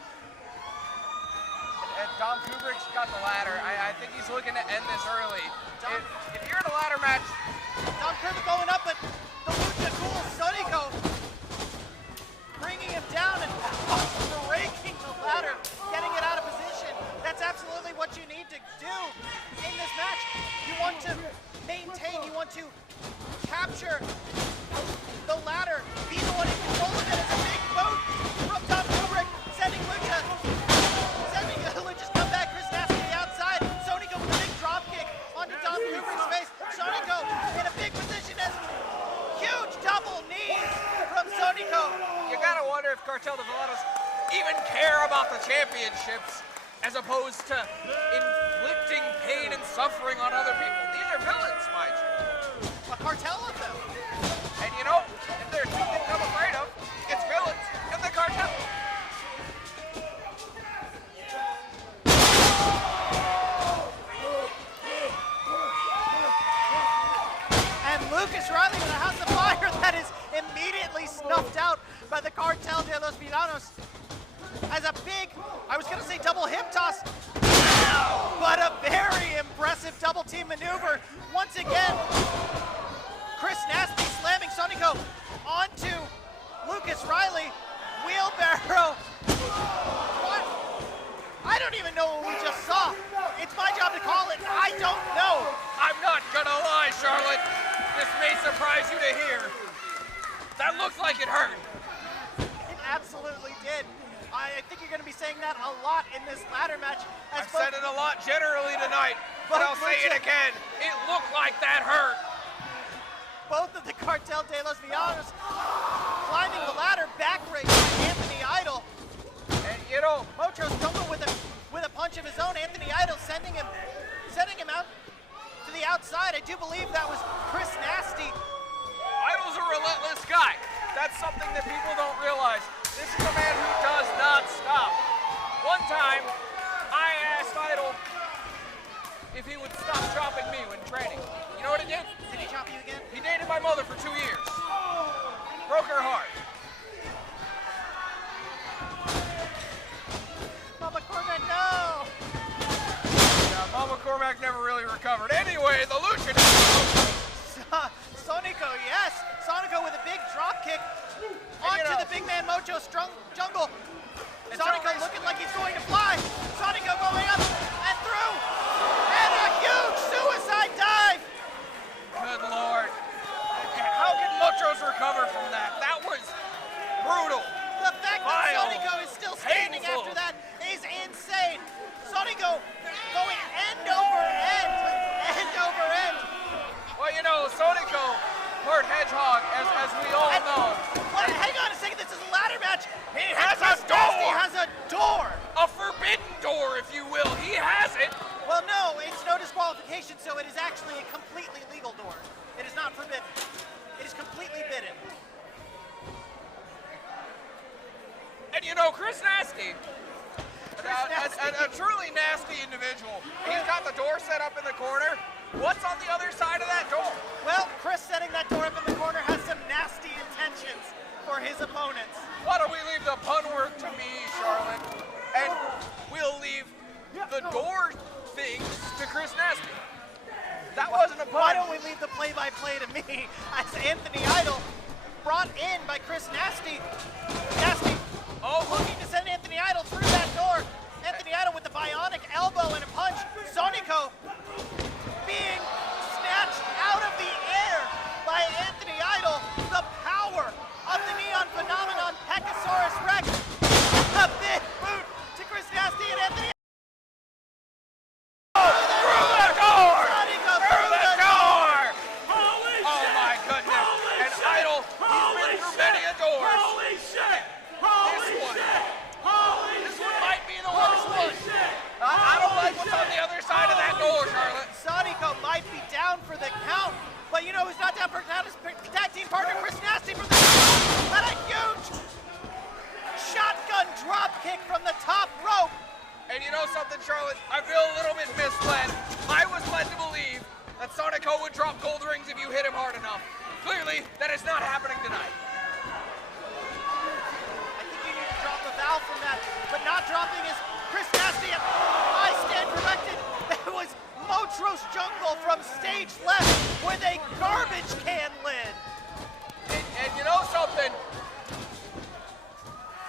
And Dom Kubrick's got the ladder. I think he's looking to end this early. If you're in a ladder match. Dom Kubrick going up, but the Lucha Cool Sonico bringing him down and breaking the ladder, getting it out of position. That's absolutely what you need to do in this match. You want to maintain, you want to capture the ladder, be the one in control of it. It's a big boot from Dom Kubrick, sending Lucha's come back. Chris Nasty to the outside. Sonico with a big drop kick onto Dom Kubrick's face. Sonico in a big position as huge double knees from Sonico. You gotta wonder if Cartel de Villanos even care about the championships as opposed to inflicting pain and suffering on other people. These are villains, mind you. A cartel of them. And you know, if there's something I'm afraid of, it's villains in the cartel. And Lucas Riley with a house of fire that is immediately snuffed out by the Cartel de los Villanos. As a big, I was gonna say double hip toss, but a very impressive double team maneuver. Once again, Chris Nasty slamming Sonico onto Lucas Riley. Wheelbarrow. What? I don't even know what we just saw. It's my job to call it. I don't know. I'm not gonna lie, Charlotte. This may surprise you to hear. That looks like it hurt. It absolutely did. I think you're going to be saying that a lot in this ladder match. I've said it a lot generally tonight, but I'll say it again. It looked like that hurt. Both of the Cartel de los Villanos climbing the ladder, backbreak by Anthony Idol. And you know, Motros Jungle with a punch of his own. Anthony Idol sending him out to the outside. I do believe that was Chris Nasty. Idol's a relentless guy. That's something that people don't realize. This is a man who does not stop. One time, I asked Idol if he would stop chopping me when training. You know what he did? Did he chop you again? He dated my mother for 2 years. Broke her heart. Mama Cormac, no! Yeah, Mama Cormac never really recovered. Anyway, the lucha. Sonico, yes! Sonico with a big drop kick onto the big man Mojo Jungle. Sonico looking like he's going to fly. Sonico going up and through. And a huge suicide dive! Good Lord. How can Muchos recover from that? That was brutal. The fact that Sonico is still standing after that is insane. Sonico going end over end. Well, you know, Sonico, part hedgehog, as we all know. Well, hang on a second, this is a ladder match. He has a door! He has a door! A forbidden door, if you will. He has it. Well, no, it's no disqualification, so it is actually a completely legal door. It is not forbidden. It is completely bidden. And you know, Chris Nasty, a truly nasty individual. He's got the door set up in the corner. What's on the other side of that door? Well, Chris setting that door up in the corner has some nasty intentions for his opponents. Why don't we leave the pun work to me, Charlotte? And we'll leave the door thing to Chris Nasty. That wasn't a pun. Why don't we leave the play-by-play to me as Anthony Idol, brought in by Chris Nasty. Nasty looking to send Anthony Idol through that door. Anthony Idol with the bionic elbow and a punch. Sonico being snatched out of the air by Anthony Idol. The power of the Neon Phenomenon Pegasaurus Rex. A big boot to Chris Nasty and Anthony. Through the door! Sonico Through the door! Holy shit! Oh my goodness! And Idol, he's been through many a doors. Holy shit! This one might be the worst one. I don't like what's on the other side of that door, Charlotte. Sonico might be down for the count, but you know who's not down for the count? His tag team partner Chris Nasty from the count. And a huge shotgun drop kick from the top rope. And you know something, Charlotte? I feel a little bit misled. I was led to believe that Sonico would drop gold rings if you hit him hard enough. Clearly, that is not happening tonight. I think you need to drop the valve from that, but not dropping is Chris Nasty. I stand corrected. That was Motros Jungle from stage left with a garbage can lid. And you know something?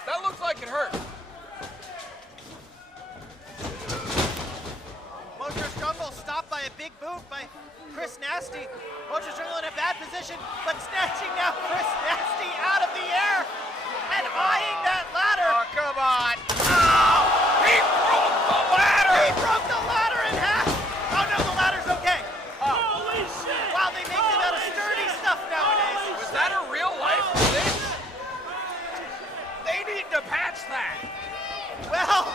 That looks like it hurt. Motros Jungle stopped by a big boot by Chris Nasty. Motros Jungle in a bad position, but snatching now Chris Nasty out of the air and eyeing that ladder. Oh, come on. Oh! He broke the ladder! He broke the ladder in half! Oh no, the ladder's okay. Holy shit! Wow, they make them out of sturdy stuff nowadays. Was that a real life thing? They need to patch that. Well,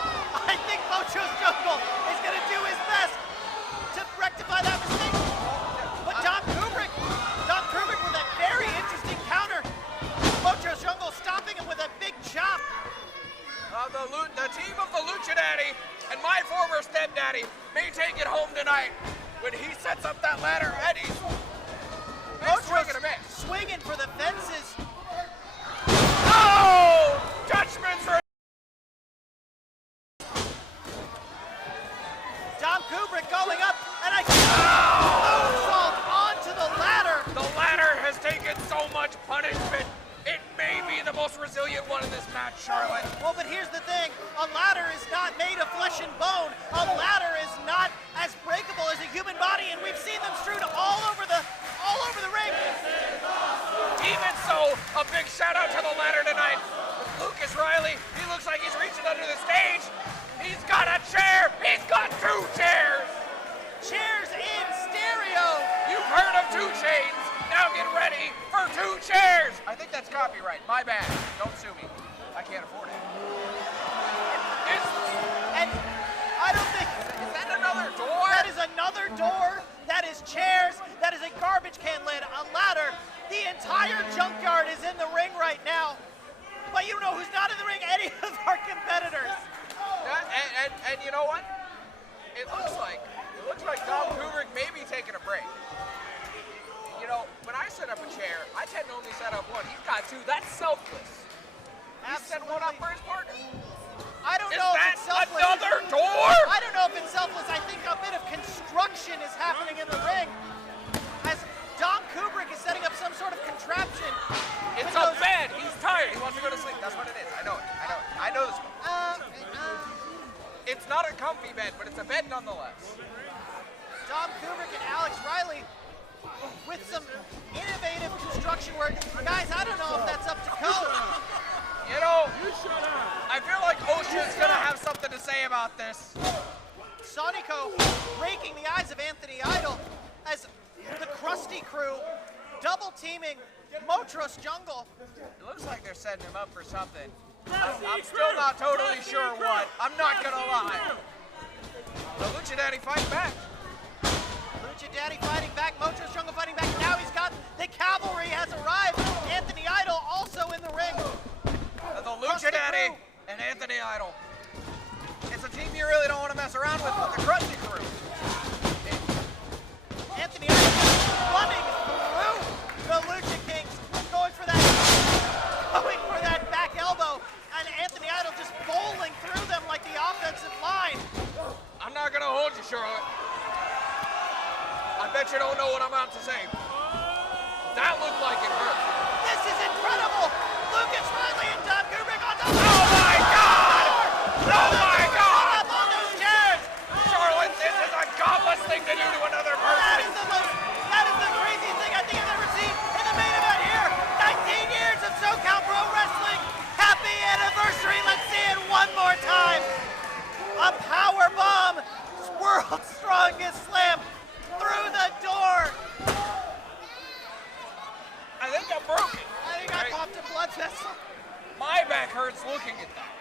I think Motros Jungle is going to do his best to rectify that mistake. But Dom Kubrick with a very interesting counter. Motros Jungle stopping him with a big chop. The team of the Lucha Daddy and my former stepdaddy may take it home tonight when he sets up that ladder and he's swinging a miss. Swinging for the fences. Oh! Dutchman's for Dom Kubrick going up and a moonsault onto the ladder. The ladder has taken so much punishment. It may be the most resilient one in this match, Charlotte. Well, but here's the thing. A ladder is not made of flesh and bone. A ladder is not as breakable as a human body, and we've seen them strewed all over the ring. Even so, a big shout out to the ladder tonight. Lucas Riley, he looks like he's reaching under the stage. He's got a chair. He's got 2 chairs. Chairs in stereo. You've heard of 2 chains. Now get ready for 2 chairs. I think that's copyright. My bad. Don't sue me. I can't afford it. And I don't think... Is that another door? That is another door. That is chairs. That is a garbage can lid. A ladder. The entire junkyard is in the ring right now. But you know who's not in the ring? Any of our competitors. And you know what? It looks like Looks like Dom Kubrick may be taking a break. You know, when I set up a chair, I tend to only set up one. He's got two. That's selfless. He set one up for his partner. I don't know if it's selfless. Another door? I don't know if it's selfless. I think a bit of construction is happening in the ring. As Dom Kubrick is setting up some sort of contraption. It's a bed. He's tired. He wants to go to sleep. That's what it is. I know it. I know this one. It's not a comfy bed, but it's a bed nonetheless. Dom Kubrick and Alex Riley with some innovative construction work. Guys, I don't know if that's up to code. You know, I feel like OSHA's gonna have something to say about this. Sonico breaking the eyes of Anthony Idol as the Krusty Crew double teaming Motros Jungle. It looks like they're setting him up for something. I'm still not totally sure what. I'm not gonna lie. The Lucha Daddy fighting back. Lucha Daddy fighting back, Motros Jungle fighting back. Now he's got the cavalry has arrived. Anthony Idol also in the ring. The Lucha Daddy and Anthony Idol. It's a team you really don't want to mess around with the Krusty Crew. Anthony Idol running through the Lucha Kings, going for that back elbow, and Anthony Idol just bowling through them like the offensive line. I'm not gonna hold you, Charlotte. I bet you don't know what I'm about to say. That looked like it hurt. This is incredible! Lucas Riley and Dom Kubrick on top of Oh my God! Oh my God! Up on those chairs! Charlotte, this is a godless thing to do to another person. That is the craziest thing I think I've ever seen in the main event here. 19 years of SoCal Pro Wrestling. Happy anniversary. Let's see it one more time. A power bomb. World's strongest slam through the door. I think I'm broken. I think I popped a blood vessel. My back hurts looking at that.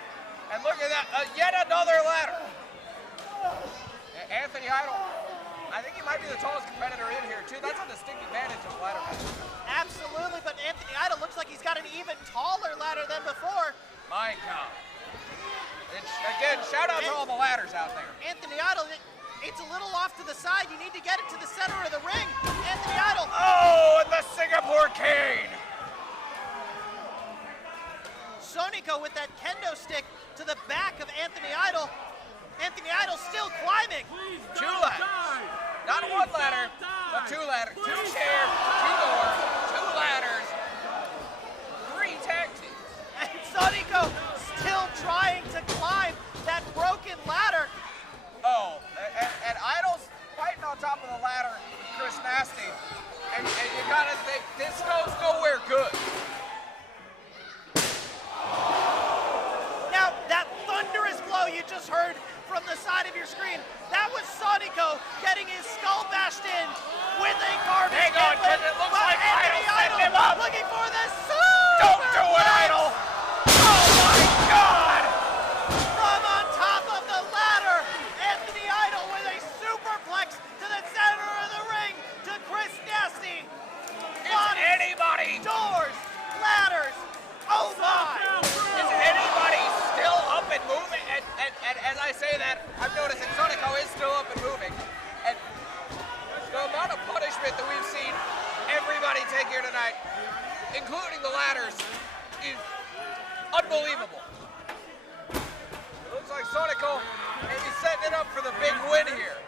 And look at that, yet another ladder. Anthony Idol, I think he might be the tallest competitor in here too. That's a distinct advantage of ladder match. Absolutely, but Anthony Idol looks like he's got an even taller ladder than before. My God. Again, shout out to all the ladders out there. Anthony Idol, it's a little off to the side. You need to get it to the center of the ring. Anthony Idol. Oh, and the Singapore cane. Sonico with that kendo stick to the back of Anthony Idol. Anthony Idol still climbing. Two ladders. Not one ladder, but two ladders. Two chairs, two doors, two ladders, three tag teams. And Sonico still trying to climb that broken ladder. Oh, and Idol's fighting on top of the ladder with Chris Nasty. And you gotta think, this goes nowhere good. Now, that thunderous blow you just heard from the side of your screen, that was Sonico getting his skull bashed in with a garbage. Hang on, because it looks like Idol set him up. Looking for the super. Don't do it, Idol. Oh my God! From on top of the ladder, Anthony Idol with a superplex to the center of the ring to Chris Nasty. Anybody? Doors, ladders. Oh my! Is anybody still up and moving? And as I say that, I'm noticing Sonico is still up and moving. And the amount of punishment that we've seen everybody take here tonight, including the ladders, is unbelievable. It looks like Sonico may be setting it up for the big win here.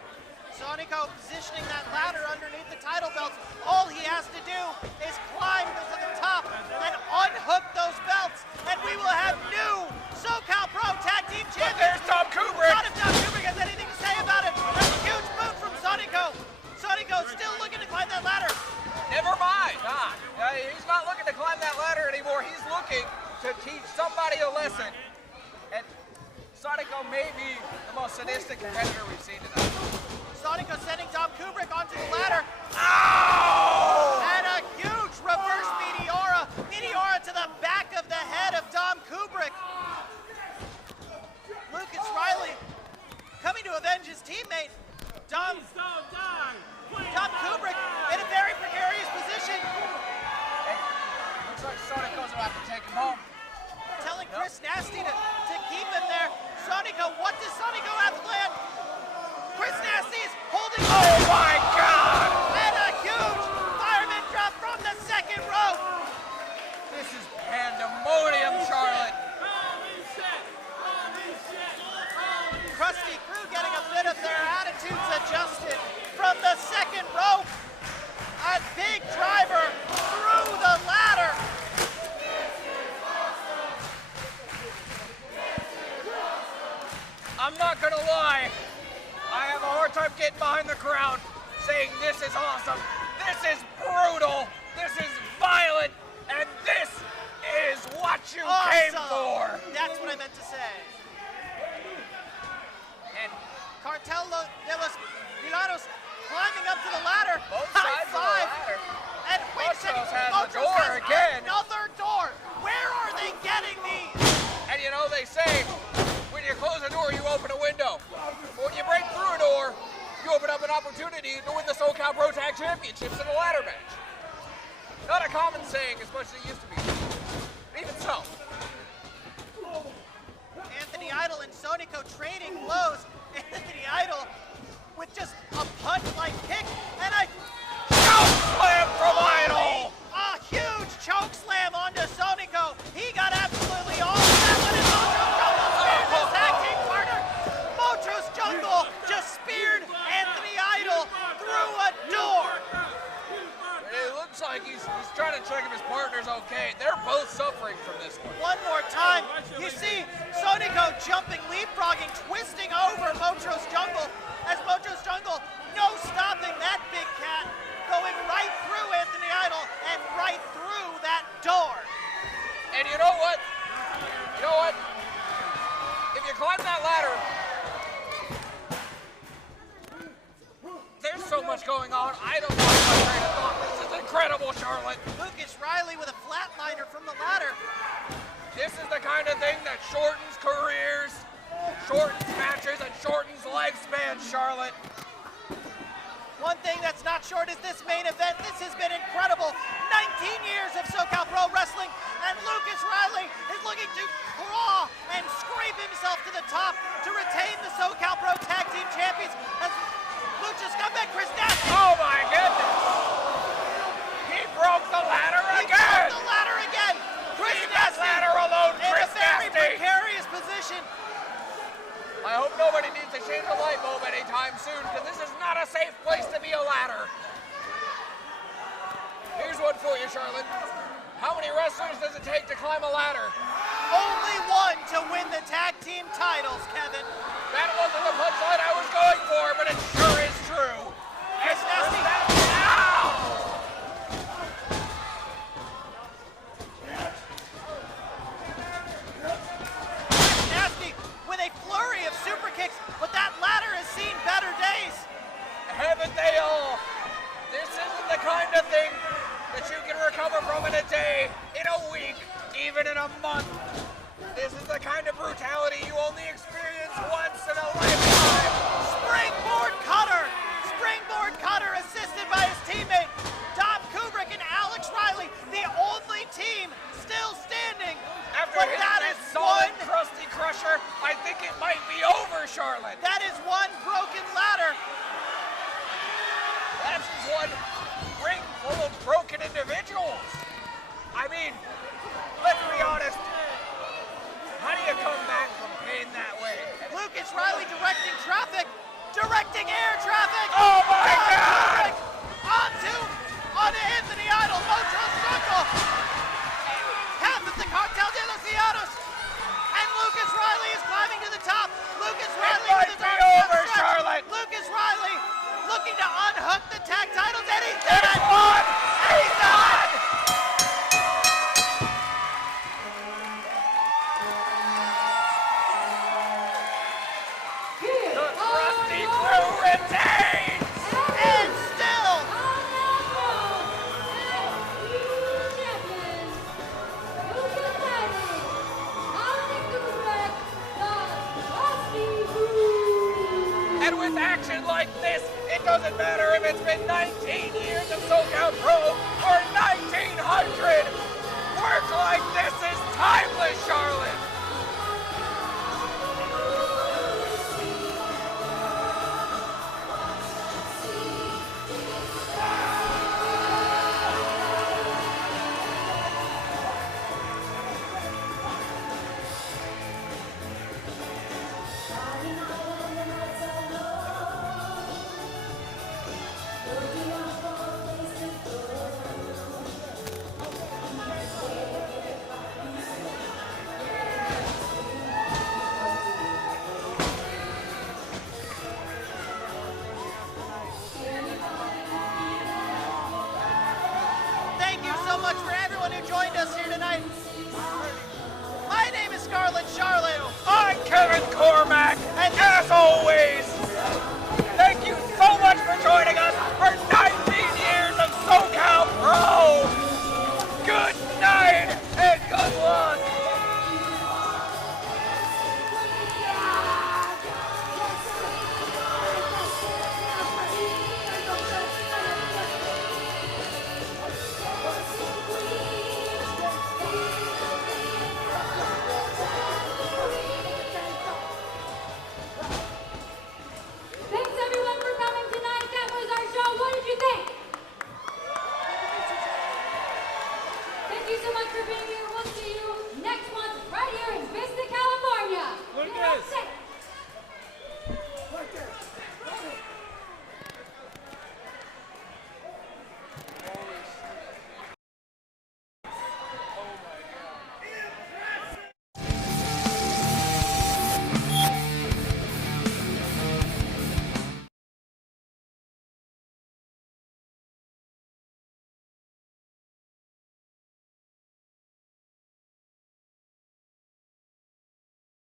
Sonico positioning that ladder underneath the title belts. All he has to do is climb to the top and unhook those belts, and we will have new SoCal Pro Tag Team Champions. But there's Dom Kubrick. Not if Dom Kubrick has anything to say about it. That's a huge boot from Sonico. Sonico still looking to climb that ladder. Never mind. He's not looking to climb that ladder anymore. He's looking to teach somebody a lesson. And Sonico may be the most sadistic competitor we've seen tonight. Sonico sending Dom Kubrick onto the ladder. Ow! And a huge reverse Meteora. Meteora to the back of the head of Dom Kubrick. Lucas Riley coming to avenge his teammate. Dom Kubrick in a very precarious position. Looks like Sonico's about to take him home. Telling Chris Nasty to keep him there. Sonico, what does Sonico have planned? Chris Nasty is holding my God! And a huge fireman drop from the second rope. This is pandemonium, Charlotte. Krusty Crew getting a bit of their attitudes adjusted from the second rope. A big driver through the ladder. I'm not gonna lie, I have a hard time getting behind the crowd saying this is awesome, this is brutal, this is violent, and this is what you came for. That's what I meant to say. And Cartel de los Villanos climbing up to the ladder. Both High sides of the five. ladder. And wait a second, Montrose has the Montrose door has again. another door. Where are they getting these? And you know, they say, when you close a door, you open a window. When you break through a door, you open up an opportunity to win the SoCal Pro Tag Championships in a ladder match. Not a common saying as much as it used to be. Even so. Anthony Idol and Sonico trading blows. Anthony Idol with just a punch-like kick and a choke slam from Idol! A huge choke slam onto Sonico. He got absolutely all of that, but it's Mocho's Jungle speared his tag team partner. Mocho's Jungle just speared Anthony Idol through a door. It looks like he's trying to check if his partner's okay. They're both suffering from this one. One more time, you see Sonico jumping, leapfrogging, twisting over Mocho's Jungle as Mocho's Jungle no stopping that big cat, going right through Anthony Idol and right through that door. And you know what? You know what? If you climb that ladder, there's so much going on. I don't know my train of thought. This is incredible, Charlotte. Lucas Riley with a flatliner from the ladder. This is the kind of thing that shortens careers, shortens matches, and shortens lifespans, Charlotte. One thing that's not short is this main event. This has been incredible. 19 years of SoCal Pro Wrestling, and Lucas Riley is looking to claw and scrape himself to the top to retain the SoCal Pro Tag Team Champions as Lucha scumbag Chris Nasty. Oh my goodness! He broke the ladder again! He broke the ladder again! Chris Leave Nasty that ladder alone, Chris in a very Nasty! precarious position. I hope nobody needs to change a light bulb anytime soon, because this is not a safe place to be a ladder. Here's one for you, Charlotte. How many wrestlers does it take to climb a ladder? Only one to win the tag team titles, Kevin. That wasn't the punchline I was going for, but it sure is true. Chris Nasty. Nasty with a flurry of super kicks, but that ladder has seen better days. Haven't they all? This isn't the kind of thing that you can recover from in a day, in a week, even in a month. This is the kind of brutality you only experience once in a lifetime. Springboard cutter! Springboard cutter assisted by his teammate, Dom Kubrick and Alex Riley, the only team still standing. After but that is solid one crusty crusher, I think it might be over, Charlotte. That is one broken ladder. That's just one ring full of broken individuals. I mean, let's be honest. How do you come back from pain that way? Lucas Riley directing traffic, directing air traffic. Oh my God! Onto Anthony Idol, Mocho's Jungle. Half of the Cartel de los Villanos. And Lucas Riley is climbing to the top. Lucas Riley might with his be arms over, outstretched. Charlotte. Lucas Riley looking to unhook the tag titles, and he's done it. One! And he's done. The Krusty Crew retains! And still, and with action like this, it doesn't matter if it's been 19 years of SoCal Pro or 1900. Work like this is timeless, Charlotte. much for everyone who joined us here tonight. My name is Scarlet Charlotte. I'm Kevin Cormack, and as always,